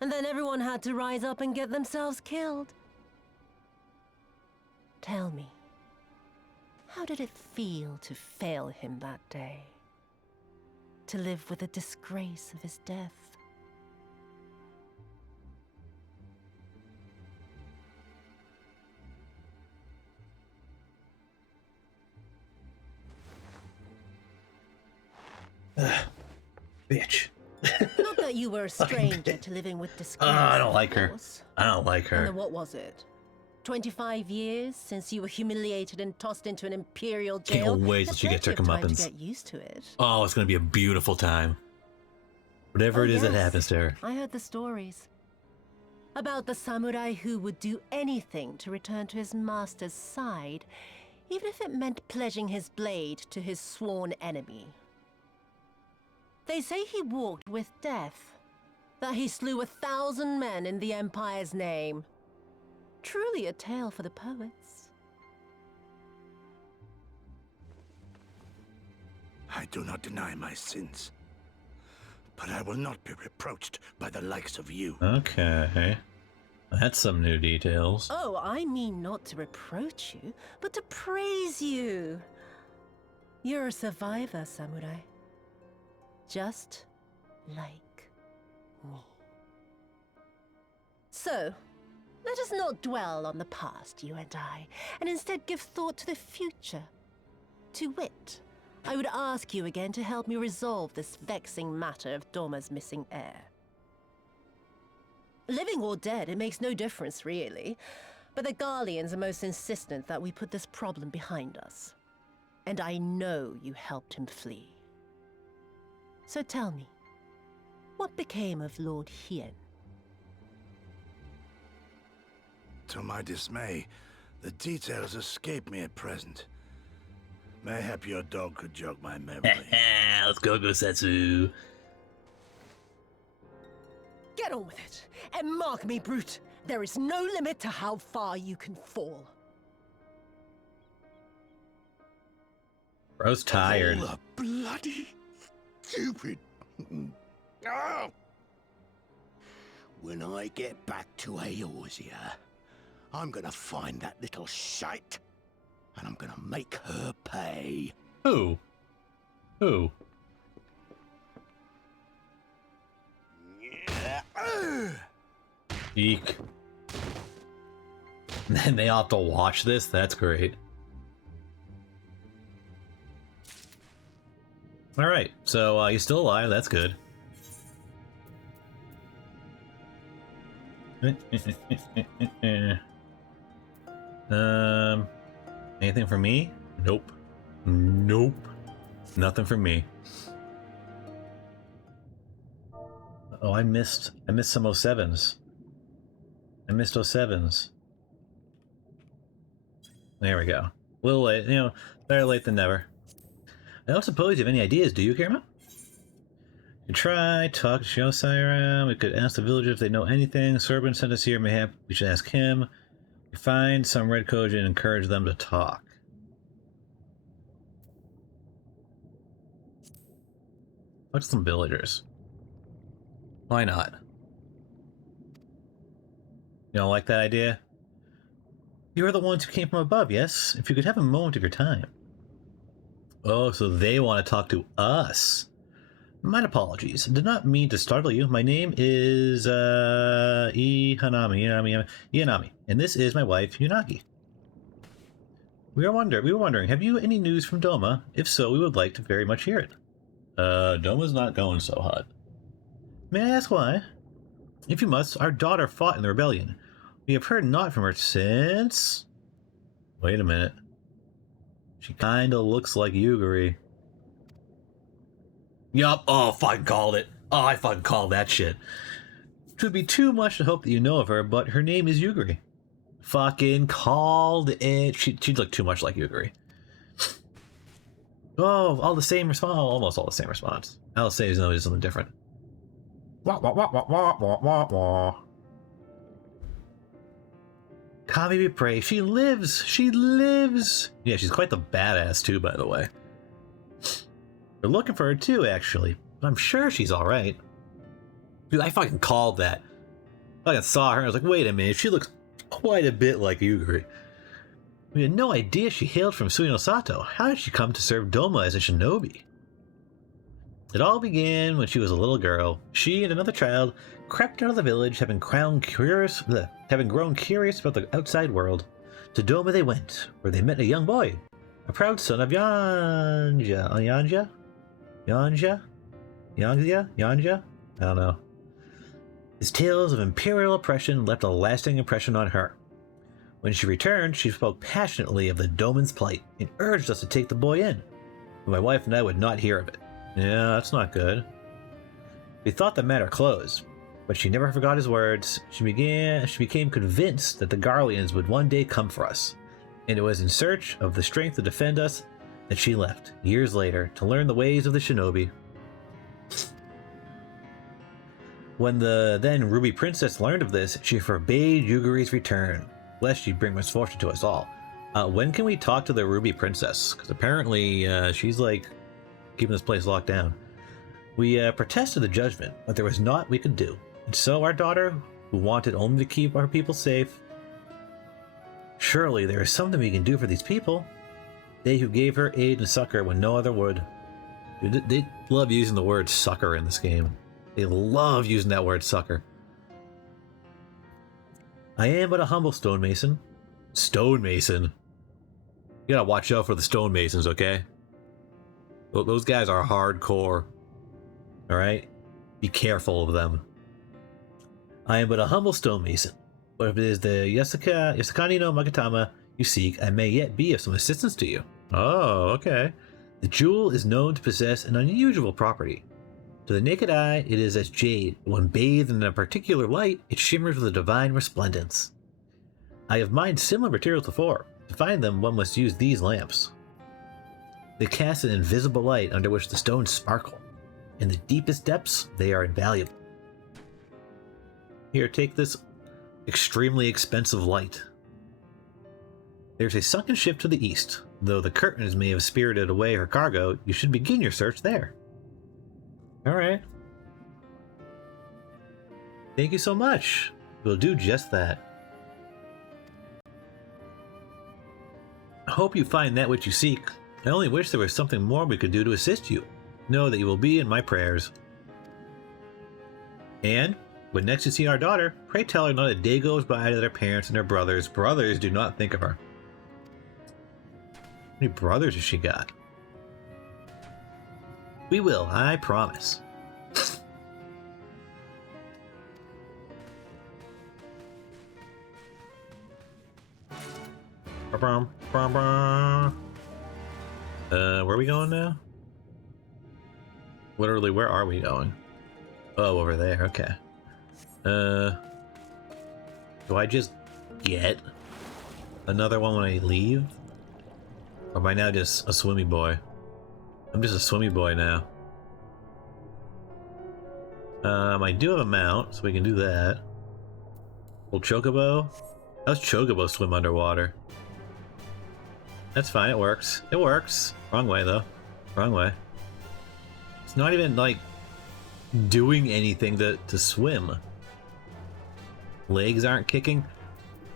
And then everyone had to rise up and get themselves killed. Tell me, how did it feel to fail him that day? To live with the disgrace of his death? Bitch. Not that you were a stranger to living with disgrace. I don't like her. I don't like her. And then what was it? 25 years since you were humiliated and tossed into an imperial jail? Can't wait till she gets her comeuppance. To get used to it. Oh, it's gonna be a beautiful time. Whatever it is that happens to her. I heard the stories. About the samurai who would do anything to return to his master's side, even if it meant pledging his blade to his sworn enemy. They say he walked with death, that he slew 1,000 men in the Empire's name. Truly a tale for the poets. I do not deny my sins, but I will not be reproached by the likes of you. Okay. That's some new details. Oh, I mean not to reproach you, but to praise you. You're a survivor, samurai. Just like me. So, let us not dwell on the past, you and I, and instead give thought to the future. To wit, I would ask you again to help me resolve this vexing matter of Doma's missing heir. Living or dead, it makes no difference, really. But the Garleans are most insistent that we put this problem behind us. And I know you helped him flee. So tell me, what became of Lord Hien? To my dismay, the details escape me at present. Mayhap your dog could jog my memory. Let's go, Gosetsu. Get on with it, and mark me, brute. There is no limit to how far you can fall. Bro's tired. Oh, the bloody stupid. Oh. When I get back to Heyo's, I'm gonna find that little shite, and I'm gonna make her pay. Who? Who? Eek. And they all have to watch this? That's great. Alright, so he's still alive, that's good. Anything for me? Nope. Nope. Nothing for me. Oh, I missed some 07s. I missed 07s. There we go. A little late, better late than never. I don't suppose you have any ideas, do you, Kirema? We could try, talk to Shiosai around, we could ask the villagers if they know anything. Sorbin sent us here, mayhap we should ask him. We find some red koji and encourage them to talk. Talk to some villagers. Why not? You don't like that idea? You are the ones who came from above, yes? If you could have a moment of your time. Oh, so they want to talk to us. My apologies. Did not mean to startle you. My name is, Ianami, and this is my wife, Yunagi. We were wondering, have you any news from Doma? If so, we would like to very much hear it. Doma's not going so hot. May I ask why? If you must, our daughter fought in the rebellion. We have heard naught from her since... Wait a minute. She kinda looks like Yuguri. Yup, oh, fucking called it. Oh, I fucking called that shit. It would be too much to hope that you know of her, but her name is Yuguri. Fucking called it. She'd look too much like Yuguri. Oh, all the same response. Almost all the same response. I'll say is no, it's something different. Wah, wah, wah, wah, wah, wah, wah, wah. Kami be praised. She lives. She lives. Yeah, she's quite the badass too, by the way. We're looking for her too, actually. I'm sure she's all right. Dude, I fucking called that. I fucking saw her and I was like, wait a minute, she looks quite a bit like Yuguri. We had no idea she hailed from Suino Sato. How did she come to serve Doma as a shinobi? It all began when she was a little girl. She and another child crept out of the village, having grown curious about the outside world. To Doma they went, where they met a young boy, a proud son of Yanja? I don't know. His tales of imperial oppression left a lasting impression on her. When she returned, she spoke passionately of the Doman's plight and urged us to take the boy in. But my wife and I would not hear of it. Yeah, that's not good. We thought the matter closed, but she never forgot his words. She became convinced that the Garleans would one day come for us, and it was in search of the strength to defend us that she left, years later, to learn the ways of the shinobi. When the then Ruby Princess learned of this, she forbade Yuguri's return, lest she bring misfortune to us all. When can we talk to the Ruby Princess? Because apparently she's like keeping this place locked down. We protested the judgment, but there was naught we could do. And so our daughter, who wanted only to keep our people safe. Surely there is something we can do for these people. They who gave her aid and succor when no other would. Dude, they love using the word succor in this game. They love using that word succor. I am but a humble stonemason. Stonemason? You gotta watch out for the stonemasons, okay? Those guys are hardcore. Alright? Be careful of them. I am but a humble stonemason. But if it is the Yasakani no Magatama you seek, I may yet be of some assistance to you. Oh, okay. The jewel is known to possess an unusual property. To the naked eye, it is as jade. When bathed in a particular light, it shimmers with a divine resplendence. I have mined similar materials before. To find them, one must use these lamps. They cast an invisible light under which the stones sparkle. In the deepest depths, they are invaluable. Here, take this extremely expensive light. There's a sunken ship to the east. Though the curtains may have spirited away her cargo, you should begin your search there. Alright. Thank you so much. We'll do just that. I hope you find that which you seek. I only wish there was something more we could do to assist you. Know that you will be in my prayers. And when next you see our daughter, pray tell her not a day goes by that her parents and her brothers do not think of her. How many brothers has she got? We will, I promise. Where are we going now? Literally, where are we going? Oh, over there, okay. Do I just get another one when I leave? Or am I now just a swimmy boy? I'm just a swimmy boy now. I do have a mount, so we can do that. Well, Chocobo? How's Chocobo swim underwater? That's fine, it works. It works. Wrong way, though. Wrong way. It's not even, like, doing anything to swim. Legs aren't kicking.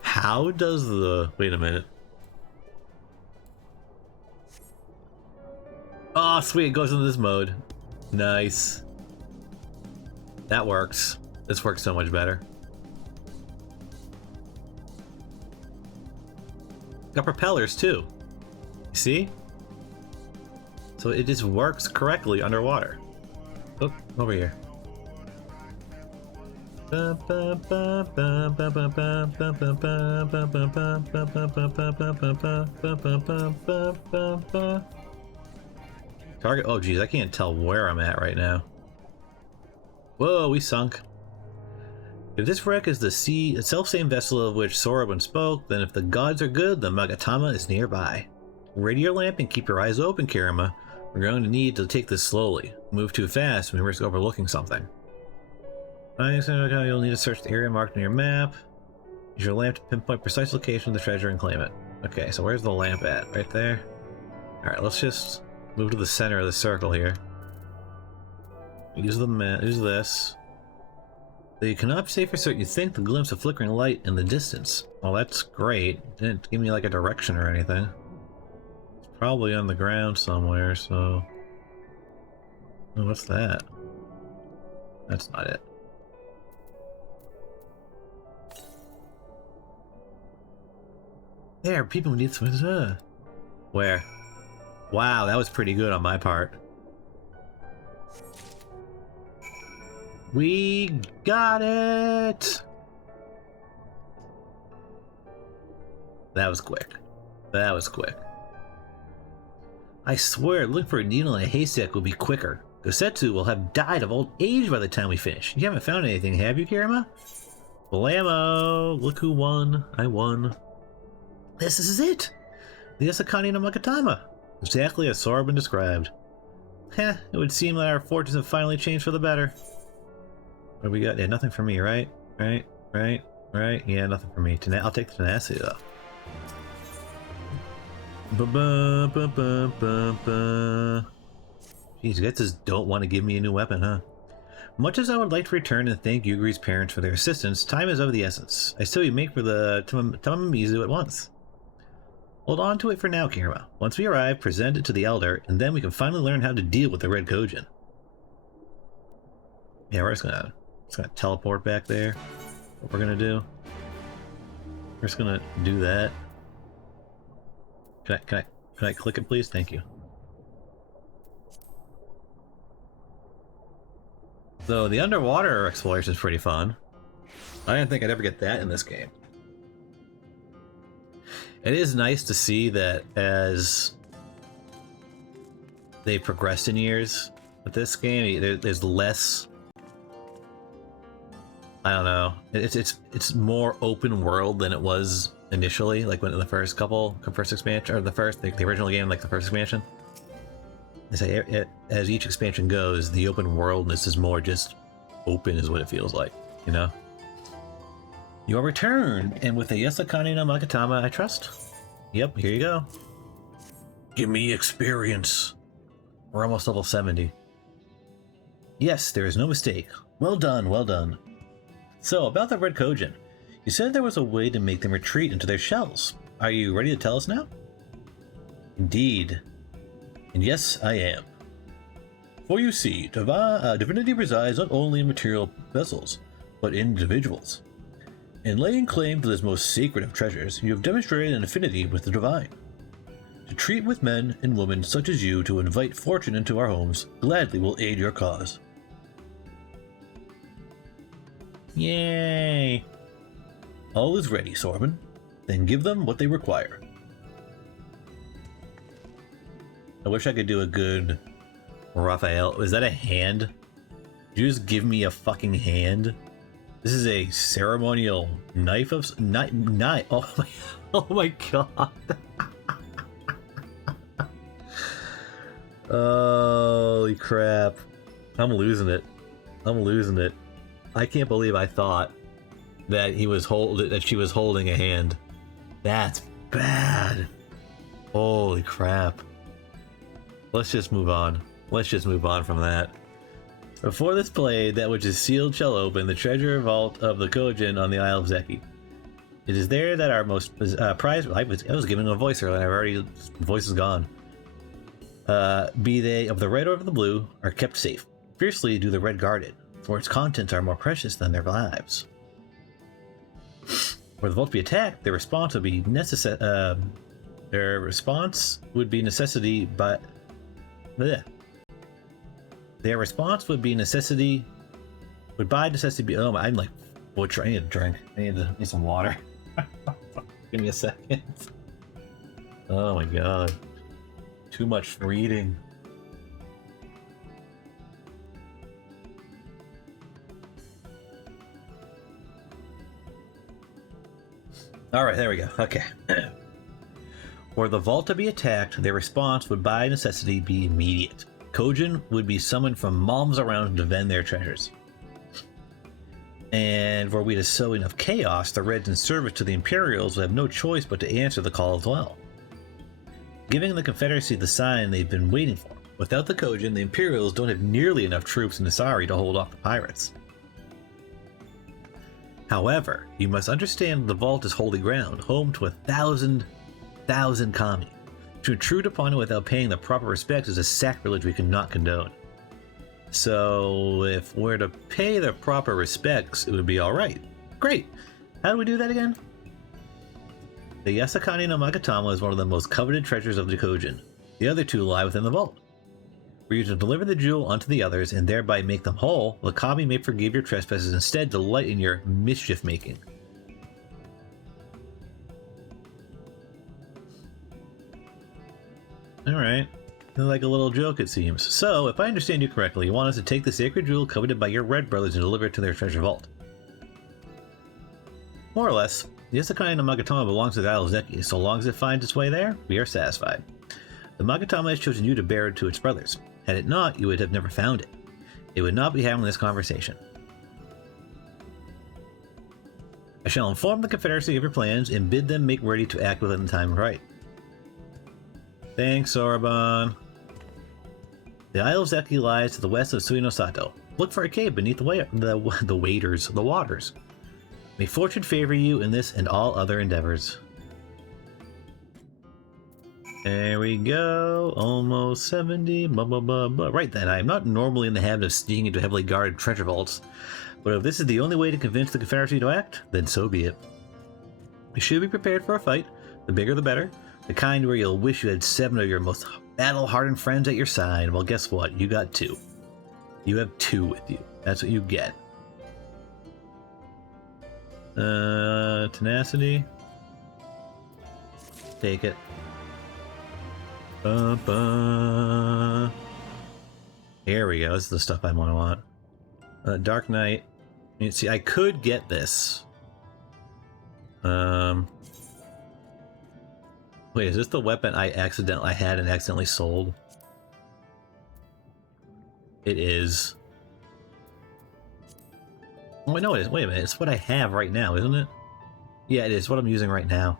How does the... Wait a minute. Oh, sweet, it goes into this mode. Nice. That works. This works so much better. Got propellers, too. You see? So it just works correctly underwater. Oh, over here. Target. Oh, geez, I can't tell where I'm at right now. Whoa, we sunk. If this wreck is the self-same vessel of which Sorobun spoke, then if the gods are good, the Magatama is nearby. Ready your lamp and keep your eyes open, Kirema. We're going to need to take this slowly. Move too fast, we risk overlooking something. You'll need to search the area marked on your map. Use your lamp to pinpoint precise location of the treasure and claim it. Okay, so where's the lamp at? Right there? Alright, let's just move to the center of the circle here. Use the map. Use this. So you cannot say for certain. You think the glimpse of flickering light in the distance. Well, that's great. Didn't give me like a direction or anything. It's probably on the ground somewhere, so... Oh, what's that? That's not it. There, people need some... Where? Wow, that was pretty good on my part. We got it! That was quick. That was quick. I swear, looking for a needle in a haystack will be quicker. Gosetsu will have died of old age by the time we finish. You haven't found anything, have you, Kirema? Blammo! Look who won. I won. This is it! The Asakani no Magatama! Exactly as Sorobun described. Heh, it would seem that our fortunes have finally changed for the better. What do we got? Yeah, nothing for me, right? Right? Yeah, nothing for me. I'll take the tenacity, though. Jeez, you guys just don't want to give me a new weapon, huh? Much as I would like to return and thank Yuguri's parents for their assistance, time is of the essence. I still make for the Tamamizu at once. Hold on to it for now, Kirema. Once we arrive, present it to the Elder, and then we can finally learn how to deal with the Red Kojin. Yeah, we're just gonna teleport back there. What we're gonna do. We're just gonna do that. Can I click it, please? Thank you. So the underwater exploration is pretty fun. I didn't think I'd ever get that in this game. It is nice to see that as they progressed in years with this game, there's less. I don't know. It's more open world than it was initially, like when the first expansion, or the original game, like the first expansion. It's like as each expansion goes, the open worldness is more just open, is what it feels like, you know? Your return, and with a Yasakani no Magatama, I trust? Yep, here you go. Give me experience. We're almost level 70. Yes, there is no mistake. Well done, well done. So, about the Red Kojin. You said there was a way to make them retreat into their shells. Are you ready to tell us now? Indeed. And yes, I am. For you see, divinity resides not only in material vessels, but in individuals. In laying claim to this most sacred of treasures, you have demonstrated an affinity with the divine. To treat with men and women such as you to invite fortune into our homes gladly will aid your cause. Yay! All is ready, Sorban. Then give them what they require. I wish I could do a good Raphael. Was that a hand? Did you just give me a fucking hand? This is a ceremonial knife of knife. Oh my god. Holy crap. I'm losing it. I can't believe I thought that she was holding a hand. That's bad. Holy crap. Let's just move on. From that. Before this blade, that which is sealed shall open the treasure vault of the Kojin on the Isle of Zeki. It is there that our most prized. I was giving a voice earlier, and I've already. The voice is gone. Be they of the red or of the blue, are kept safe. Fiercely do the red guard it, for its contents are more precious than their lives. Were the vault to be attacked, their response would be necessity, but. Bleh. Their response would by necessity be. Oh, I'm like butcher. I need a drink. I need some water. Give me a second. Oh my god. Too much reading. Alright, there we go. Okay. Were the vault to be attacked, their response would by necessity be immediate. Kojin would be summoned from malms around to defend their treasures. And were we to sow enough chaos, the Reds in service to the Imperials would have no choice but to answer the call as well, giving the Confederacy the sign they've been waiting for. Without the Kojin, the Imperials don't have nearly enough troops in Asari to hold off the pirates. However, you must understand the vault is holy ground, home to 1,000 kami. To intrude upon it without paying the proper respects is a sacrilege we cannot condone. So, if we're to pay the proper respects, it would be alright. Great! How do we do that again? The Yasakani no Magatama is one of the most coveted treasures of the Kojin. The other two lie within the vault. Were you to deliver the jewel unto the others and thereby make them whole, the kami may forgive your trespasses, instead delight in your mischief making. Alright. Like a little joke, it seems. So, if I understand you correctly, you want us to take the sacred jewel coveted by your Red brothers and deliver it to their treasure vault. More or less. The Yasakani no Magatama belongs to the Isle of Zeki. So long as it finds its way there, we are satisfied. The Magatama has chosen you to bear it to its brothers. Had it not, you would have never found it. It would not be having this conversation. I shall inform the Confederacy of your plans and bid them make ready to act within the time right. Thanks, Soraban. The Isle of Zeki lies to the west of Suinosato. Look for a cave beneath the waters. May fortune favor you in this and all other endeavors. There we go. Almost 70. Blah, blah, blah, blah. Right then, I am not normally in the habit of sneaking into heavily guarded treasure vaults, but if this is the only way to convince the Confederacy to act, then so be it. You should be prepared for a fight. The bigger the better. The kind where you'll wish you had 7 of your most battle-hardened friends at your side. Well, guess what? You got 2. You have 2 with you. That's what you get. Tenacity. Take it. Here we go. This is the stuff I want. Dark Knight. You see, I could get this. Wait, is this the weapon I had and accidentally sold? It is. Oh, no, it is. Wait a minute. It's what I have right now, isn't it? Yeah, it is what I'm using right now.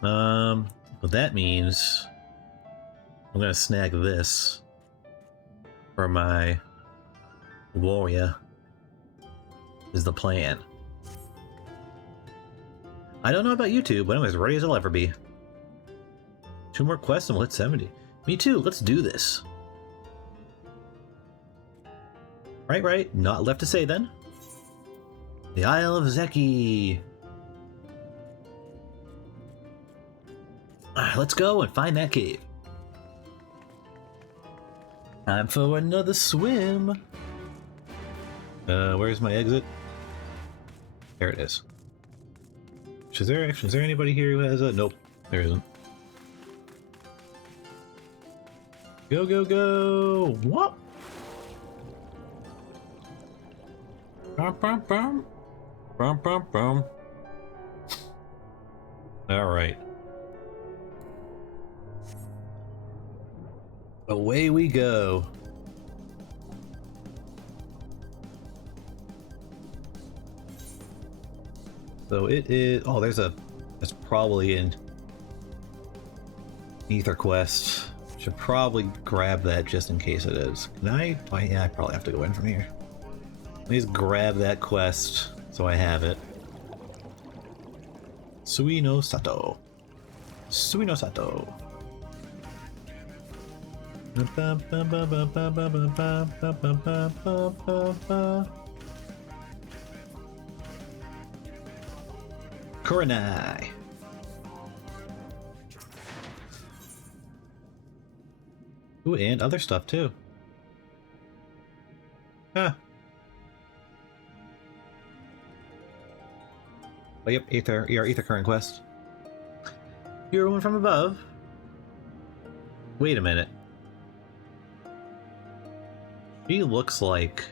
What that means, I'm gonna snag this for my warrior. Is the plan. I don't know about you two, but I'm as ready as I'll ever be. 2 more quests and we'll hit 70. Me too, let's do this. Right. Not left to say then. The Isle of Zeki. Let's go and find that cave. Time for another swim. Where's my exit? There it is. Is there anybody here who has a... Nope, there isn't. Go, go, go! What? Bum, bum, bum. Bum, bum, bum. Alright. Away we go. So it is... Oh, there's a... That's probably an Ether quest. Should probably grab that just in case it is. Can I? Yeah, I probably have to go in from here. Let me just grab that quest so I have it. Sui no Sato. Sui no Sato. Kurenai. Ooh, and other stuff too. Huh. Oh, yep, your Ether current quest. You're one from above. Wait a minute. She looks like...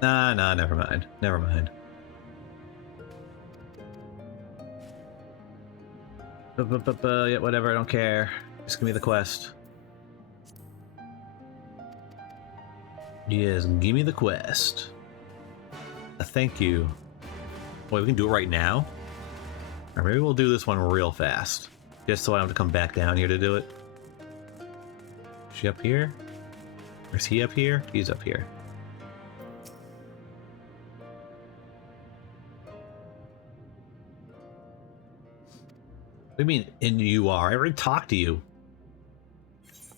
Nah, never mind. Never mind. Yeah, whatever, I don't care. Just give me the quest. Yes, give me the quest. Thank you. Wait, we can do it right now? Or maybe we'll do this one real fast. Just so I don't have to come back down here to do it. Is she up here? Or is he up here? He's up here. What do you mean, in you are? I already talked to you.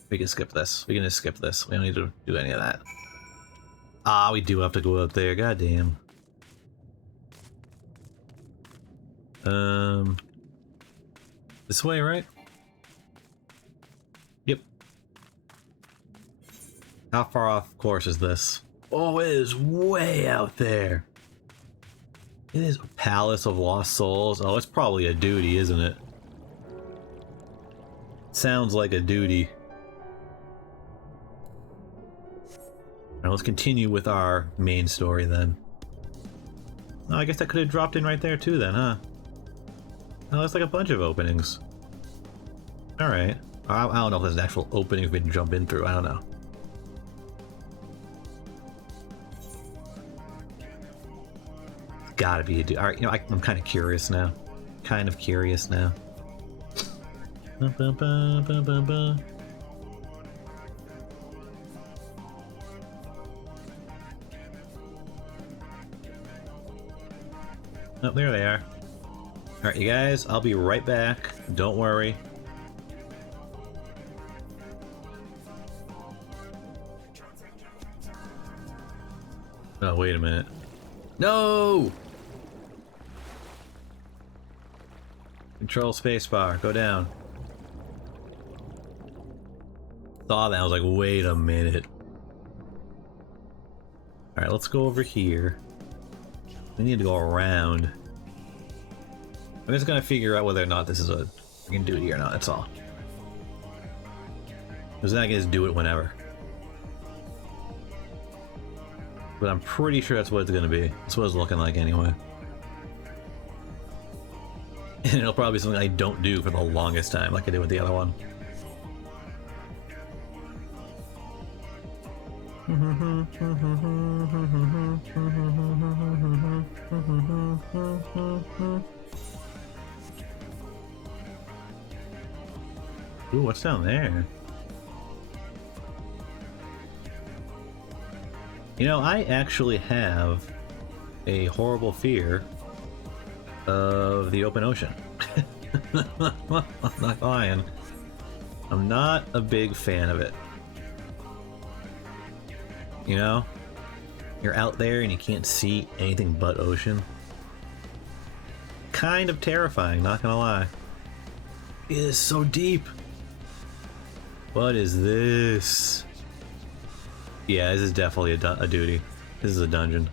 We can skip this. We can just skip this. We don't need to do any of that. Ah, we do have to go up there. God damn. This way, right? Yep. How far off course is this? Oh, it is way out there. It is a Palace of Lost Souls. Oh, it's probably a duty, isn't it? Sounds like a duty. Now let's continue with our main story then. Oh, I guess that could have dropped in right there too then, huh? Oh, that's like a bunch of openings. Alright. I don't know if there's an actual opening we can jump in through, I don't know. Gotta be a dude. Alright, you know, I'm kind of curious now. Kind of curious now. Oh, there they are. Alright, you guys, I'll be right back. Don't worry. Oh, wait a minute. No! Control spacebar, go down. Saw that, I was like, wait a minute. Alright, let's go over here. We need to go around. I'm just gonna figure out whether or not this is a freaking duty or not, that's all. Because then I can just do it whenever. But I'm pretty sure that's what it's gonna be. That's what it's looking like anyway. And it'll probably be something I don't do for the longest time, like I did with the other one. Ooh, what's down there? You know, I actually have a horrible fear of the open ocean. I'm not lying. I'm not a big fan of it. You know? You're out there and you can't see anything but ocean. Kind of terrifying, not gonna lie. It is so deep. What is this? Yeah, this is definitely a duty. This is a dungeon.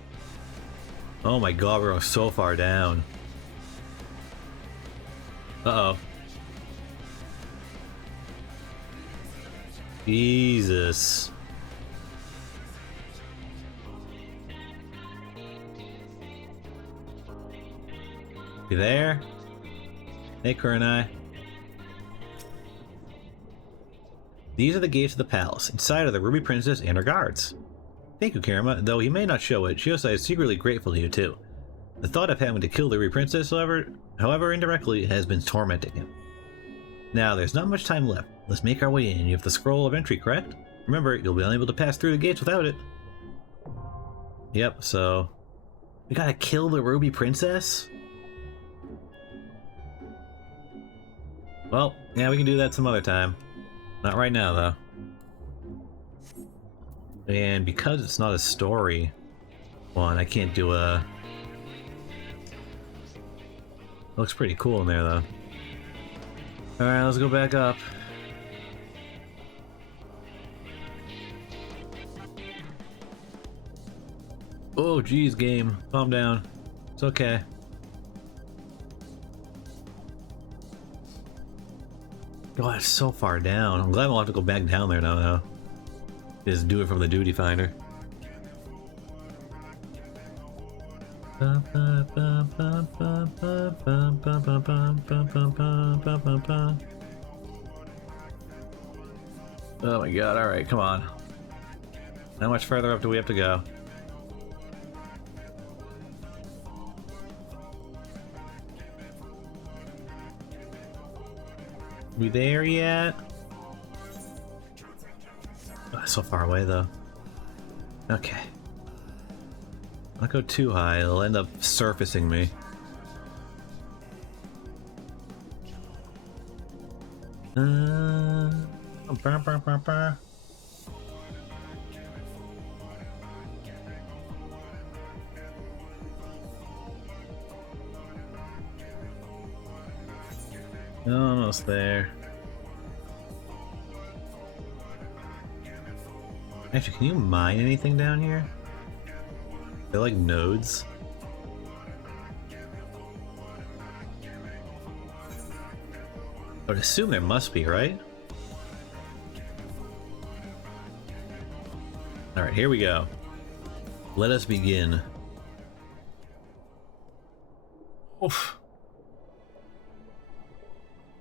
Oh my god, we're so far down. Uh-oh. Jesus. You there? Hey, Kurenai. These are the gates of the palace. Inside are the Ruby Princess and her guards. Thank you, Kirema. Though he may not show it, Shiosai is secretly grateful to you too. The thought of having to kill the Ruby Princess, however indirectly, has been tormenting him. Now, there's not much time left. Let's make our way in. You have the scroll of entry, correct? Remember, you'll be unable to pass through the gates without it. Yep, so... we gotta kill the Ruby Princess? Well, yeah, we can do that some other time. Not right now, though. And because it's not a story one, I can't do a... Looks pretty cool in there, though. Alright, let's go back up. Oh, geez, game. Calm down. It's okay. God, it's so far down. I'm glad I won't have to go back down there now, though. Just do it from the duty finder. Oh my god, alright, come on. How much further up do we have to go? We there yet? Oh, so far away though. Okay. Don't go too high, it'll end up surfacing me. Almost there. Actually, can you mine anything down here? They're like nodes. I would assume there must be, right? Alright, here we go. Let us begin. Oof.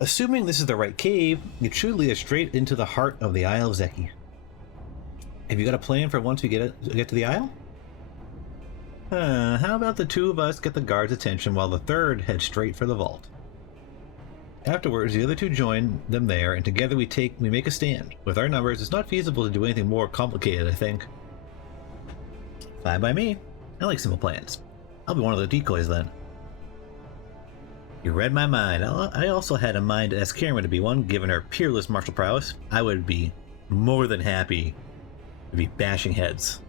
Assuming this is the right cave, it should lead us straight into the heart of the Isle of Zeki. Have you got a plan for once we get to the Isle? How about the two of us get the guards' attention while the third heads straight for the vault? Afterwards, the other two join them there, and together we make a stand. With our numbers, it's not feasible to do anything more complicated, I think. Fine by me. I like simple plans. I'll be one of the decoys then. You read my mind. I also had in mind to ask Kirema to be one, given her peerless martial prowess. I would be more than happy to be bashing heads.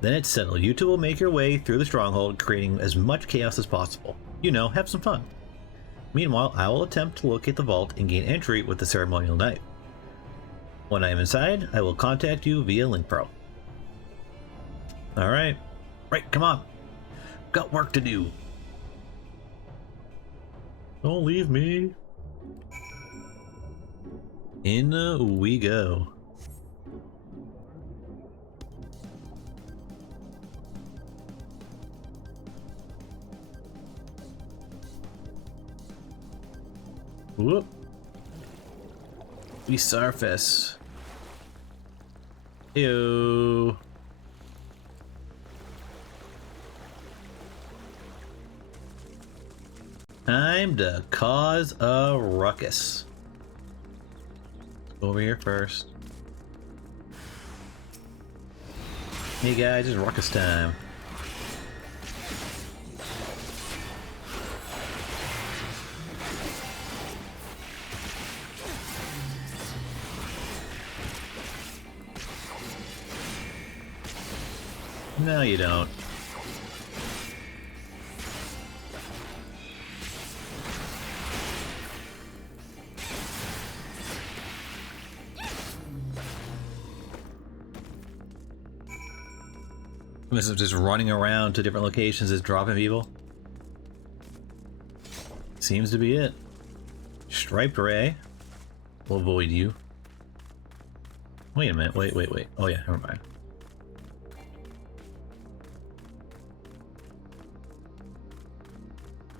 Then it's settled. You two will make your way through the stronghold, creating as much chaos as possible. You know, have some fun. Meanwhile, I will attempt to locate the vault and gain entry with the ceremonial knife. When I am inside, I will contact you via Link Pearl. Alright. Right, come on. Got work to do. Don't leave me. In we go. Whoop. We surface. Ew. Time to cause a ruckus. Over here first. Hey guys, it's ruckus time. No, you don't. This is just running around to different locations, just dropping people. Seems to be it. Striped Ray will avoid you. Wait a minute, wait. Oh yeah, never mind.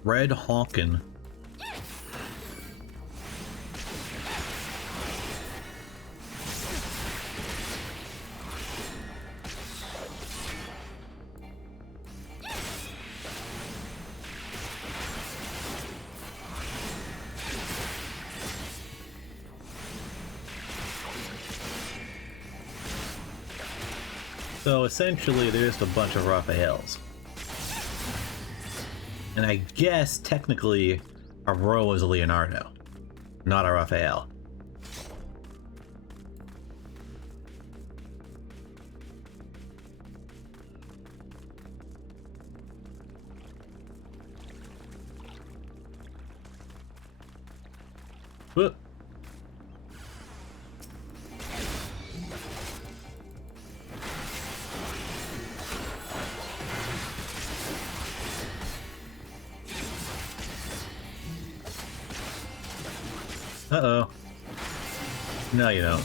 Red Hawken. So essentially there's just a bunch of Raphaels. And I guess technically Aurora was a Leonardo, not a Raphael. Whoop. Uh-oh. No, you don't.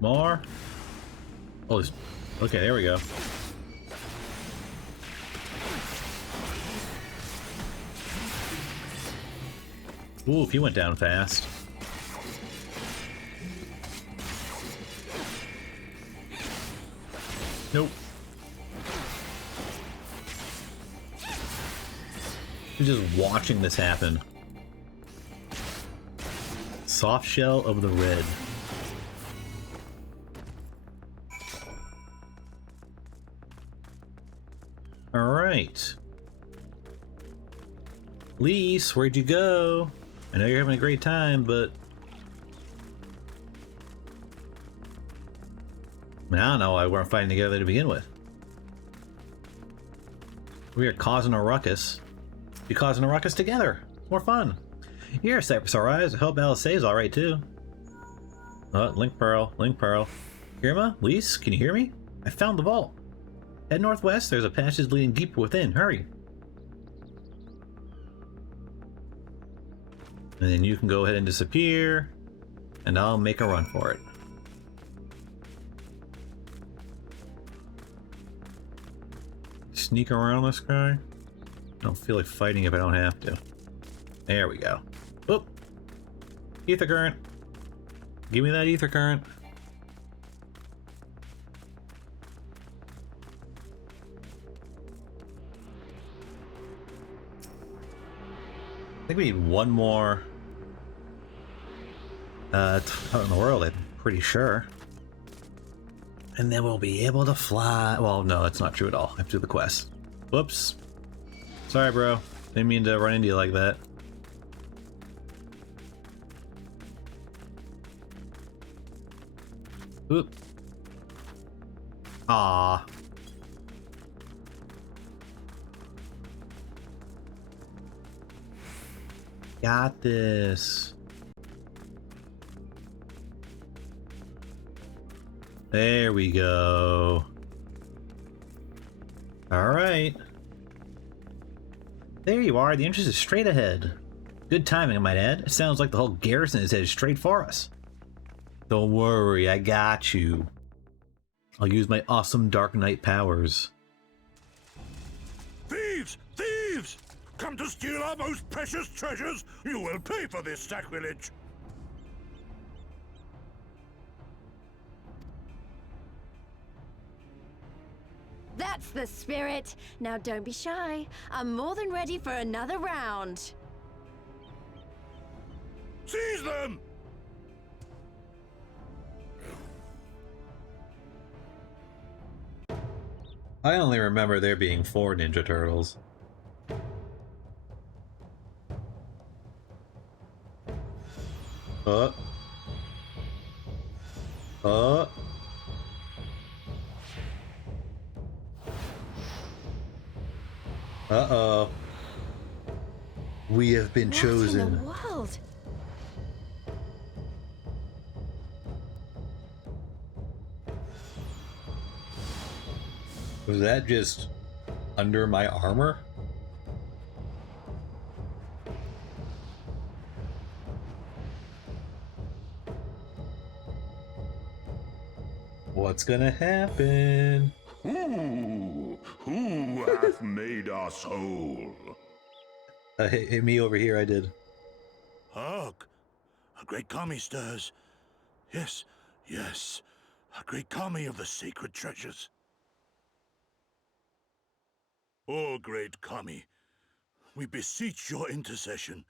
More? Oh, okay, there we go. Ooh, he went down fast. Nope. He's just watching this happen. Soft shell of the red. Alright. Lise, where'd you go? I know you're having a great time, but I don't know why we weren't fighting together to begin with. We are causing a ruckus. Be causing a ruckus together. It's more fun. You're Cypress Rise. I hope Alice is alright too. Oh, Link Pearl, Link Pearl. Kirema? Lise, can you hear me? I found the vault. Head northwest, there's a passage leading deeper within. Hurry. And then you can go ahead and disappear, and I'll make a run for it. Sneak around this guy? I don't feel like fighting if I don't have to. There we go. Oop! Ether current. Give me that ether current. I think we need one more out in the world, I'm pretty sure. And then we'll be able to fly. Well, no, that's not true at all. I have to do the quest. Whoops. Sorry, bro. Didn't mean to run into you like that. Oop. Ah. Got this. There we go. All right. There you are. The entrance is straight ahead. Good timing, I might add. It sounds like the whole garrison is headed straight for us. Don't worry, I got you. I'll use my awesome Dark Knight powers. Thieves! Thieves! Come to steal our most precious treasures? You will pay for this sacrilege! That's the spirit! Now don't be shy. I'm more than ready for another round. Seize them! I only remember there being 4 Ninja Turtles. Uh-oh. We have been chosen. What in the world? Was that just under my armor? What's gonna happen? Who hath made us whole? Hey, me over here, I did. Hark! A great kami stirs. Yes, yes. A great kami of the sacred treasures. O great kami, we beseech your intercession.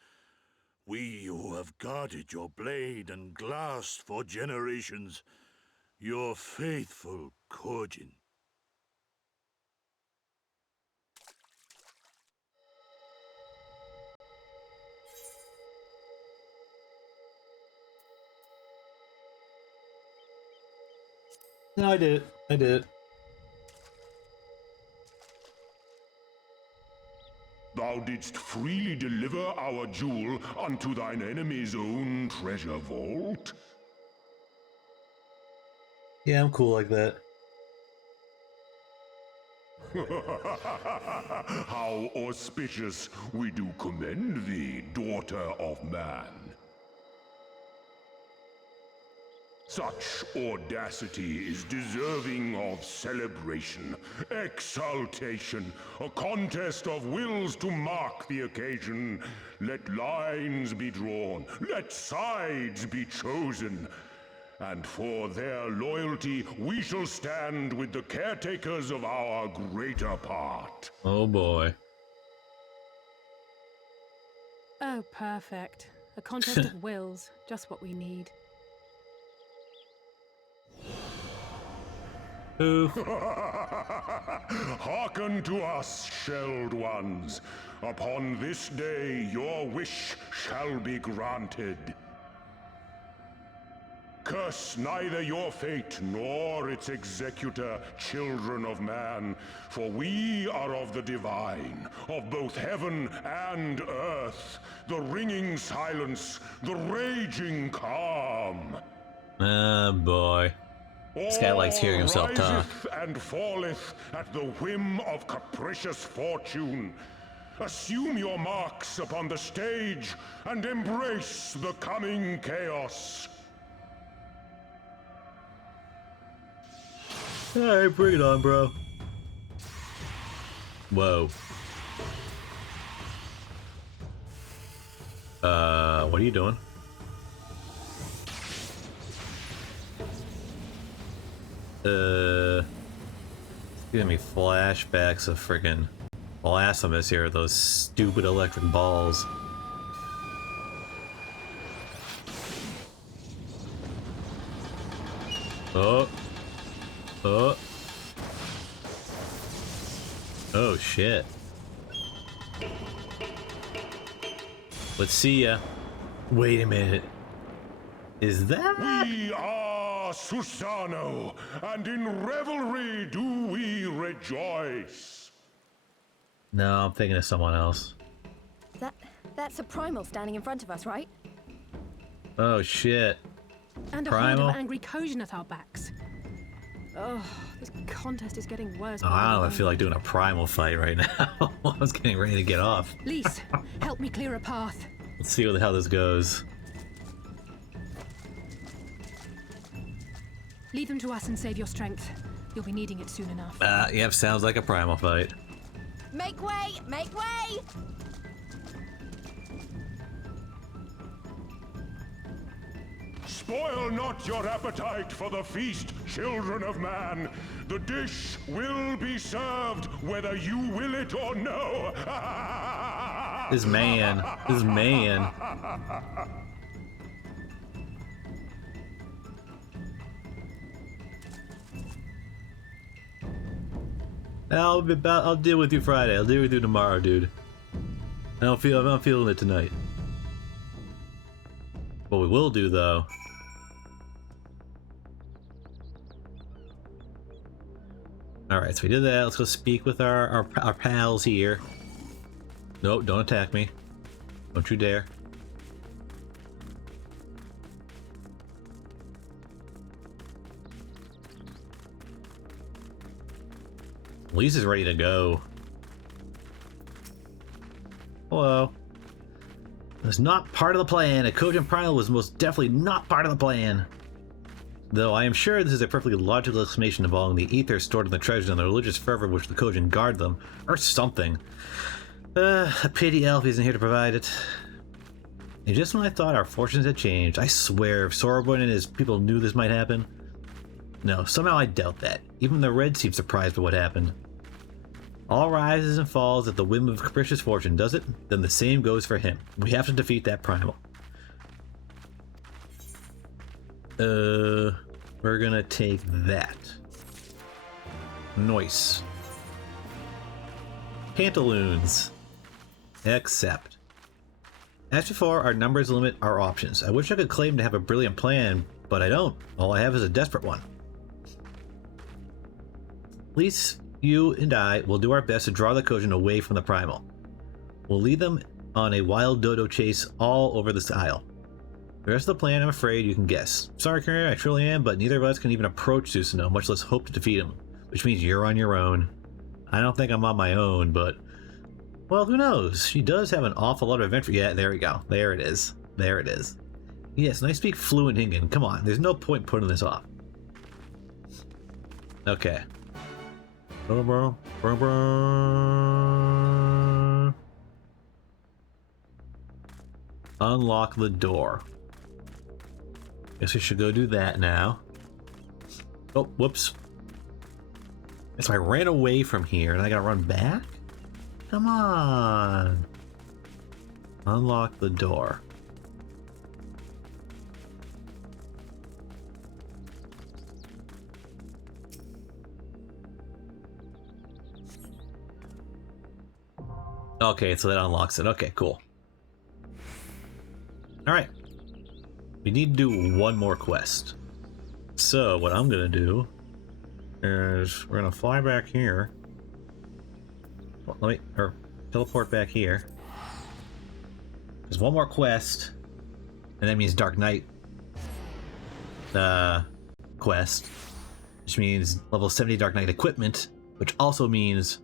We who have guarded your blade and glass for generations, your faithful Kojin. No, I did it. I did it. Thou didst freely deliver our jewel unto thine enemy's own treasure vault? Yeah, I'm cool like that. How auspicious! We do commend thee, daughter of man. Such audacity is deserving of celebration, exaltation, a contest of wills to mark the occasion. Let lines be drawn, let sides be chosen, and for their loyalty we shall stand with the caretakers of our greater part. Oh boy. Oh, perfect. A contest of wills. Just what we need. Who? Hearken to us, shelled ones. Upon this day your wish shall be granted. Curse neither your fate nor its executor, children of man, for we are of the divine, of both heaven and earth, the ringing silence, the raging calm. Oh boy. This guy likes hearing himself talk. And falleth at the whim of capricious fortune. Assume your marks upon the stage and embrace the coming chaos. Alright, bring it on, bro. Whoa. What are you doing? Giving me flashbacks of freaking Blasphemous here, those stupid electric balls. Oh. Oh. Oh, shit. Let's see ya. Wait a minute. Is that? We are Susano, and in revelry do we rejoice. No, I'm thinking of someone else. That's a primal standing in front of us, right? Oh, shit. And a Primal? horde of angry Kojin at our backs. Oh, this contest is getting worse. Oh, I don't feel like doing a primal fight right now. I was getting ready to get off. Lise, help me clear a path. Let's see where the hell this goes. Leave them to us and save your strength. You'll be needing it soon enough. Yep, sounds like a primal fight. Make way! Make way! Spoil not your appetite for the feast, children of man. The dish will be served whether you will it or no. This man. I'll deal with you Friday. I'll deal with you tomorrow, dude. I'm not feeling it tonight. What we will do, though. Alright, so we did that. Let's go speak with our pals here. Nope, don't attack me. Don't you dare. Lisa's ready to go. Hello. It was not part of the plan. A Kojin Primal was most definitely not part of the plan. Though I am sure this is a perfectly logical explanation involving the ether stored in the treasures and the religious fervor which the Kojin guard them, or something. A pity Elf isn't here to provide it. And just when I thought our fortunes had changed, I swear if Soroborn and his people knew this might happen. No, somehow I doubt that. Even the Red seemed surprised by what happened. All rises and falls at the whim of capricious fortune, does it? Then the same goes for him. We have to defeat that primal. We're gonna take that. Noise. Pantaloons. Accept. As before, our numbers limit our options. I wish I could claim to have a brilliant plan, but I don't. All I have is a desperate one. At least you and I will do our best to draw the Kojin away from the primal. We'll lead them on a wild dodo chase all over this isle. The rest of the plan, I'm afraid you can guess. Sorry, Kirema, I truly am, but neither of us can even approach Susanoo, much less hope to defeat him. Which means you're on your own. I don't think I'm on my own, but... well, who knows? She does have an awful lot of adventure. Yeah, there we go. There it is. There it is. Yes, and I speak fluent Hingan. Come on, there's no point putting this off. Okay. Unlock the door. Guess we should go do that now. Oh, whoops. So I ran away from here and I gotta run back? Come on. Unlock the door. Okay, so that unlocks it. Okay, cool. Alright. We need to do one more quest. So, what I'm gonna do is we're gonna fly back here. Well, teleport back here. There's one more quest, and that means Dark Knight quest, which means level 70 Dark Knight equipment, which also means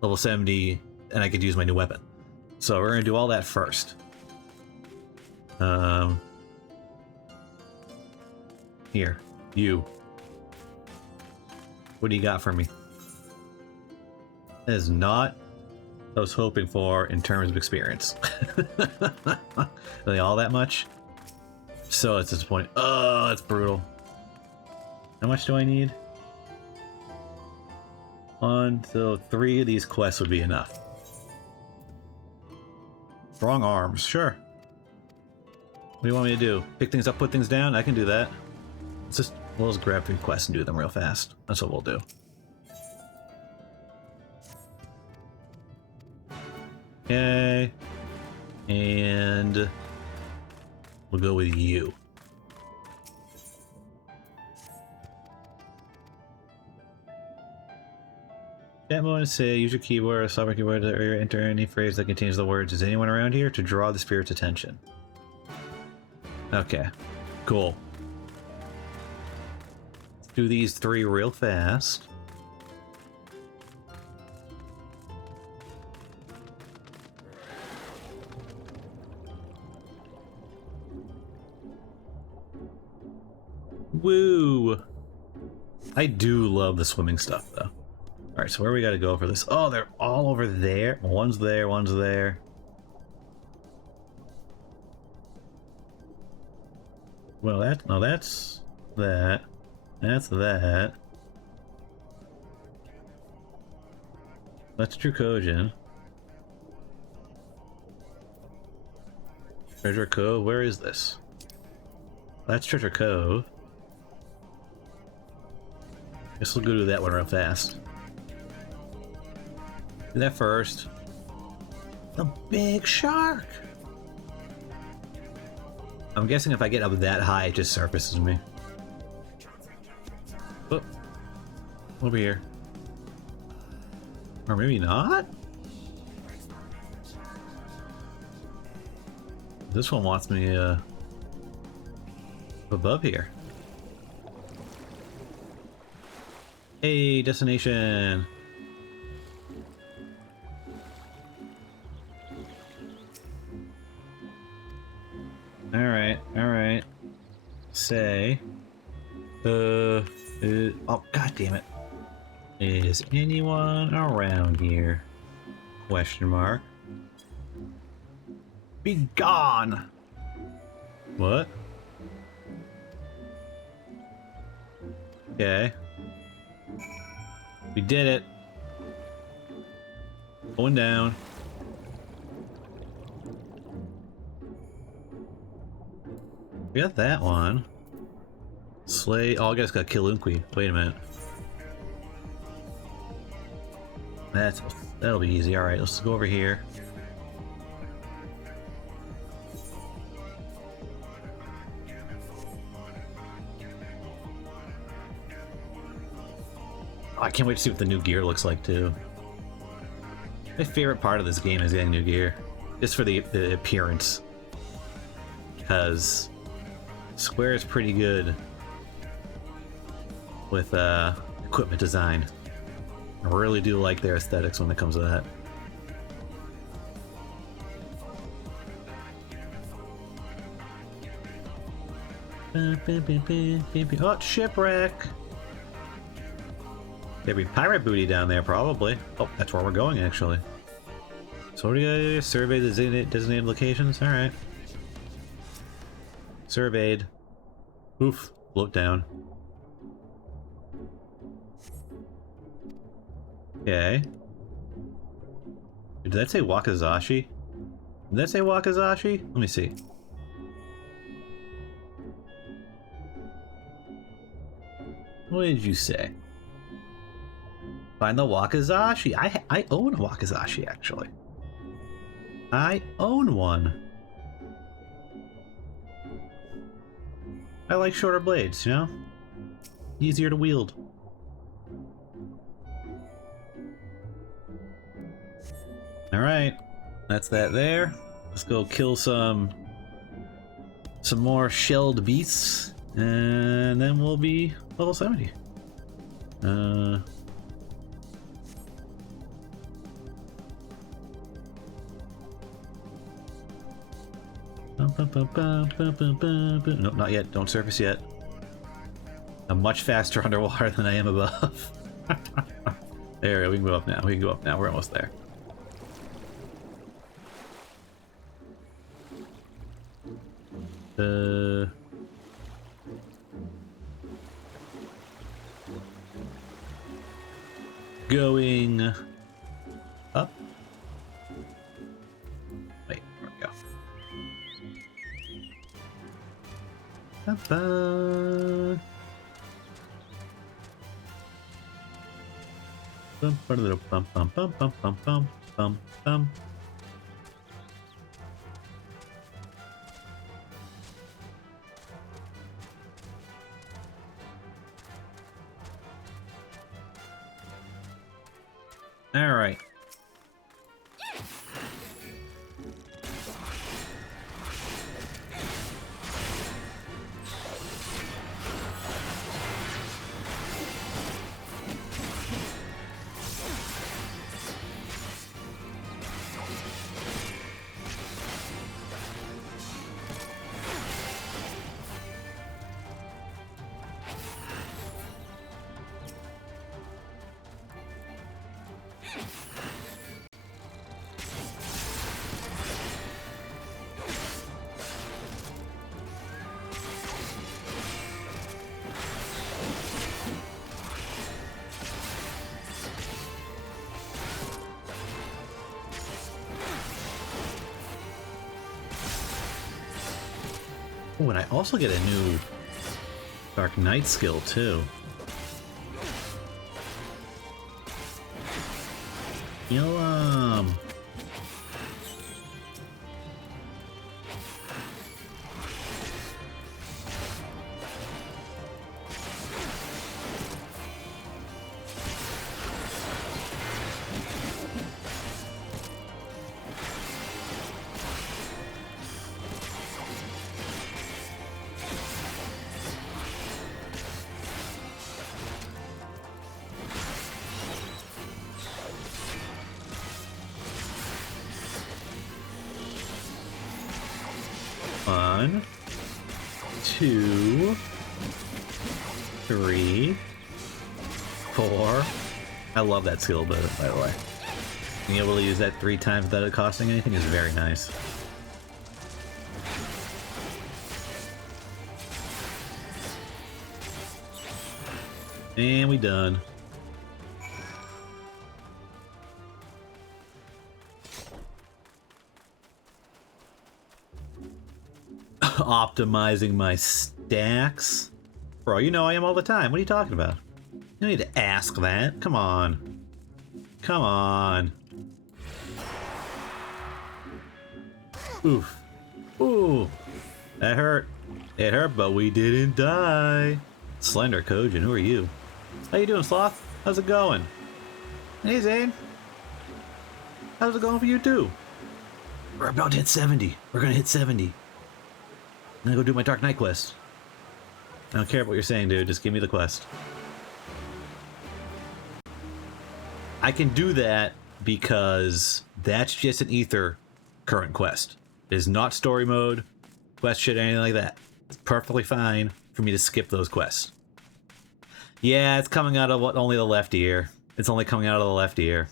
level 70, and I could use my new weapon. So we're gonna do all that first. Here, you. What do you got for me? That is not what I was hoping for in terms of experience. Really all that much? So it's disappointing. Oh, that's brutal. How much do I need? 1, 2, 3 of these quests would be enough. Strong arms, sure. What do you want me to do? Pick things up, put things down? I can do that. Let's just We'll just grab 3 quests and do them real fast. That's what we'll do. Okay. And we'll go with you. Chat mode and say, use your keyboard or software keyboard to enter any phrase that contains the words, "Is anyone around here?" to draw the spirit's attention. Okay, cool. Let's do these 3 real fast. Woo! I do love the swimming stuff, though. Alright, so where we gotta go for this? Oh, they're all over there. One's there, one's there. Well, that's that. That's that. That's Drukojin. Treasure Cove, where is this? That's Treasure Cove. Guess we'll go do that one real fast. Do that first. The big shark! I'm guessing if I get up that high, it just surfaces me. Oh. Over here. Or maybe not? This one wants me above here. Hey, destination! Alright. Say, oh, god damn it. Is anyone around here? Question mark. Be gone! What? Okay. We did it. Going down. We got that one. Slay. Oh, I guess got kill Unqui. Wait a minute. That'll be easy. All right, let's go over here. Oh, I can't wait to see what the new gear looks like too. My favorite part of this game is getting new gear, just for the appearance, because Square is pretty good with equipment design. I really do like their aesthetics when it comes to that. Oh, shipwreck! There'd be pirate booty down there, probably. Oh, that's where we're going, actually. So what do you gotta do? Survey the designated locations? Alright. Surveyed. Oof. Float down. Okay. Did that say Wakizashi? Did that say Wakizashi? Let me see. What did you say? Find the Wakizashi. I own a Wakizashi, actually. I own one. I like shorter blades, you know? Easier to wield. Alright. That's that there. Let's go kill some more shelled beasts. And then we'll be level 70. Nope, not yet. Don't surface yet. I'm much faster underwater than I am above. There, we can go up now. We can go up now. We're almost there. Going up. Wait, there we go. Bum, bum, bum, bum, bum, bum, bum, bum, bum, bum. All right. Oh, and I also get a new Dark Knight skill, too. Kill 'em. One, two, three, four. I love that skill, by the way. Being able to use that 3 times without it costing anything is very nice. And we done. Optimizing my stacks? Bro, you know I am all the time. What are you talking about? You don't need to ask that. Come on. Come on. Oof. Ooh. That hurt. It hurt, but we didn't die. Slender Kojin, who are you? How you doing, Sloth? How's it going? Hey, Zane. How's it going for you, too? We're about to hit 70. We're gonna hit 70. I'm gonna go do my Dark Knight quest. I don't care what you're saying, dude. Just give me the quest. I can do that because that's just an Ether current quest. It is not story mode, quest shit, anything like that. It's perfectly fine for me to skip those quests. Yeah, it's coming out of only the left ear. It's only coming out of the left ear.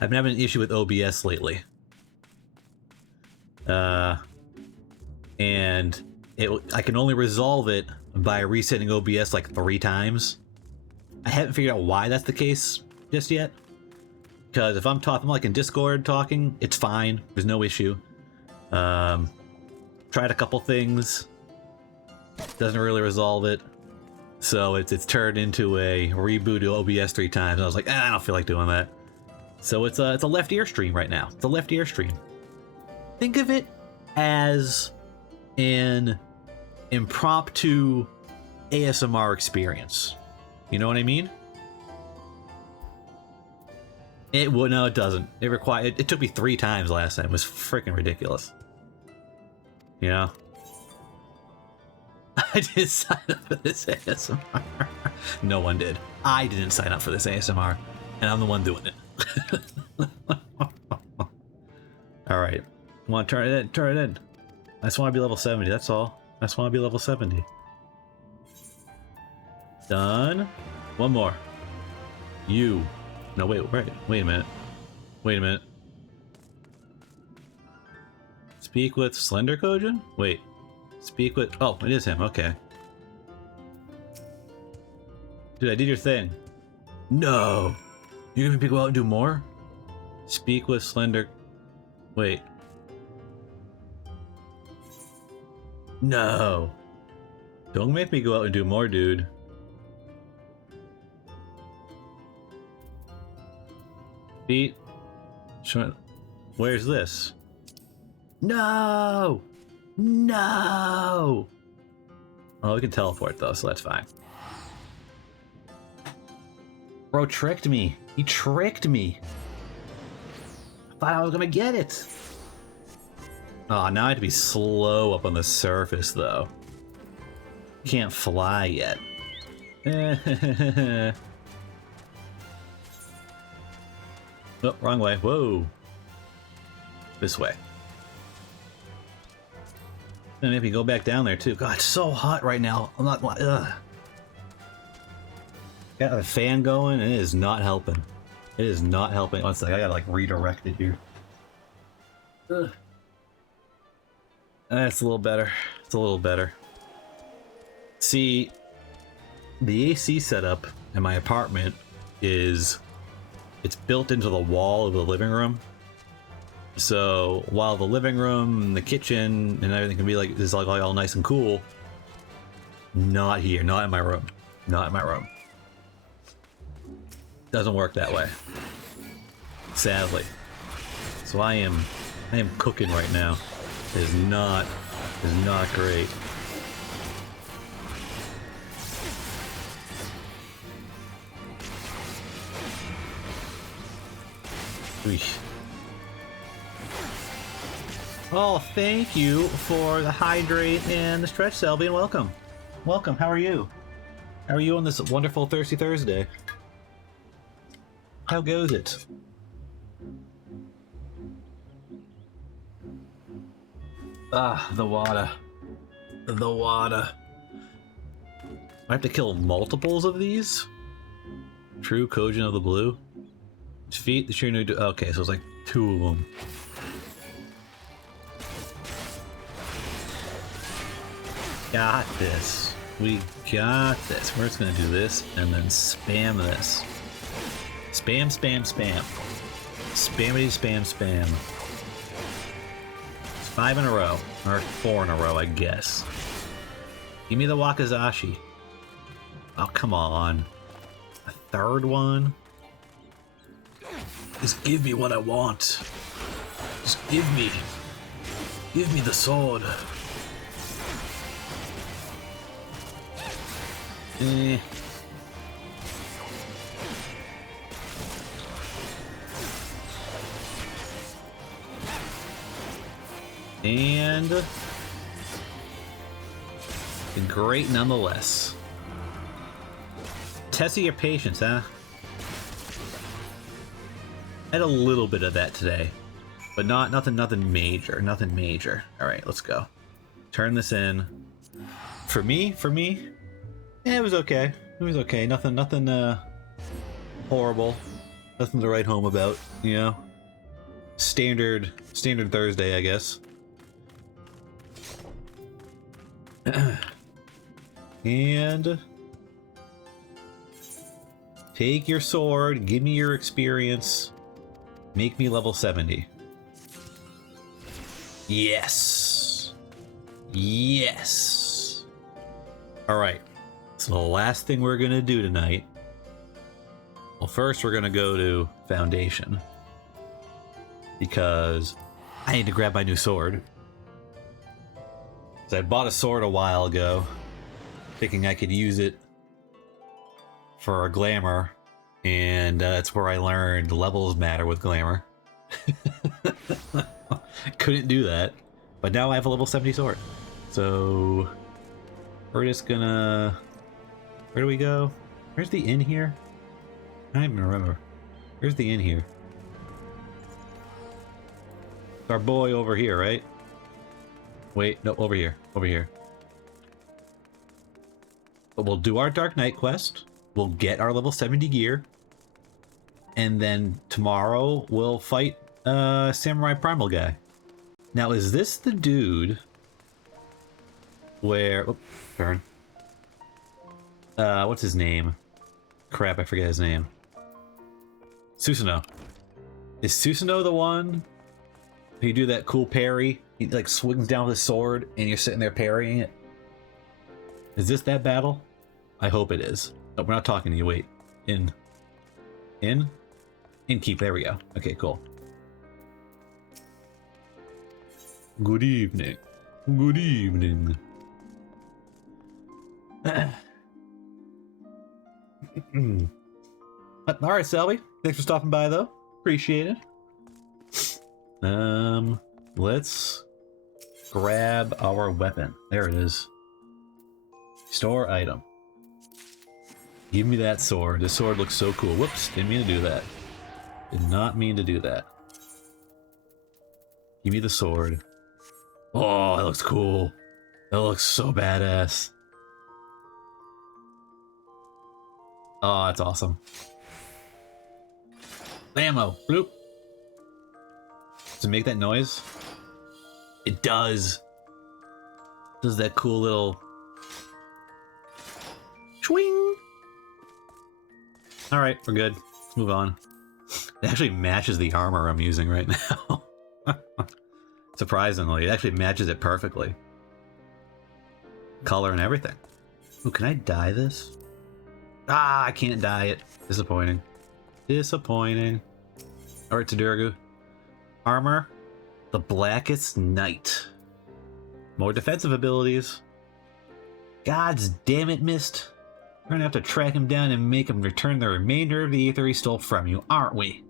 I've been having an issue with OBS lately. And I can only resolve it by resetting OBS like 3 times. I haven't figured out why that's the case just yet. Because if I'm like in Discord talking, it's fine. There's no issue. Tried a couple things. Doesn't really resolve it. So it's turned into a reboot of OBS 3 times. And I was like, I don't feel like doing that. So it's a left ear stream right now. It's a left ear stream. Think of it as an impromptu ASMR experience. You know what I mean? No, it doesn't. It took me 3 times last time. It was freaking ridiculous. You know? I didn't sign up for this ASMR. No one did. I didn't sign up for this ASMR, and I'm the one doing it. Alright. Want to turn it in? Turn it in. I just want to be level 70, that's all. I just want to be level 70. Done. One more. You. No, wait a minute. Wait a minute. Speak with Slender Kojin? Wait. Speak with... Oh, it is him, okay. Dude, I did your thing. No! You're gonna go out and do more? Speak with Slender... Wait. No! Don't make me go out and do more, dude. Feet. Where's this? No! No! Oh, we can teleport though, so that's fine. Bro tricked me. He tricked me. I thought I was gonna get it. Oh, now I have to be slow up on the surface though. Can't fly yet. Oh, wrong way. Whoa. This way. And maybe go back down there too. God, it's so hot right now. I'm not. Ugh. Got the fan going, and it is not helping. It is not helping. One second, I gotta like redirect it here. Ugh. That's a little better. It's a little better. See, the AC setup in my apartment is it's built into the wall of the living room. So while the living room and the kitchen and everything can be like is like all nice and cool, not here, not in my room, not in my room. Doesn't work that way, sadly. So I am cooking right now. It is not great. Eesh. Oh, thank you for the hydrate and the stretch, Selby, and welcome. Welcome, how are you? How are you on this wonderful Thirsty Thursday? How goes it? Ah, the water. The water. I have to kill multiples of these? True Kojin of the Blue? Defeat the Shirinu. Okay, so it's like 2 of them. Got this. We got this. We're just gonna do this and then spam this. Spam, spam, spam. Spammity, spam, spam. 5 in a row. Or 4 in a row, I guess. Give me the Wakizashi. Oh, come on. A 3rd one? Just give me what I want. Just give me the sword. Eh. And great nonetheless. Testing your patience, huh? I had a little bit of that today, but nothing major. Nothing major. All right, let's go. Turn this in. For me, yeah, it was okay. It was okay. Nothing horrible. Nothing to write home about. You know, standard Thursday, I guess. And take your sword. Give me your experience. Make me level 70. Yes. Yes. Alright. So the last thing we're going to do tonight. Well, first we're going to go to Foundation. Because I need to grab my new sword. So I bought a sword a while ago. Thinking I could use it for a glamour. And that's where I learned levels matter with glamour. Couldn't do that. But now I have a level 70 sword. So we're just gonna... Where do we go? Where's the inn here? I don't even remember. Where's the inn here? It's our boy over here, right? Wait, no, over here. Over here. But we'll do our Dark Knight quest. We'll get our level 70 gear. And then tomorrow we'll fight Samurai Primal guy. Now, is this the dude where... Oh, turn. What's his name? Crap, I forget his name. Susanoo. Is Susanoo the one who you do that cool parry? He like swings down with his sword and you're sitting there parrying it. Is this that battle? I hope it is. No, we're not talking to you. Wait. In? Innkeep, there we go. Okay, cool. Good evening. Good evening. Alright, Selby. Thanks for stopping by, though. Appreciate it. Let's grab our weapon. There it is. Store item. Give me that sword. This sword looks so cool. Whoops, didn't mean to do that. Did not mean to do that. Give me the sword. Oh, that looks cool. That looks so badass. Oh, that's awesome. Ammo. Bloop. Does it make that noise? It does. Does that cool little swing. Alright, we're good. Let's move on. It actually matches the armor I'm using right now. Surprisingly, it actually matches it perfectly. Color and everything. Ooh, can I dye this? Ah, I can't dye it. Disappointing. Disappointing. Alright, Tadurgu. Armor. The Blackest Knight. More defensive abilities. Gods damn it, Mist. We're gonna have to track him down and make him return the remainder of the ether he stole from you, aren't we?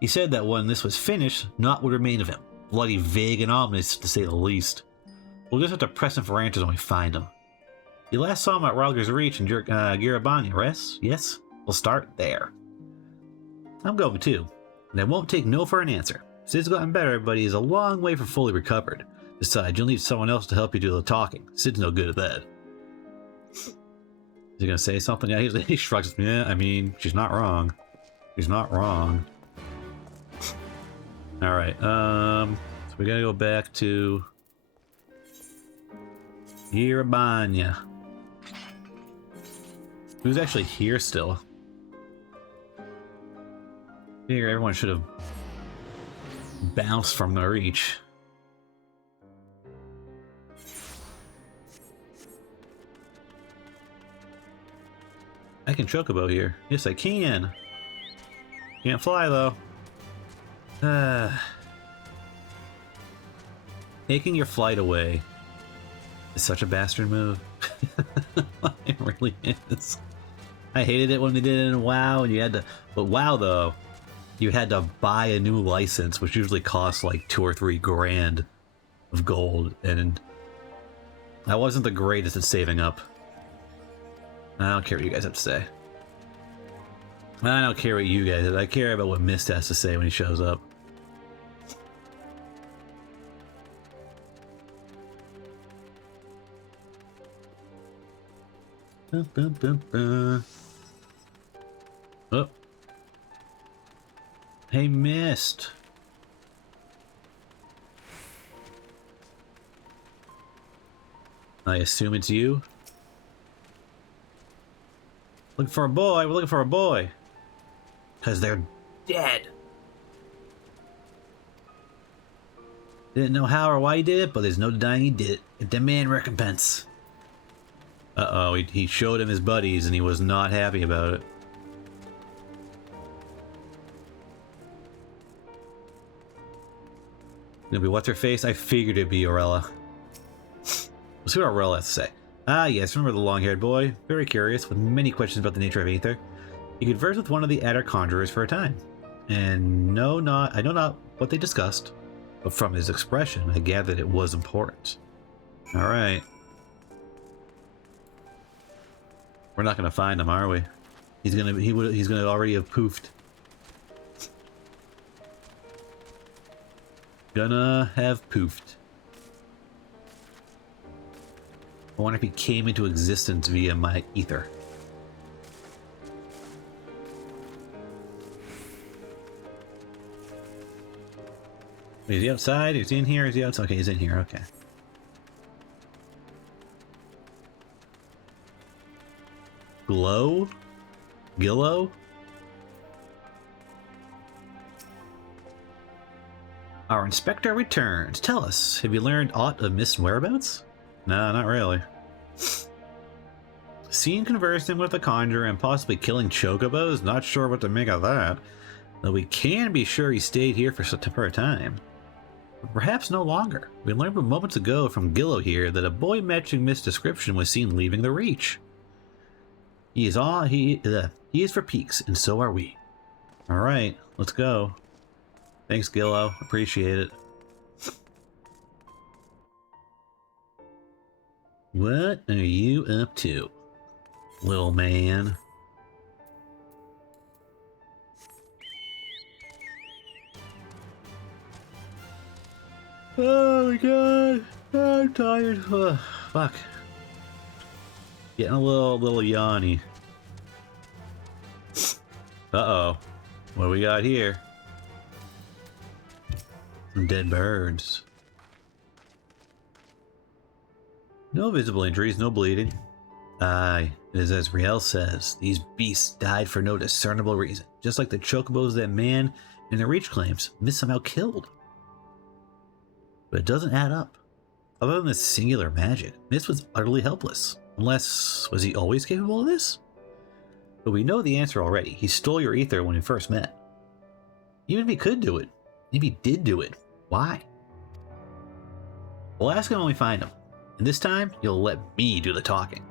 He said that when this was finished, naught would remain of him. Bloody vague and ominous, to say the least. We'll just have to press him for answers when we find him. You last saw him at Ralger's Reach in Girabania, right? Yes? We'll start there. I'm going too, and I won't take no for an answer. Sid's gotten better, but he's a long way from fully recovered. Besides, you'll need someone else to help you do the talking. Sid's no good at that. Is he gonna say something? Yeah, he shrugs. Yeah, I mean, she's not wrong. She's not wrong. Alright, so we gotta go back to Girabania. Who's actually here still? I figure everyone should have bounced from the reach. I can chocobo here. Yes, I can. Can't fly though. Taking your flight away is such a bastard move. It really is. I hated it when they did it in WoW, and you had to. But WoW though, you had to buy a new license, which usually costs like $2 or $3 grand of gold, and I wasn't the greatest at saving up. I don't care what you guys have to say. I don't care what you guys have. I care about what Mist has to say when he shows up. Bum, bum, bum, bum. Oh. Hey, Mist. I assume it's you? Looking for a boy? We're looking for a boy. Because they're dead. Didn't know how or why he did it, but there's no denying he did it. A demand recompense. Uh-oh, he showed him his buddies and he was not happy about it. Gonna be what's her face? I figured it'd be Aurella. Let's see what Aurella has to say. Ah, yes, remember the long-haired boy? Very curious, with many questions about the nature of Aether. He conversed with one of the Adder Conjurers for a time. And I know not what they discussed, but from his expression, I gathered it was important. Alright. We're not gonna find him, are we? He's gonna already have poofed. Gonna have poofed. I wonder if he came into existence via my ether. Is he outside? Is he in here? Is he outside? Okay, he's in here. Okay. Glow? Gillow? Our inspector returns. Tell us, have you learned aught of Mist's whereabouts? No, not really. Seen conversing with the conjurer and possibly killing chocobos? Not sure what to make of that. Though we can be sure he stayed here for a time. But perhaps no longer. We learned moments ago from Gillo here that a boy matching Mist's description was seen leaving the Reach. He is for peaks, and so are we. Alright, let's go. Thanks, Gillo. Appreciate it. What are you up to, little man? Oh my god, I'm tired. Ugh, fuck. Getting a little yawny. Uh-oh. What do we got here? Some dead birds. No visible injuries, no bleeding. Aye, it is as Riel says. These beasts died for no discernible reason. Just like the chocobos that man in the Reach claims, Mist somehow killed. But it doesn't add up. Other than this singular magic, Mist was utterly helpless. Unless, was he always capable of this? But we know the answer already. He stole your ether when we first met. Even if he could do it, if he did do it, why? We'll ask him when we find him. And this time, you'll let me do the talking.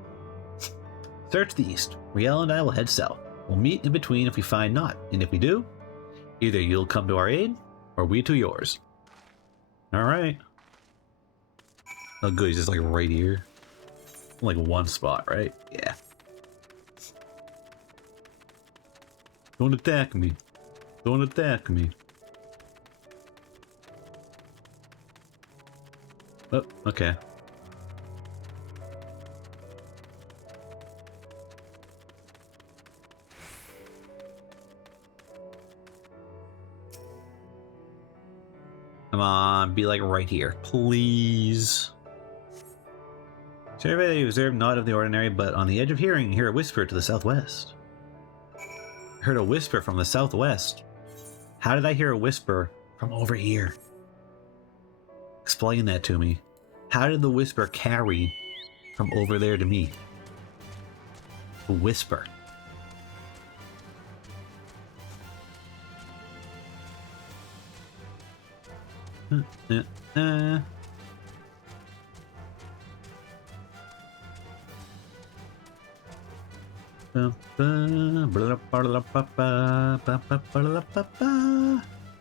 Search the east. Riel and I will head south. We'll meet in between if we find not. And if we do, either you'll come to our aid, or we to yours. Alright. Oh good, he's just like right here. Like one spot, right? Yeah. Don't attack me. Don't attack me. Oh, okay. Come on, be like right here, please. Survey you observed not of the ordinary, but on the edge of hearing, you hear a whisper to the southwest. I heard a whisper from the southwest. How did I hear a whisper from over here? Explain that to me. How did the whisper carry from over there to me? A whisper.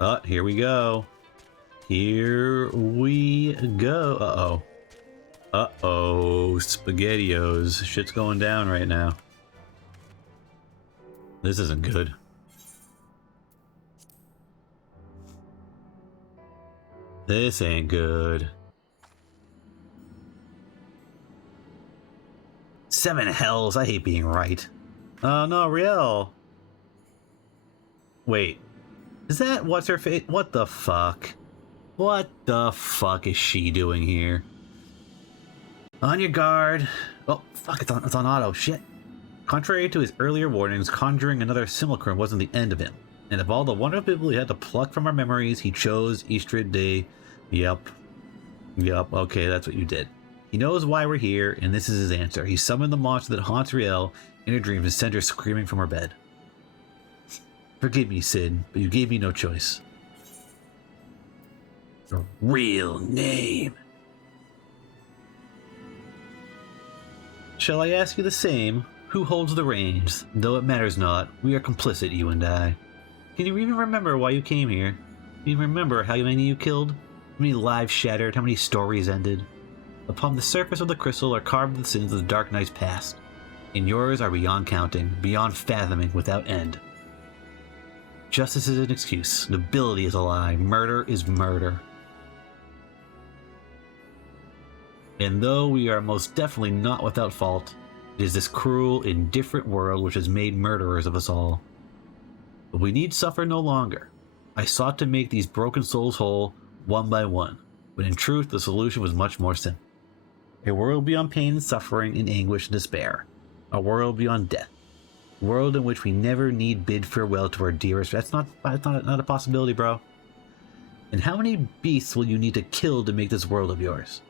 Oh, here we go. Here we go. Uh-oh. Uh-oh. SpaghettiOs. Shit's going down right now. This isn't good. This ain't good. 7 hells. I hate being right. Oh no, Riel. Wait. Is that what's her face? What the fuck? What the fuck is she doing here? On your guard. Oh, fuck, it's on auto. Shit. Contrary to his earlier warnings, conjuring another simulacrum wasn't the end of him. And of all the wonderful people he had to pluck from our memories, he chose Istrid Day. Yup. Okay, that's what you did. He knows why we're here, and this is his answer. He summoned the monster that haunts Riel in her dreams and sent her screaming from her bed. Forgive me, Sid, but you gave me no choice. Your real name. Shall I ask you the same? Who holds the reins? Though it matters not, we are complicit, you and I. Can you even remember why you came here? Can you remember how many you killed? How many lives shattered? How many stories ended? Upon the surface of the crystal are carved the sins of the Dark Knight's past. And yours are beyond counting, beyond fathoming, without end. Justice is an excuse. Nobility is a lie. Murder is murder. And though we are most definitely not without fault, it is this cruel, indifferent world which has made murderers of us all. But we need suffer no longer. I sought to make these broken souls whole, one by one, but in truth the solution was much more simple. A world beyond pain and suffering and anguish and despair. A world beyond death. A world in which we never need bid farewell to our dearest. That's not a possibility, bro. And how many beasts will you need to kill to make this world of yours?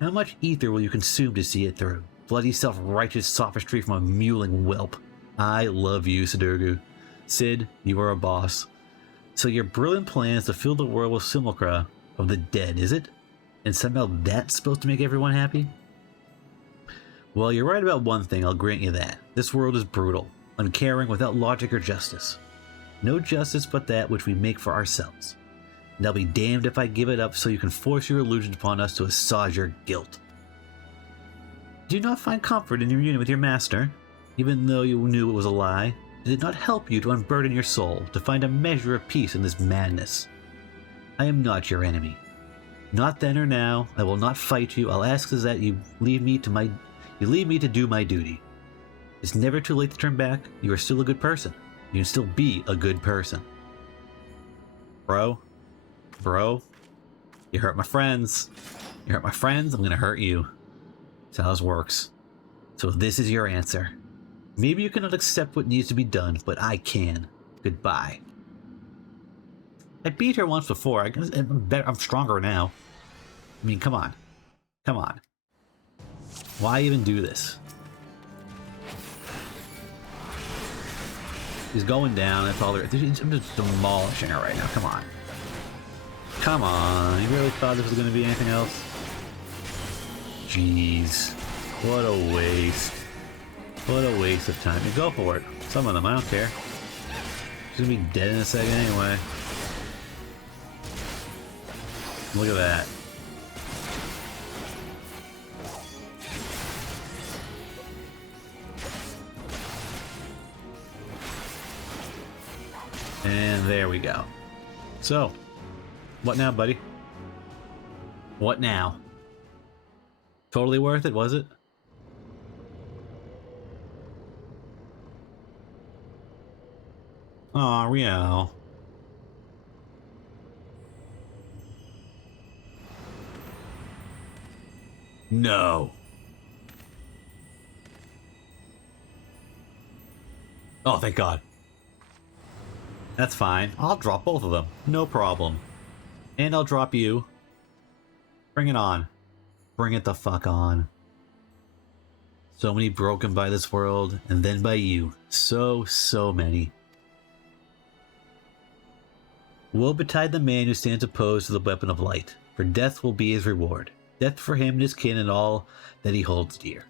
How much ether will you consume to see it through? Bloody self-righteous sophistry from a mewling whelp. I love you, Sidurgu. Sid, you are a boss. So your brilliant plan is to fill the world with simulacra of the dead, is it? And somehow that's supposed to make everyone happy? Well, you're right about one thing, I'll grant you that. This world is brutal, uncaring, without logic or justice. No justice but that which we make for ourselves. And I'll be damned if I give it up so you can force your illusions upon us to assuage your guilt. Do you not find comfort in your union with your master? Even though you knew it was a lie, did it not help you to unburden your soul, to find a measure of peace in this madness? I am not your enemy. Not then or now. I will not fight you. I'll ask is that you leave me to do my duty. It's never too late to turn back. You are still a good person. You can still be a good person. Bro, you hurt my friends. You hurt my friends, I'm gonna hurt you. That's how this works. So this is your answer. Maybe you cannot accept what needs to be done, but I can. Goodbye. I beat her once before. I'm stronger now. I mean, come on. Come on. Why even do this? He's going down. That's all there is. I'm just demolishing her right now. Come on. Come on. You really thought this was going to be anything else? Jeez. What a waste. What a waste of time. You go for it. Some of them. I don't care. She's going to be dead in a second anyway. Look at that. And there we go. So, what now, buddy? What now? Totally worth it, was it? Aw, Rio. No. Oh, thank God. That's fine. I'll drop both of them. No problem. And I'll drop you. Bring it on. Bring it the fuck on. So many broken by this world, and then by you. So many. Woe betide the man who stands opposed to the weapon of light, for death will be his reward. Death for him and his kin and all that he holds dear.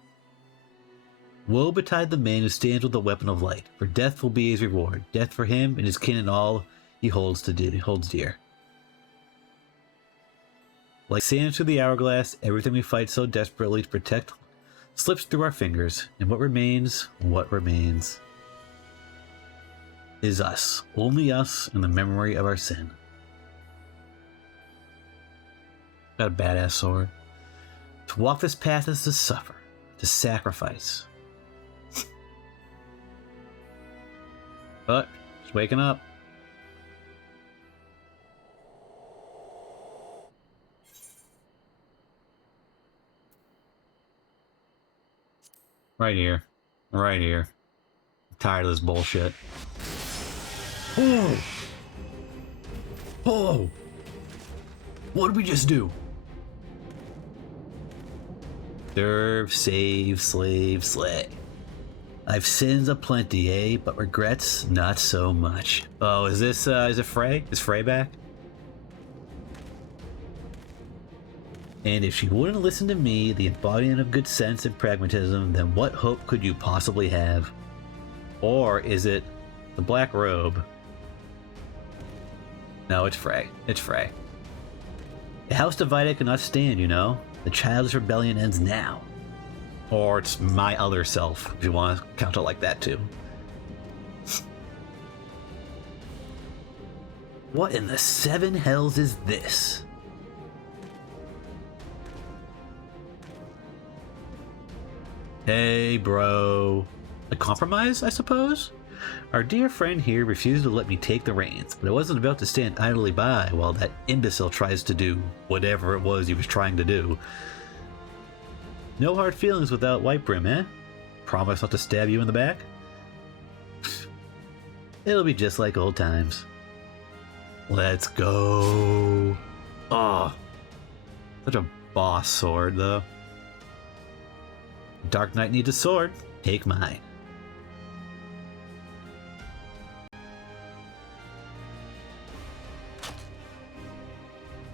Woe betide the man who stands with the weapon of light, for death will be his reward. Death for him and his kin and all he holds dear. Like sand through the hourglass, everything we fight so desperately to protect slips through our fingers, and what remains, is us. Only us and the memory of our sin. Got a badass sword. To walk this path is to suffer, to sacrifice. But, just waking up. Right here. Right here. I'm tired of this bullshit. Oh! Oh! What did we just do? Serve, save, slave, slay. I've sins aplenty, eh? But regrets, not so much. Oh, is this, is it Frey? Is Frey back? And if she wouldn't listen to me, the embodiment of good sense and pragmatism, then what hope could you possibly have? Or is it the Black Robe? No, it's Frey. It's Frey. The house divided cannot stand, you know? The childish rebellion ends now. Or it's my other self, if you want to count it like that too. What in the seven hells is this? Hey, bro. A compromise, I suppose? Our dear friend here refused to let me take the reins, but I wasn't about to stand idly by while that imbecile tries to do whatever it was he was trying to do. No hard feelings without White Brim, eh? Promise not to stab you in the back? It'll be just like old times. Let's go. Oh, such a boss sword, though. Dark Knight needs a sword. Take mine.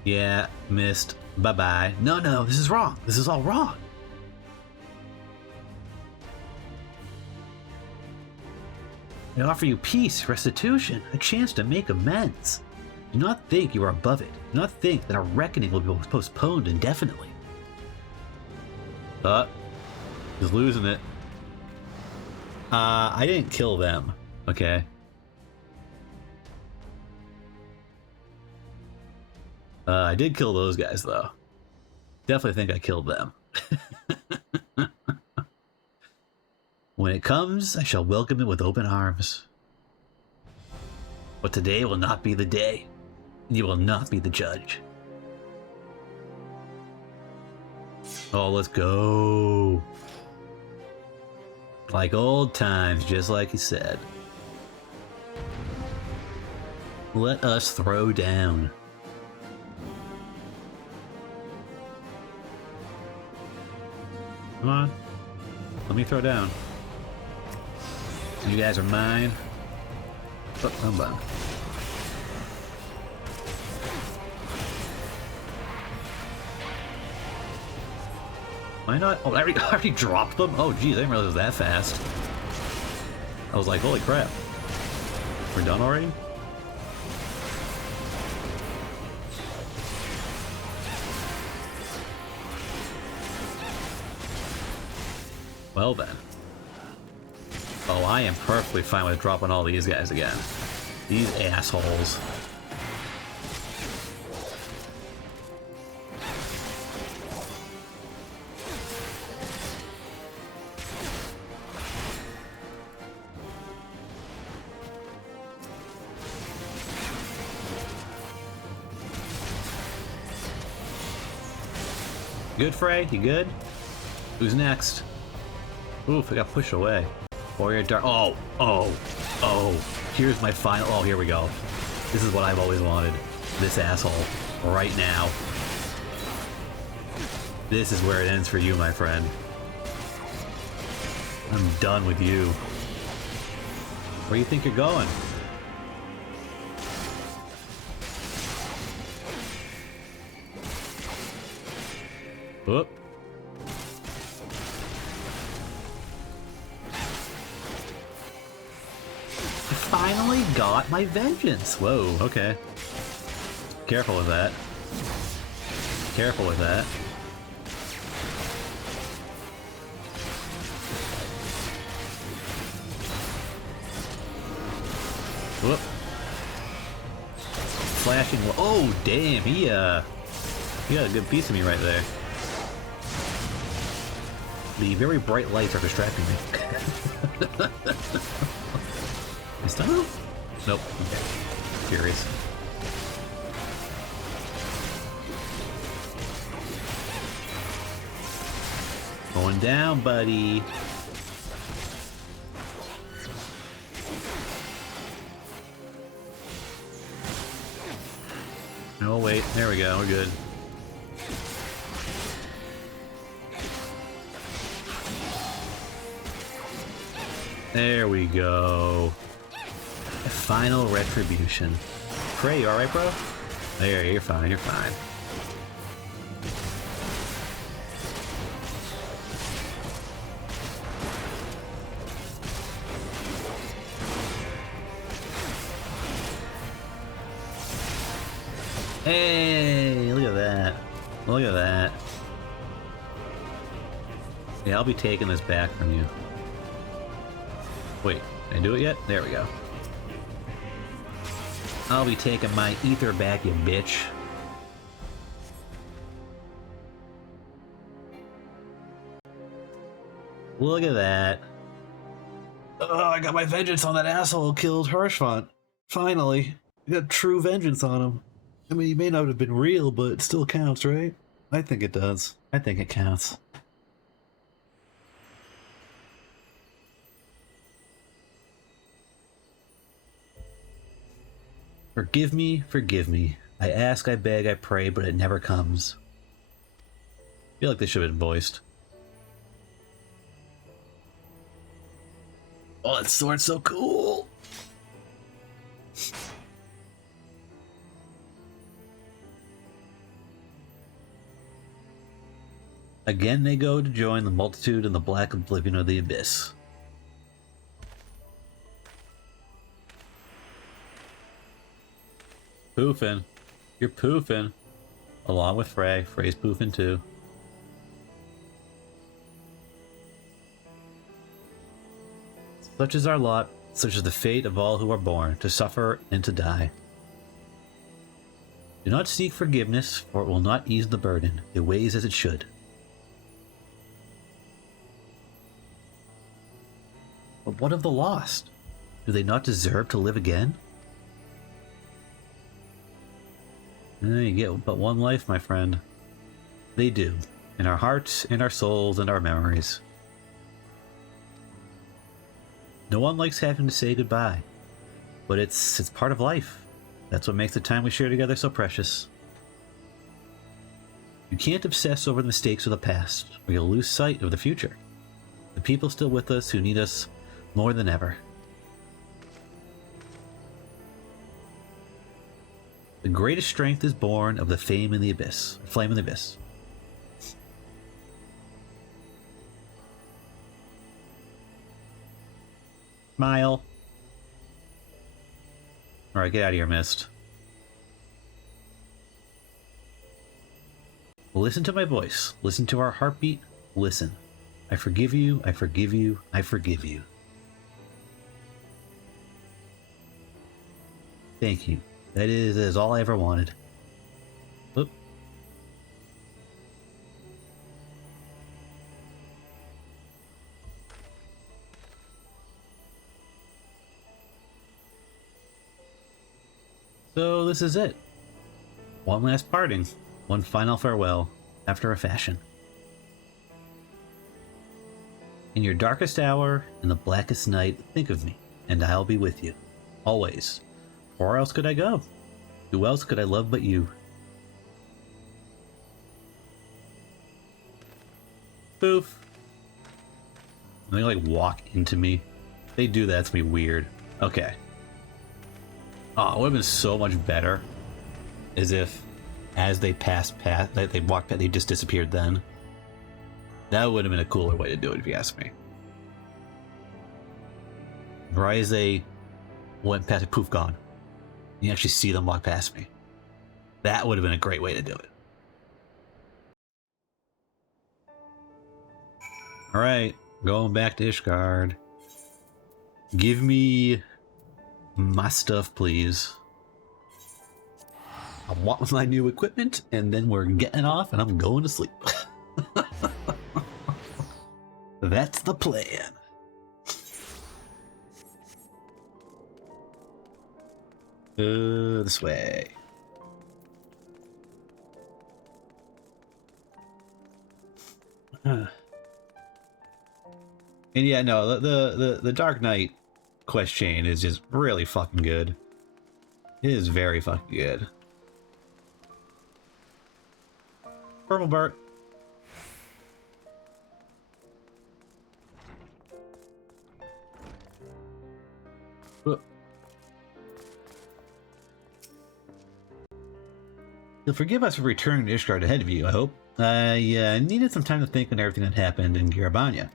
Yeah, missed. Bye-bye. No, no, this is wrong. This is all wrong. I offer you peace, restitution, a chance to make amends. Do not think you are above it. Do not think that our reckoning will be postponed indefinitely. He's losing it. I didn't kill them, okay? I did kill those guys, though. Definitely think I killed them. When it comes, I shall welcome it with open arms. But today will not be the day. You will not be the judge. Oh, let's go. Like old times, just like he said. Let us throw down. Come on. Let me throw down. You guys are mine. Oh, I'm done. Why not? Oh, I already dropped them? Oh, geez, I didn't realize it was that fast. I was like, holy crap. We're done already? Well then. Oh, I am perfectly fine with dropping all these guys again. These assholes. Good, Frey? You good? Who's next? Oof, I got pushed away. Warrior Dark. Oh. Here's my final. Oh, here we go. This is what I've always wanted. This asshole. Right now. This is where it ends for you, my friend. I'm done with you. Where do you think you're going? Whoop. Finally got my vengeance. Whoa, okay. Careful with that. Careful with that. Whoop. Flashing. Oh, damn. He got a good piece of me right there. The very bright lights are distracting me. Is that? Nope. Okay. Curious. Going down, buddy. Oh, wait. There we go. We're good. There we go. Final retribution. Frey, you alright, bro? There, you're fine, you're fine. Hey, look at that. Look at that. Yeah, I'll be taking this back from you. Wait, did I do it yet? There we go. I'll be taking my ether back, you bitch. Look at that. Oh, I got my vengeance on that asshole who killed Hirschfont. Finally. I got true vengeance on him. I mean, he may not have been real, but it still counts, right? I think it does. I think it counts. Forgive me, forgive me. I ask, I beg, I pray, but it never comes. I feel like this should have been voiced. Oh, that sword's so cool! Again they go to join the multitude in the black oblivion of the abyss. Poofing. You're poofing. Along with Frey. Frey's poofing too. Such is our lot, such is the fate of all who are born, to suffer and to die. Do not seek forgiveness, for it will not ease the burden. It weighs as it should. But what of the lost? Do they not deserve to live again? You get but one life, my friend. They do. In our hearts, in our souls, and our memories. No one likes having to say goodbye, but it's part of life. That's what makes the time we share together so precious. You can't obsess over the mistakes of the past, or you'll lose sight of the future. The people still with us who need us more than ever. The greatest strength is born of the flame in the abyss. Flame in the abyss. Smile. Alright, get out of here, Mist. Listen to my voice. Listen to our heartbeat. Listen. I forgive you. I forgive you. I forgive you. Thank you. That is all I ever wanted. Oop. So this is it. One last parting. One final farewell, after a fashion. In your darkest hour, in the blackest night, think of me, and I'll be with you. Always. Where else could I go? Who else could I love but you? Poof. They like walk into me. They do that to me weird. Okay. Oh, it would have been so much better as if as they passed past, they walked past, they just disappeared then. That would have been a cooler way to do it if you ask me. Right as they went past, poof, gone. You actually see them walk past me. That would have been a great way to do it. Alright, going back to Ishgard. Give me my stuff, please. I want my new equipment, and then we're getting off, and I'm going to sleep. That's the plan. This way. And yeah, no, the Dark Knight quest chain is just really fucking good. It is very fucking good. Purple Bart. You'll forgive us for returning to Ishgard ahead of you, I hope. I needed some time to think on everything that happened in Kirema.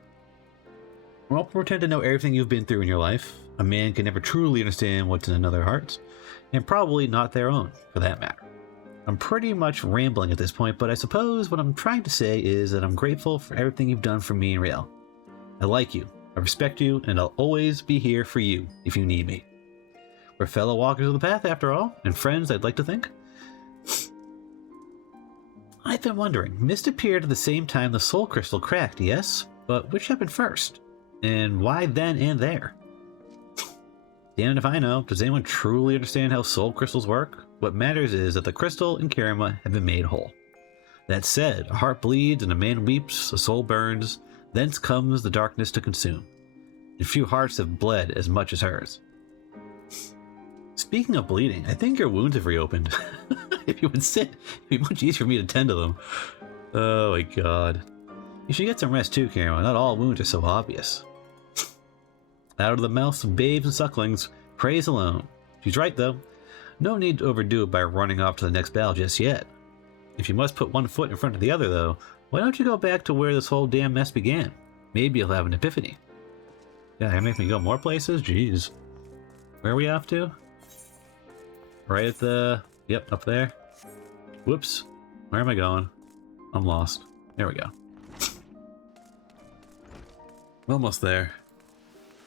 We'll pretend to know everything you've been through in your life. A man can never truly understand what's in another's heart, and probably not their own, for that matter. I'm pretty much rambling at this point, but I suppose what I'm trying to say is that I'm grateful for everything you've done for me and Riel. I like you, I respect you, and I'll always be here for you if you need me. We're fellow walkers of the path, after all, and friends, I'd like to think. I've been wondering, Mist appeared at the same time the soul crystal cracked, yes? But which happened first? And why then and there? Damn it if I know. Does anyone truly understand how soul crystals work? What matters is that the crystal and Kirema have been made whole. That said, a heart bleeds and a man weeps, a soul burns, thence comes the darkness to consume. And few hearts have bled as much as hers. Speaking of bleeding, I think your wounds have reopened. If you would sit, it'd be much easier for me to tend to them. Oh my god. You should get some rest too, Kirema. Not all wounds are so obvious. Out of the mouths of babes and sucklings, praise alone. She's right though. No need to overdo it by running off to the next battle just yet. If you must put one foot in front of the other though, Why don't you go back to where this whole damn mess began? Maybe you'll have an epiphany. Yeah, you're making me go more places? Jeez. Where are we off to? Right at the... Yep, up there. Whoops. Where am I going? I'm lost. There we go. Almost there.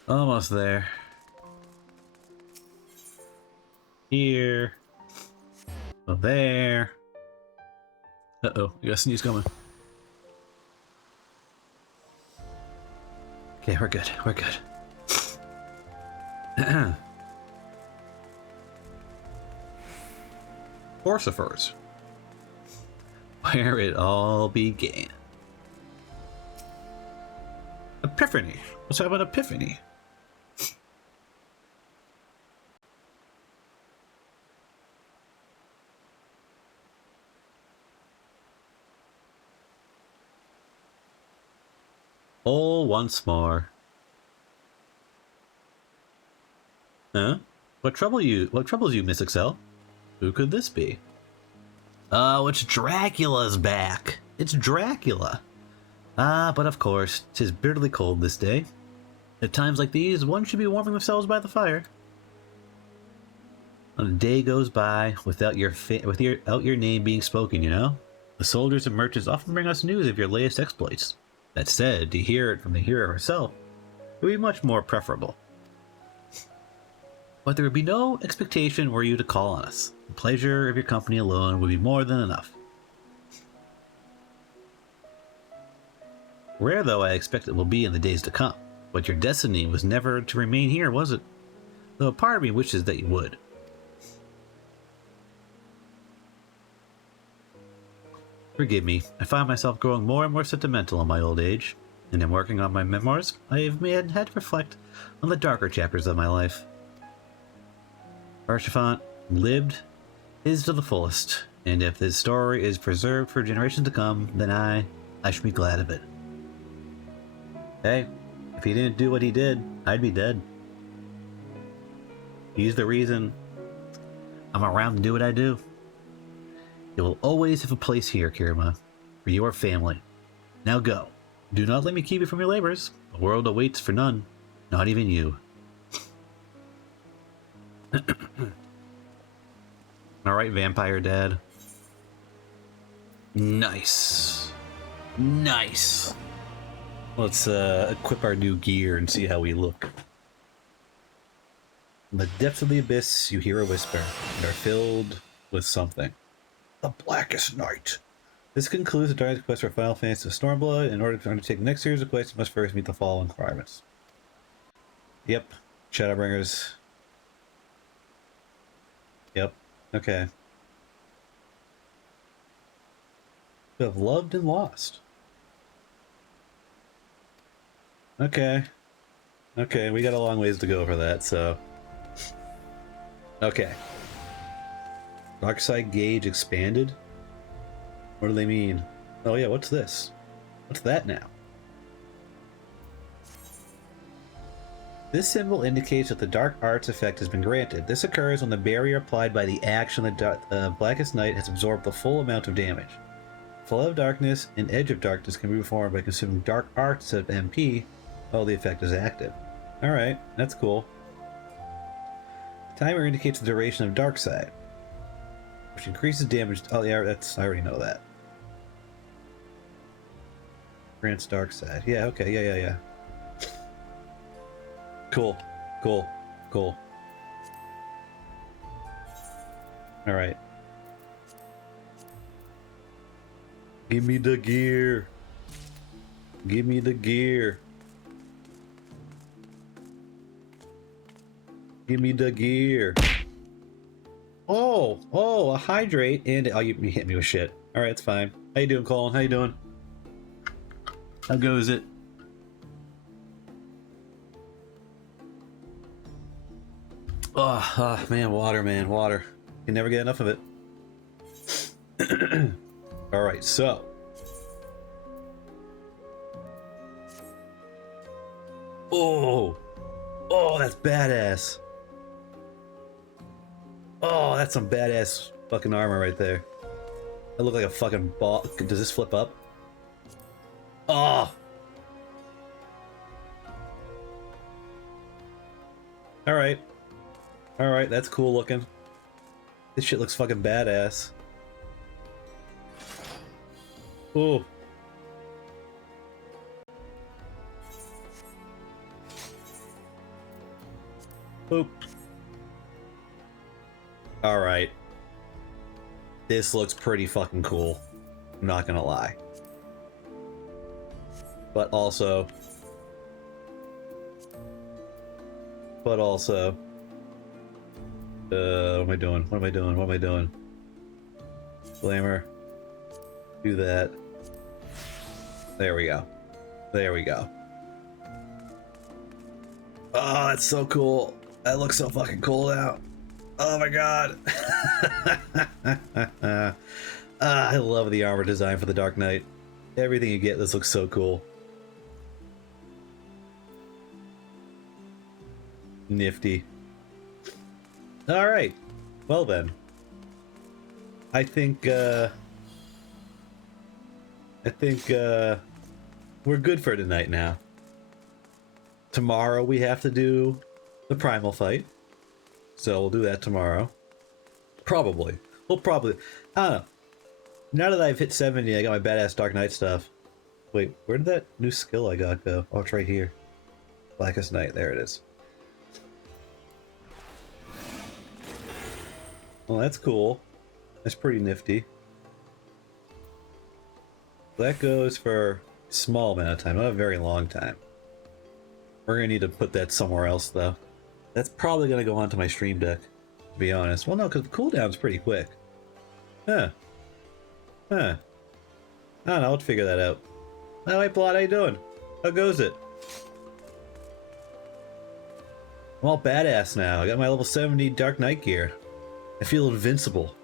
Almost there. Here. Oh, there. Uh-oh, you got a sneeze coming. Okay, we're good. We're good. Forcifers. Where it all began. Epiphany. Let's have an epiphany. All once more. Huh? What troubles you, Miss Excel? Who could this be? Oh, it's Dracula's back. It's Dracula. Ah, but of course, 'tis bitterly cold this day. At times like these, one should be warming themselves by the fire. When a day goes by without your name being spoken, you know? The soldiers and merchants often bring us news of your latest exploits. That said, to hear it from the hero herself would be much more preferable. But there would be no expectation were you to call on us. The pleasure of your company alone would be more than enough. Rare though I expect it will be in the days to come, but your destiny was never to remain here, was it? Though a part of me wishes that you would. Forgive me, I find myself growing more and more sentimental in my old age, and in working on my memoirs, I have had to reflect on the darker chapters of my life. Archifant lived his to the fullest, and if his story is preserved for generations to come, then I should be glad of it. Hey, if he didn't do what he did, I'd be dead. He's the reason I'm around to do what I do. You will always have a place here, Kirema, for your family. Now go. Do not let me keep you from your labors. The world awaits for none, not even you. Alright, Vampire Dad. Nice. Nice. Let's equip our new gear and see how we look. In the depths of the abyss, you hear a whisper and are filled with something. The Blackest Night. This concludes the Darkest quest for Final Fantasy Stormblood. In order to undertake the next series of quests, you must first meet the following requirements. Yep. Shadowbringers. Yep. Okay. You have loved and lost. Okay. Okay, we got a long ways to go for that, so... Okay. Dark side gauge expanded? What do they mean? Oh yeah, what's this? What's that now? This symbol indicates that the Dark Arts effect has been granted. This occurs when the barrier applied by the action of the Blackest Night has absorbed the full amount of damage. Flood of Darkness and Edge of Darkness can be performed by consuming Dark Arts of MP while the effect is active. Alright, that's cool. Timer indicates the duration of Dark Side, which increases damage. Oh yeah, I already know that. Grants Dark Side. Yeah, okay, yeah. Cool. Alright. Give me the gear. Give me the gear. Give me the gear. Oh, a hydrate and you hit me with shit. All right, it's fine. How you doing, Colin? How you doing? How goes it? Oh man, water. You never get enough of it. All right, so. Oh, that's badass. Oh, that's some badass fucking armor right there. I look like a fucking ball. Does this flip up? Oh! Alright. Alright, that's cool looking. This shit looks fucking badass. Ooh. Boop. Alright. This looks pretty fucking cool. I'm not gonna lie. But also... what am I doing? What am I doing? What am I doing? Glamour. Do that. There we go. There we go. Oh, that's so cool. That looks so fucking cool now. Oh my god. I love the armor design for the Dark Knight. Everything you get, this looks so cool. Nifty. Alright. Well then. I think we're good for tonight now. Tomorrow we have to do the primal fight. So we'll do that tomorrow. Probably. We'll probably... I don't know. Now that I've hit 70, I got my badass Dark Knight stuff. Wait, where did that new skill I got go? Oh, it's right here. Blackest Night. There it is. Well, that's cool. That's pretty nifty. That goes for a small amount of time, not a very long time. We're gonna need to put that somewhere else, though. That's probably gonna go onto my stream deck, to be honest. Well, no, because the cooldown's pretty quick. Huh. Huh. I don't know, I'll figure that out. Hi, Plot, how you doing? How goes it? I'm all badass now. I got my level 70 Dark Knight gear. I feel invincible.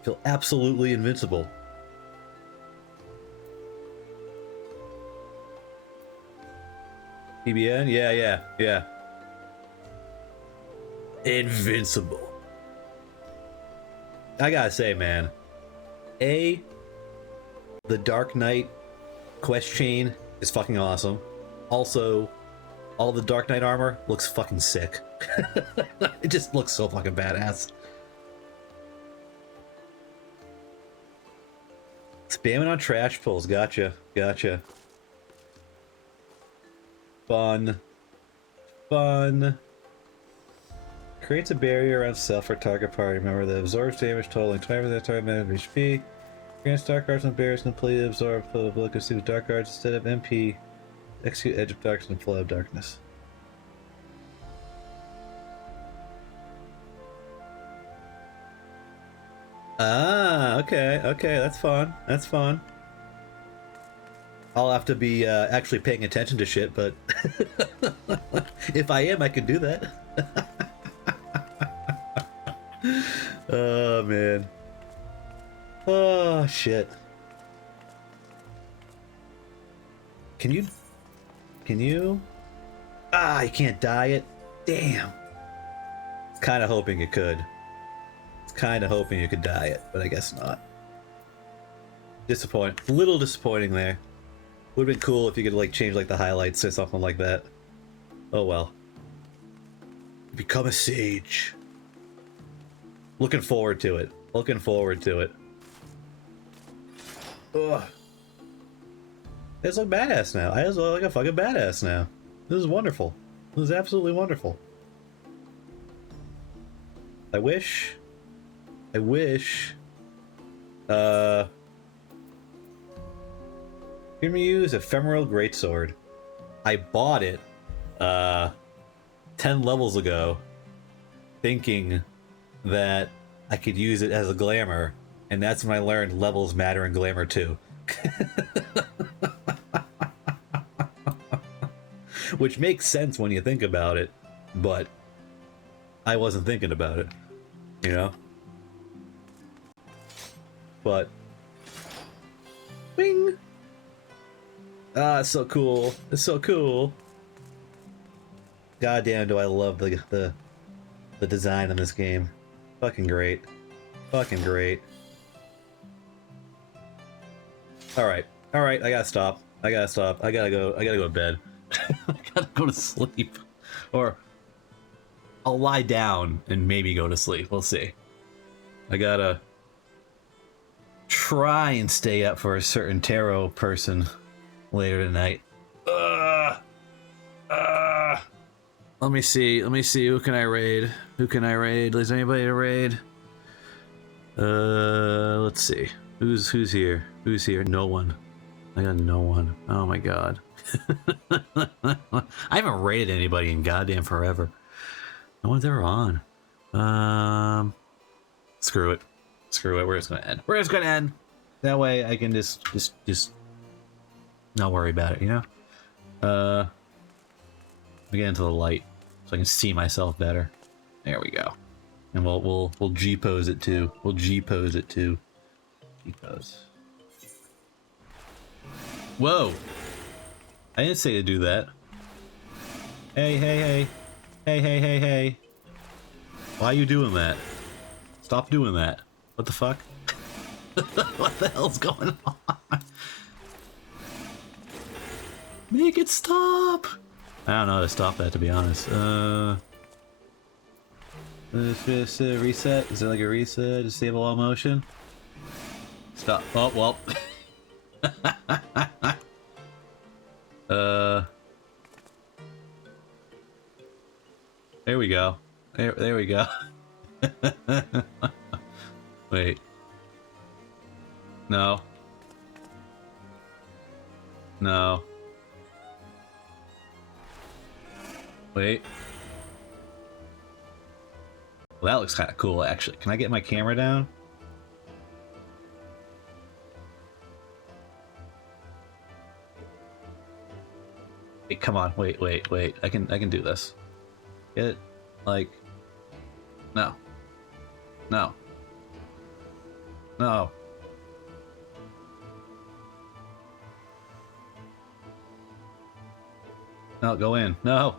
I feel absolutely invincible. PBN? Yeah. Invincible. I gotta say, man. The Dark Knight quest chain is fucking awesome. Also, all the Dark Knight armor looks fucking sick. It just looks so fucking badass. Spamming on trash pulls, gotcha. Fun. Creates a barrier around self or target party member that absorbs damage totaling 20% of the target member's HP. Grants dark arts and barriers completely absorb full of efficacy with dark arts instead of MP. Execute Edge of Darkness and Flow of Darkness. Ah, okay, that's fun. I'll have to be actually paying attention to shit, but if I am, I can do that. Oh, man. Oh, shit. Can you? Ah, you can't dye it? Damn. I was kind of hoping you could. Kind of hoping you could dye it, but I guess not. A little disappointing there. Would have been cool if you could like change like the highlights or something like that. Oh well. Become a sage. Looking forward to it. Ugh. I just look badass now. I just look like a fucking badass now. This is wonderful. This is absolutely wonderful. I wish Kirema's Ephemeral Greatsword. I bought it 10 levels ago thinking that I could use it as a glamour, and that's when I learned levels matter in glamour too. Which makes sense when you think about it, but I wasn't thinking about it, you know? But Bing! Ah, it's so cool. It's so cool. Goddamn, do I love the design in this game. Fucking great. Fucking great. Alright, I gotta stop. I gotta stop. I gotta go to bed. I gotta go to sleep. Or I'll lie down and maybe go to sleep. We'll see. I gotta try and stay up for a certain tarot person later tonight. Let me see. Who can I raid? Is anybody to raid? Let's see. Who's here? No one. I got no one. Oh my god. I haven't raided anybody in goddamn forever. No one's ever on. Screw it. We're just gonna end. That way I can just not worry about it, you know? Get into the light so I can see myself better. There we go. And we'll G pose it too. G pose. Whoa! I didn't say to do that. Hey. Why are you doing that? Stop doing that. What the fuck? What the hell's going on? Make it stop! I don't know how to stop that, to be honest. Just reset? Is it like a reset? Disable all motion? Stop. Oh, well. There we go. There we go. Wait. No. Wait. Well, that looks kind of cool, actually. Can I get my camera down? Hey, come on. Wait. I can do this. Get it? Like... No. No, go in. No.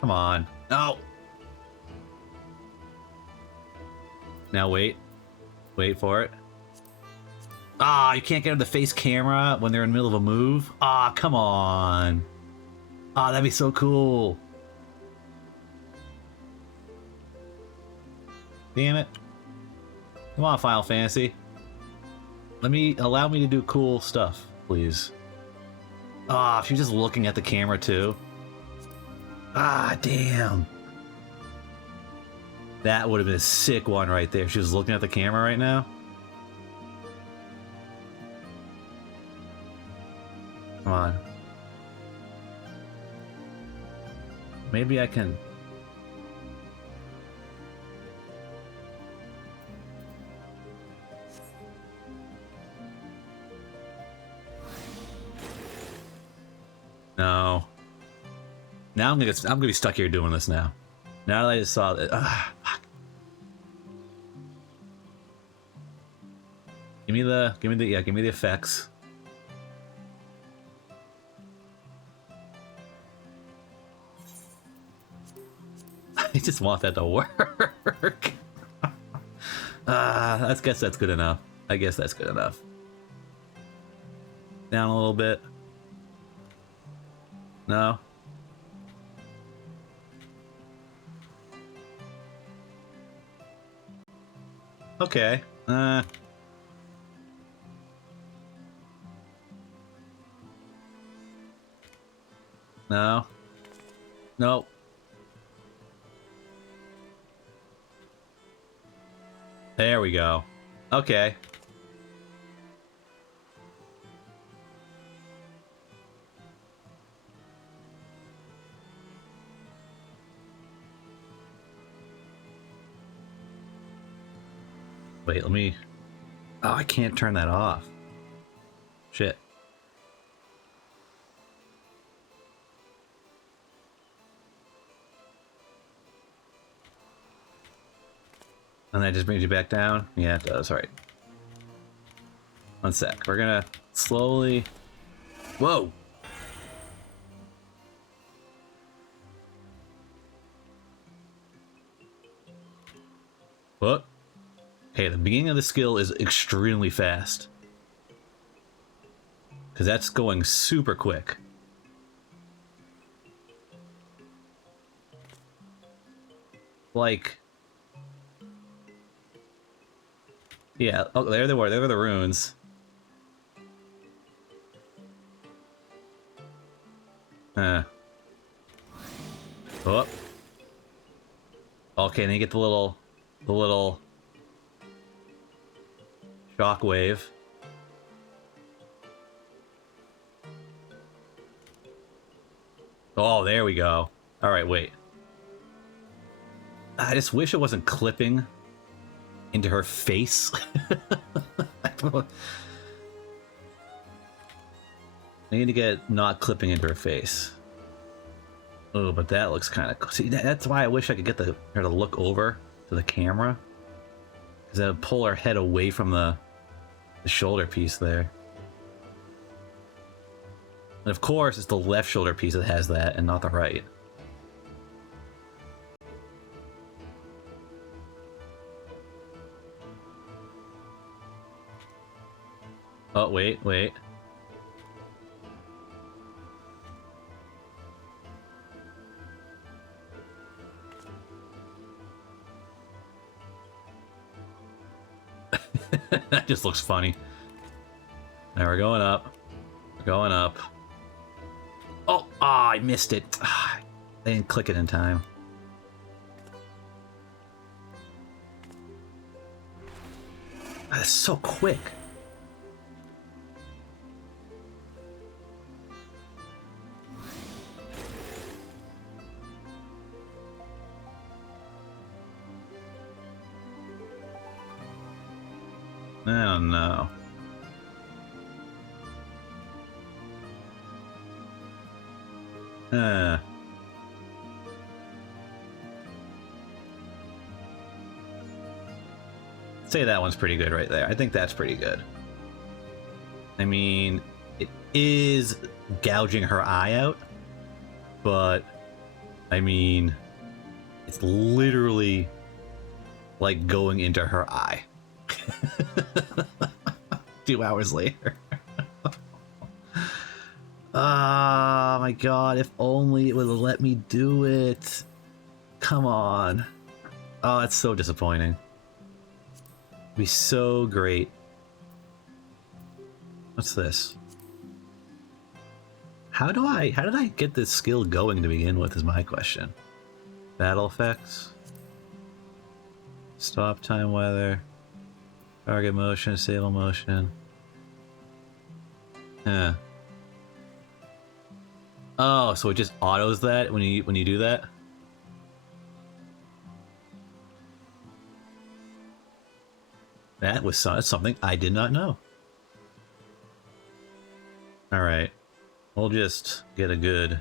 Come on. No. Now wait. Wait for it. Ah, you can't get on the face camera when they're in the middle of a move? Ah, come on. Ah, that'd be so cool. Damn it. Come on, Final Fantasy. Allow me to do cool stuff, please. Ah, she's just looking at the camera too. Ah, damn. That would have been a sick one right there. She was looking at the camera right now. Come on. Maybe I can... No. Now I'm gonna be stuck here doing this now. Now that I just saw that... fuck. Give me the effects. I just want that to work. I guess that's good enough. Down a little bit. No. Okay. No. Nope. There we go. Okay. Wait, let me... Oh, I can't turn that off. Shit. And that just brings you back down? Yeah, it does. Alright. One sec. We're gonna slowly... Whoa! What? Okay, the beginning of the skill is extremely fast. Because that's going super quick. Like... Yeah, oh, there they were. There were the runes. Oh. Okay, and then you get the little shockwave. Oh, there we go. All right, wait. I just wish it wasn't clipping into her face. I need to get not clipping into her face. Oh, but that looks kind of cool. See, that's why I wish I could get her to look over to the camera. Because that would pull her head away from the shoulder piece there. And of course, it's the left shoulder piece that has that and not the right. Oh, wait. That just looks funny. Now we're going up. We're going up. Oh, I missed it. I didn't click it in time. That's so quick. I don't know. Say that one's pretty good right there. I think that's pretty good. I mean, it is gouging her eye out, but I mean, it's literally like going into her eye. 2 hours later. Oh my god, if only it would have let me do it. Come on. Oh, that's so disappointing. It'd be so great. What's this? How did I get this skill going to begin with is my question. Battle effects. Stop time weather. Target motion, disable motion. Yeah. Oh, so it just autos that when you do that? That's something I did not know. All right, we'll just get a good.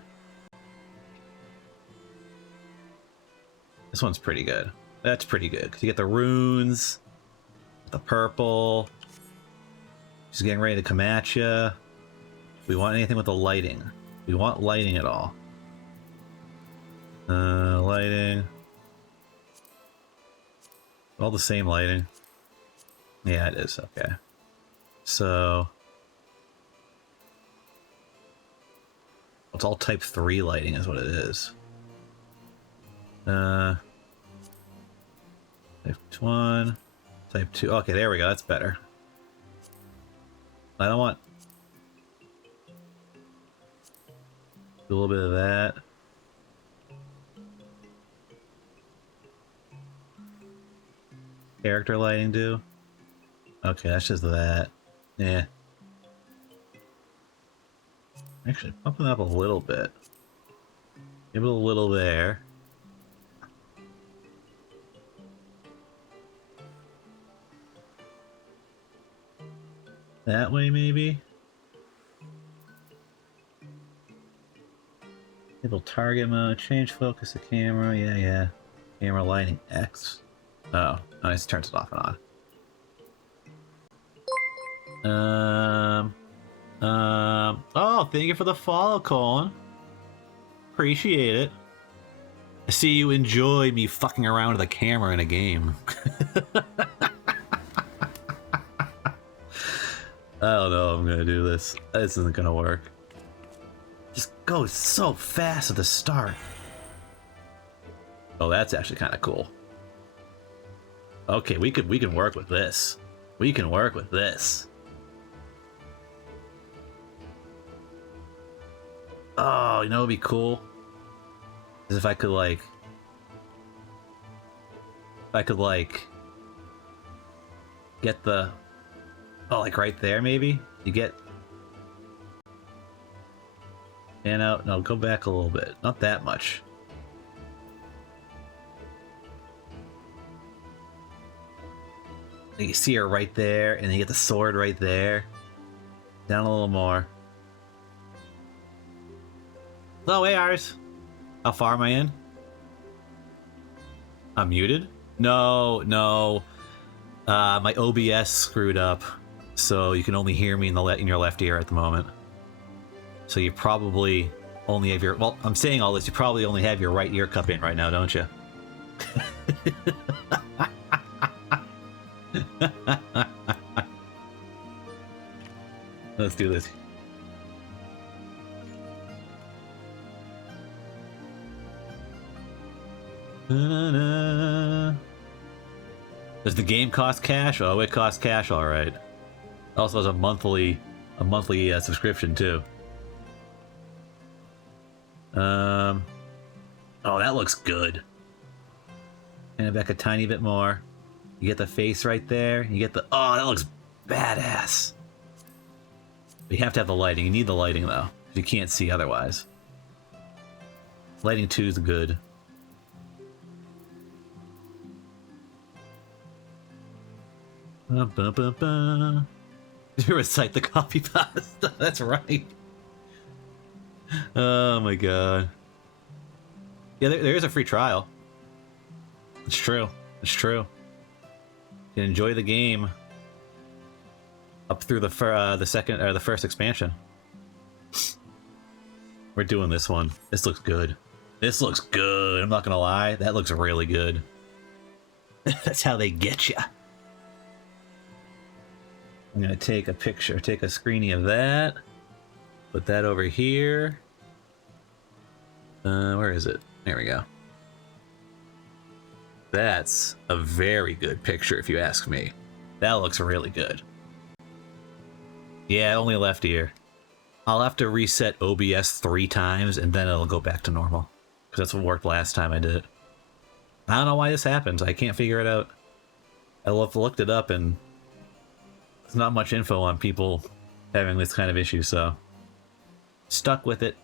This one's pretty good. That's pretty good because you get the runes, the purple. She's getting ready to come at you. We want anything with the lighting. We want lighting at all. Lighting. All the same lighting. Yeah, it is. Okay. So it's all type 3 lighting is what it is. Type 1, type 2. Okay, there we go. That's better. I don't want a little bit of that. Character lighting do? Okay, that's just that. Yeah. Actually, pump it up a little bit. Give it a little there. That way, maybe? Enable target mode, change focus of camera, yeah. Camera lighting X. Oh, nice, turns it off and on. Oh, thank you for the follow, Colin. Appreciate it. I see you enjoy me fucking around with a camera in a game. I don't know if I'm gonna do this. This isn't gonna work. Just goes so fast at the start. Oh, that's actually kind of cool. Okay, we can work with this. We can work with this. Oh, you know what'd be cool? Is if I could get the, oh, like right there maybe? You get, and out, no, go back a little bit. Not that much. You see her right there, and then you get the sword right there. Down a little more. Oh, hey, Iris. How far am I in? I'm muted? No. My OBS screwed up, so you can only hear me in your left ear at the moment. So you probably only have your... Well, I'm saying all this, you probably only have your right ear cup in right now, don't you? Let's do this. Does the game cost cash? Oh, it costs cash, all right. Also has a monthly subscription too. Oh, that looks good. And back a tiny bit more. You get the face right there. You get the... Oh, that looks badass. But you have to have the lighting. You need the lighting, though. You can't see otherwise. Lighting 2 is good. You recite the copy pasta. That's right. Oh, my God. Yeah, there is a free trial. It's true. It's true. You can enjoy the game up through the first expansion. We're doing this one. This looks good. This looks good. I'm not gonna lie. That looks really good. That's how they get you. I'm gonna take a picture, take a screenie of that. Put that over here. Where is it? There we go. That's a very good picture, if you ask me. That looks really good. Yeah, only left ear. I'll have to reset OBS 3 times, and then it'll go back to normal. Because that's what worked last time I did it. I don't know why this happens. I can't figure it out. I looked it up, and there's not much info on people having this kind of issue, so... Stuck with it.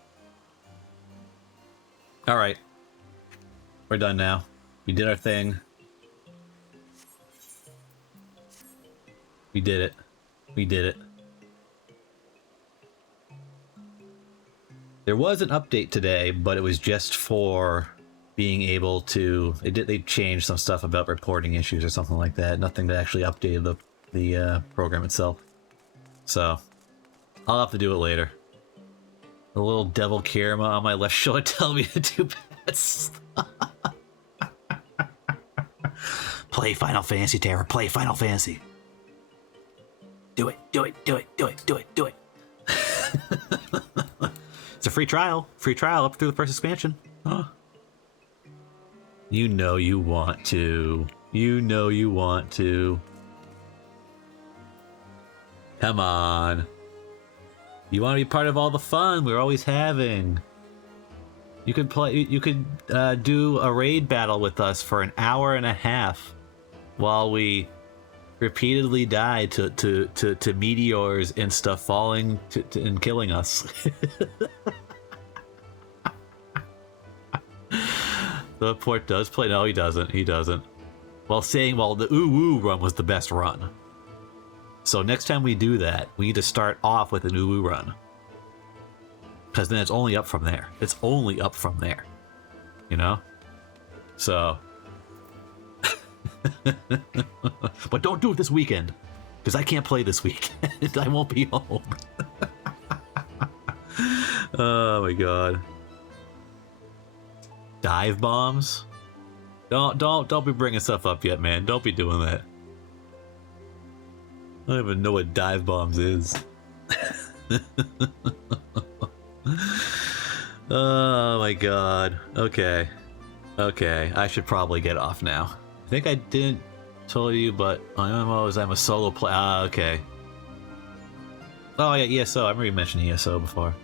Alright. We're done now. We did our thing. We did it. We did it. There was an update today, but it was just for being able to... They changed some stuff about reporting issues or something like that. Nothing that actually updated the program itself. So, I'll have to do it later. The little devil Kirema on my left shoulder telling me to do bets. Play Final Fantasy, Tara. Play Final Fantasy. Do it. Do it. Do it. Do it. Do it. Do it. It's a free trial. Free trial up through the first expansion. Huh. You know you want to. You know you want to. Come on. You want to be part of all the fun we're always having. You could play. You could do a raid battle with us for an hour and a half, while we repeatedly die to meteors and stuff falling and killing us. The port does play. No, he doesn't. He doesn't. Well, the Uwu run was the best run. So next time we do that, we need to start off with an Uwu run. Because then it's only up from there. It's only up from there. You know? So... But don't do it this weekend. Because I can't play this weekend. I won't be home. Oh my god. Dive bombs? Don't be bringing stuff up yet, man. Don't be doing that. I don't even know what dive bombs is. Oh my god. Okay. Okay, I should probably get off now. I think I didn't tell you, but on MMOs I'm a solo player. Ah, okay. Oh yeah, ESO. I remember you mentioned ESO before.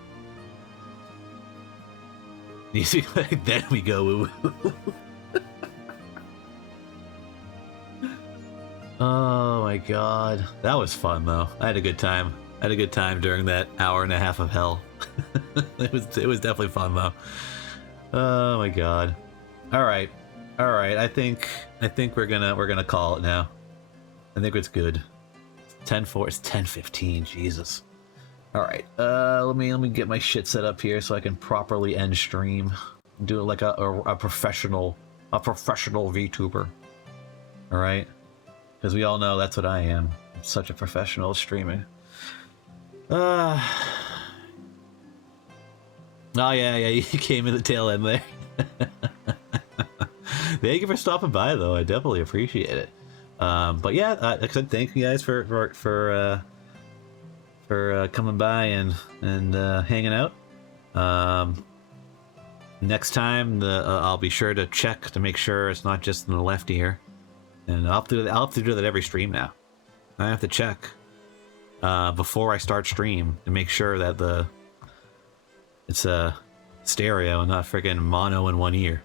You see, then we go woo woo. Oh my god. That was fun though. I had a good time. I had a good time during that hour and a half of hell. It was definitely fun though. Oh my god. Alright. Alright, I think we're gonna call it now. I think it's good. 10-4, it's 10-15, Jesus. Alright, let me get my shit set up here so I can properly end stream. Do it like a professional VTuber. Alright? Because we all know that's what I am. I'm such a professional streaming. Oh yeah, you came in the tail end there. Thank you for stopping by, though. I definitely appreciate it. But yeah, like I said, thank you guys for coming by and hanging out. Next time, I'll be sure to check to make sure it's not just in the left ear, and I'll have to do that every stream now. I have to check before I start stream to make sure that it's a stereo and not freaking mono in one ear.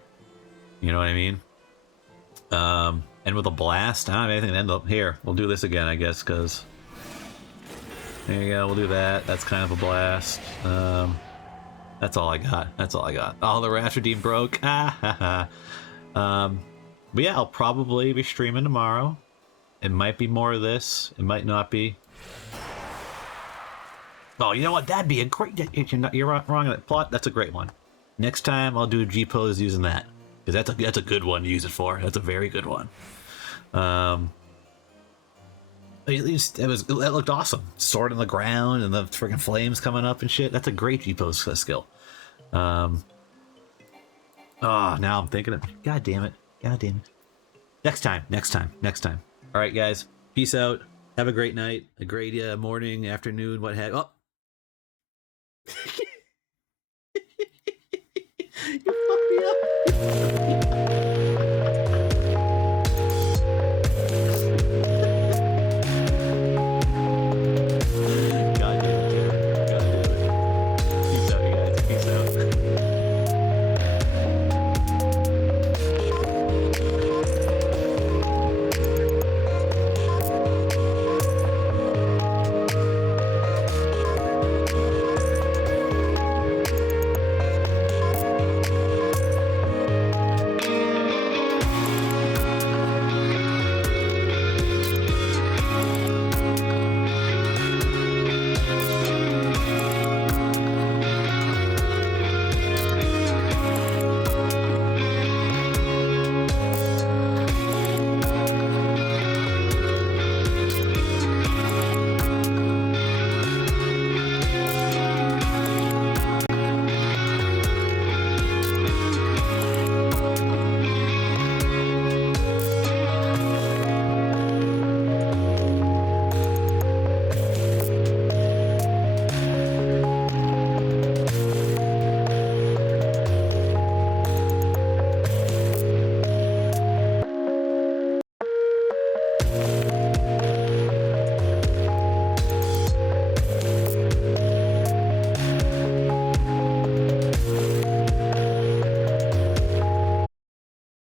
You know what I mean? And with a blast, I don't have anything to end up here. We'll do this again, I guess, because there you go. We'll do that. That's kind of a blast. That's all I got. That's all I got. Oh, the Raptor Dean broke. But yeah, I'll probably be streaming tomorrow. It might be more of this. It might not be. Oh, you know what? That'd be a great. You're wrong on that plot. That's a great one. Next time, I'll do a G pose using that, because that's a good one to use it for. That's a very good one. It looked awesome. Sword in the ground and the freaking flames coming up and shit. That's a great G pose skill. Oh, now I'm thinking of. God damn it. God damn it. Next time. All right, guys. Peace out. Have a great night. A great morning, afternoon, what have. Oh. You fucked me up.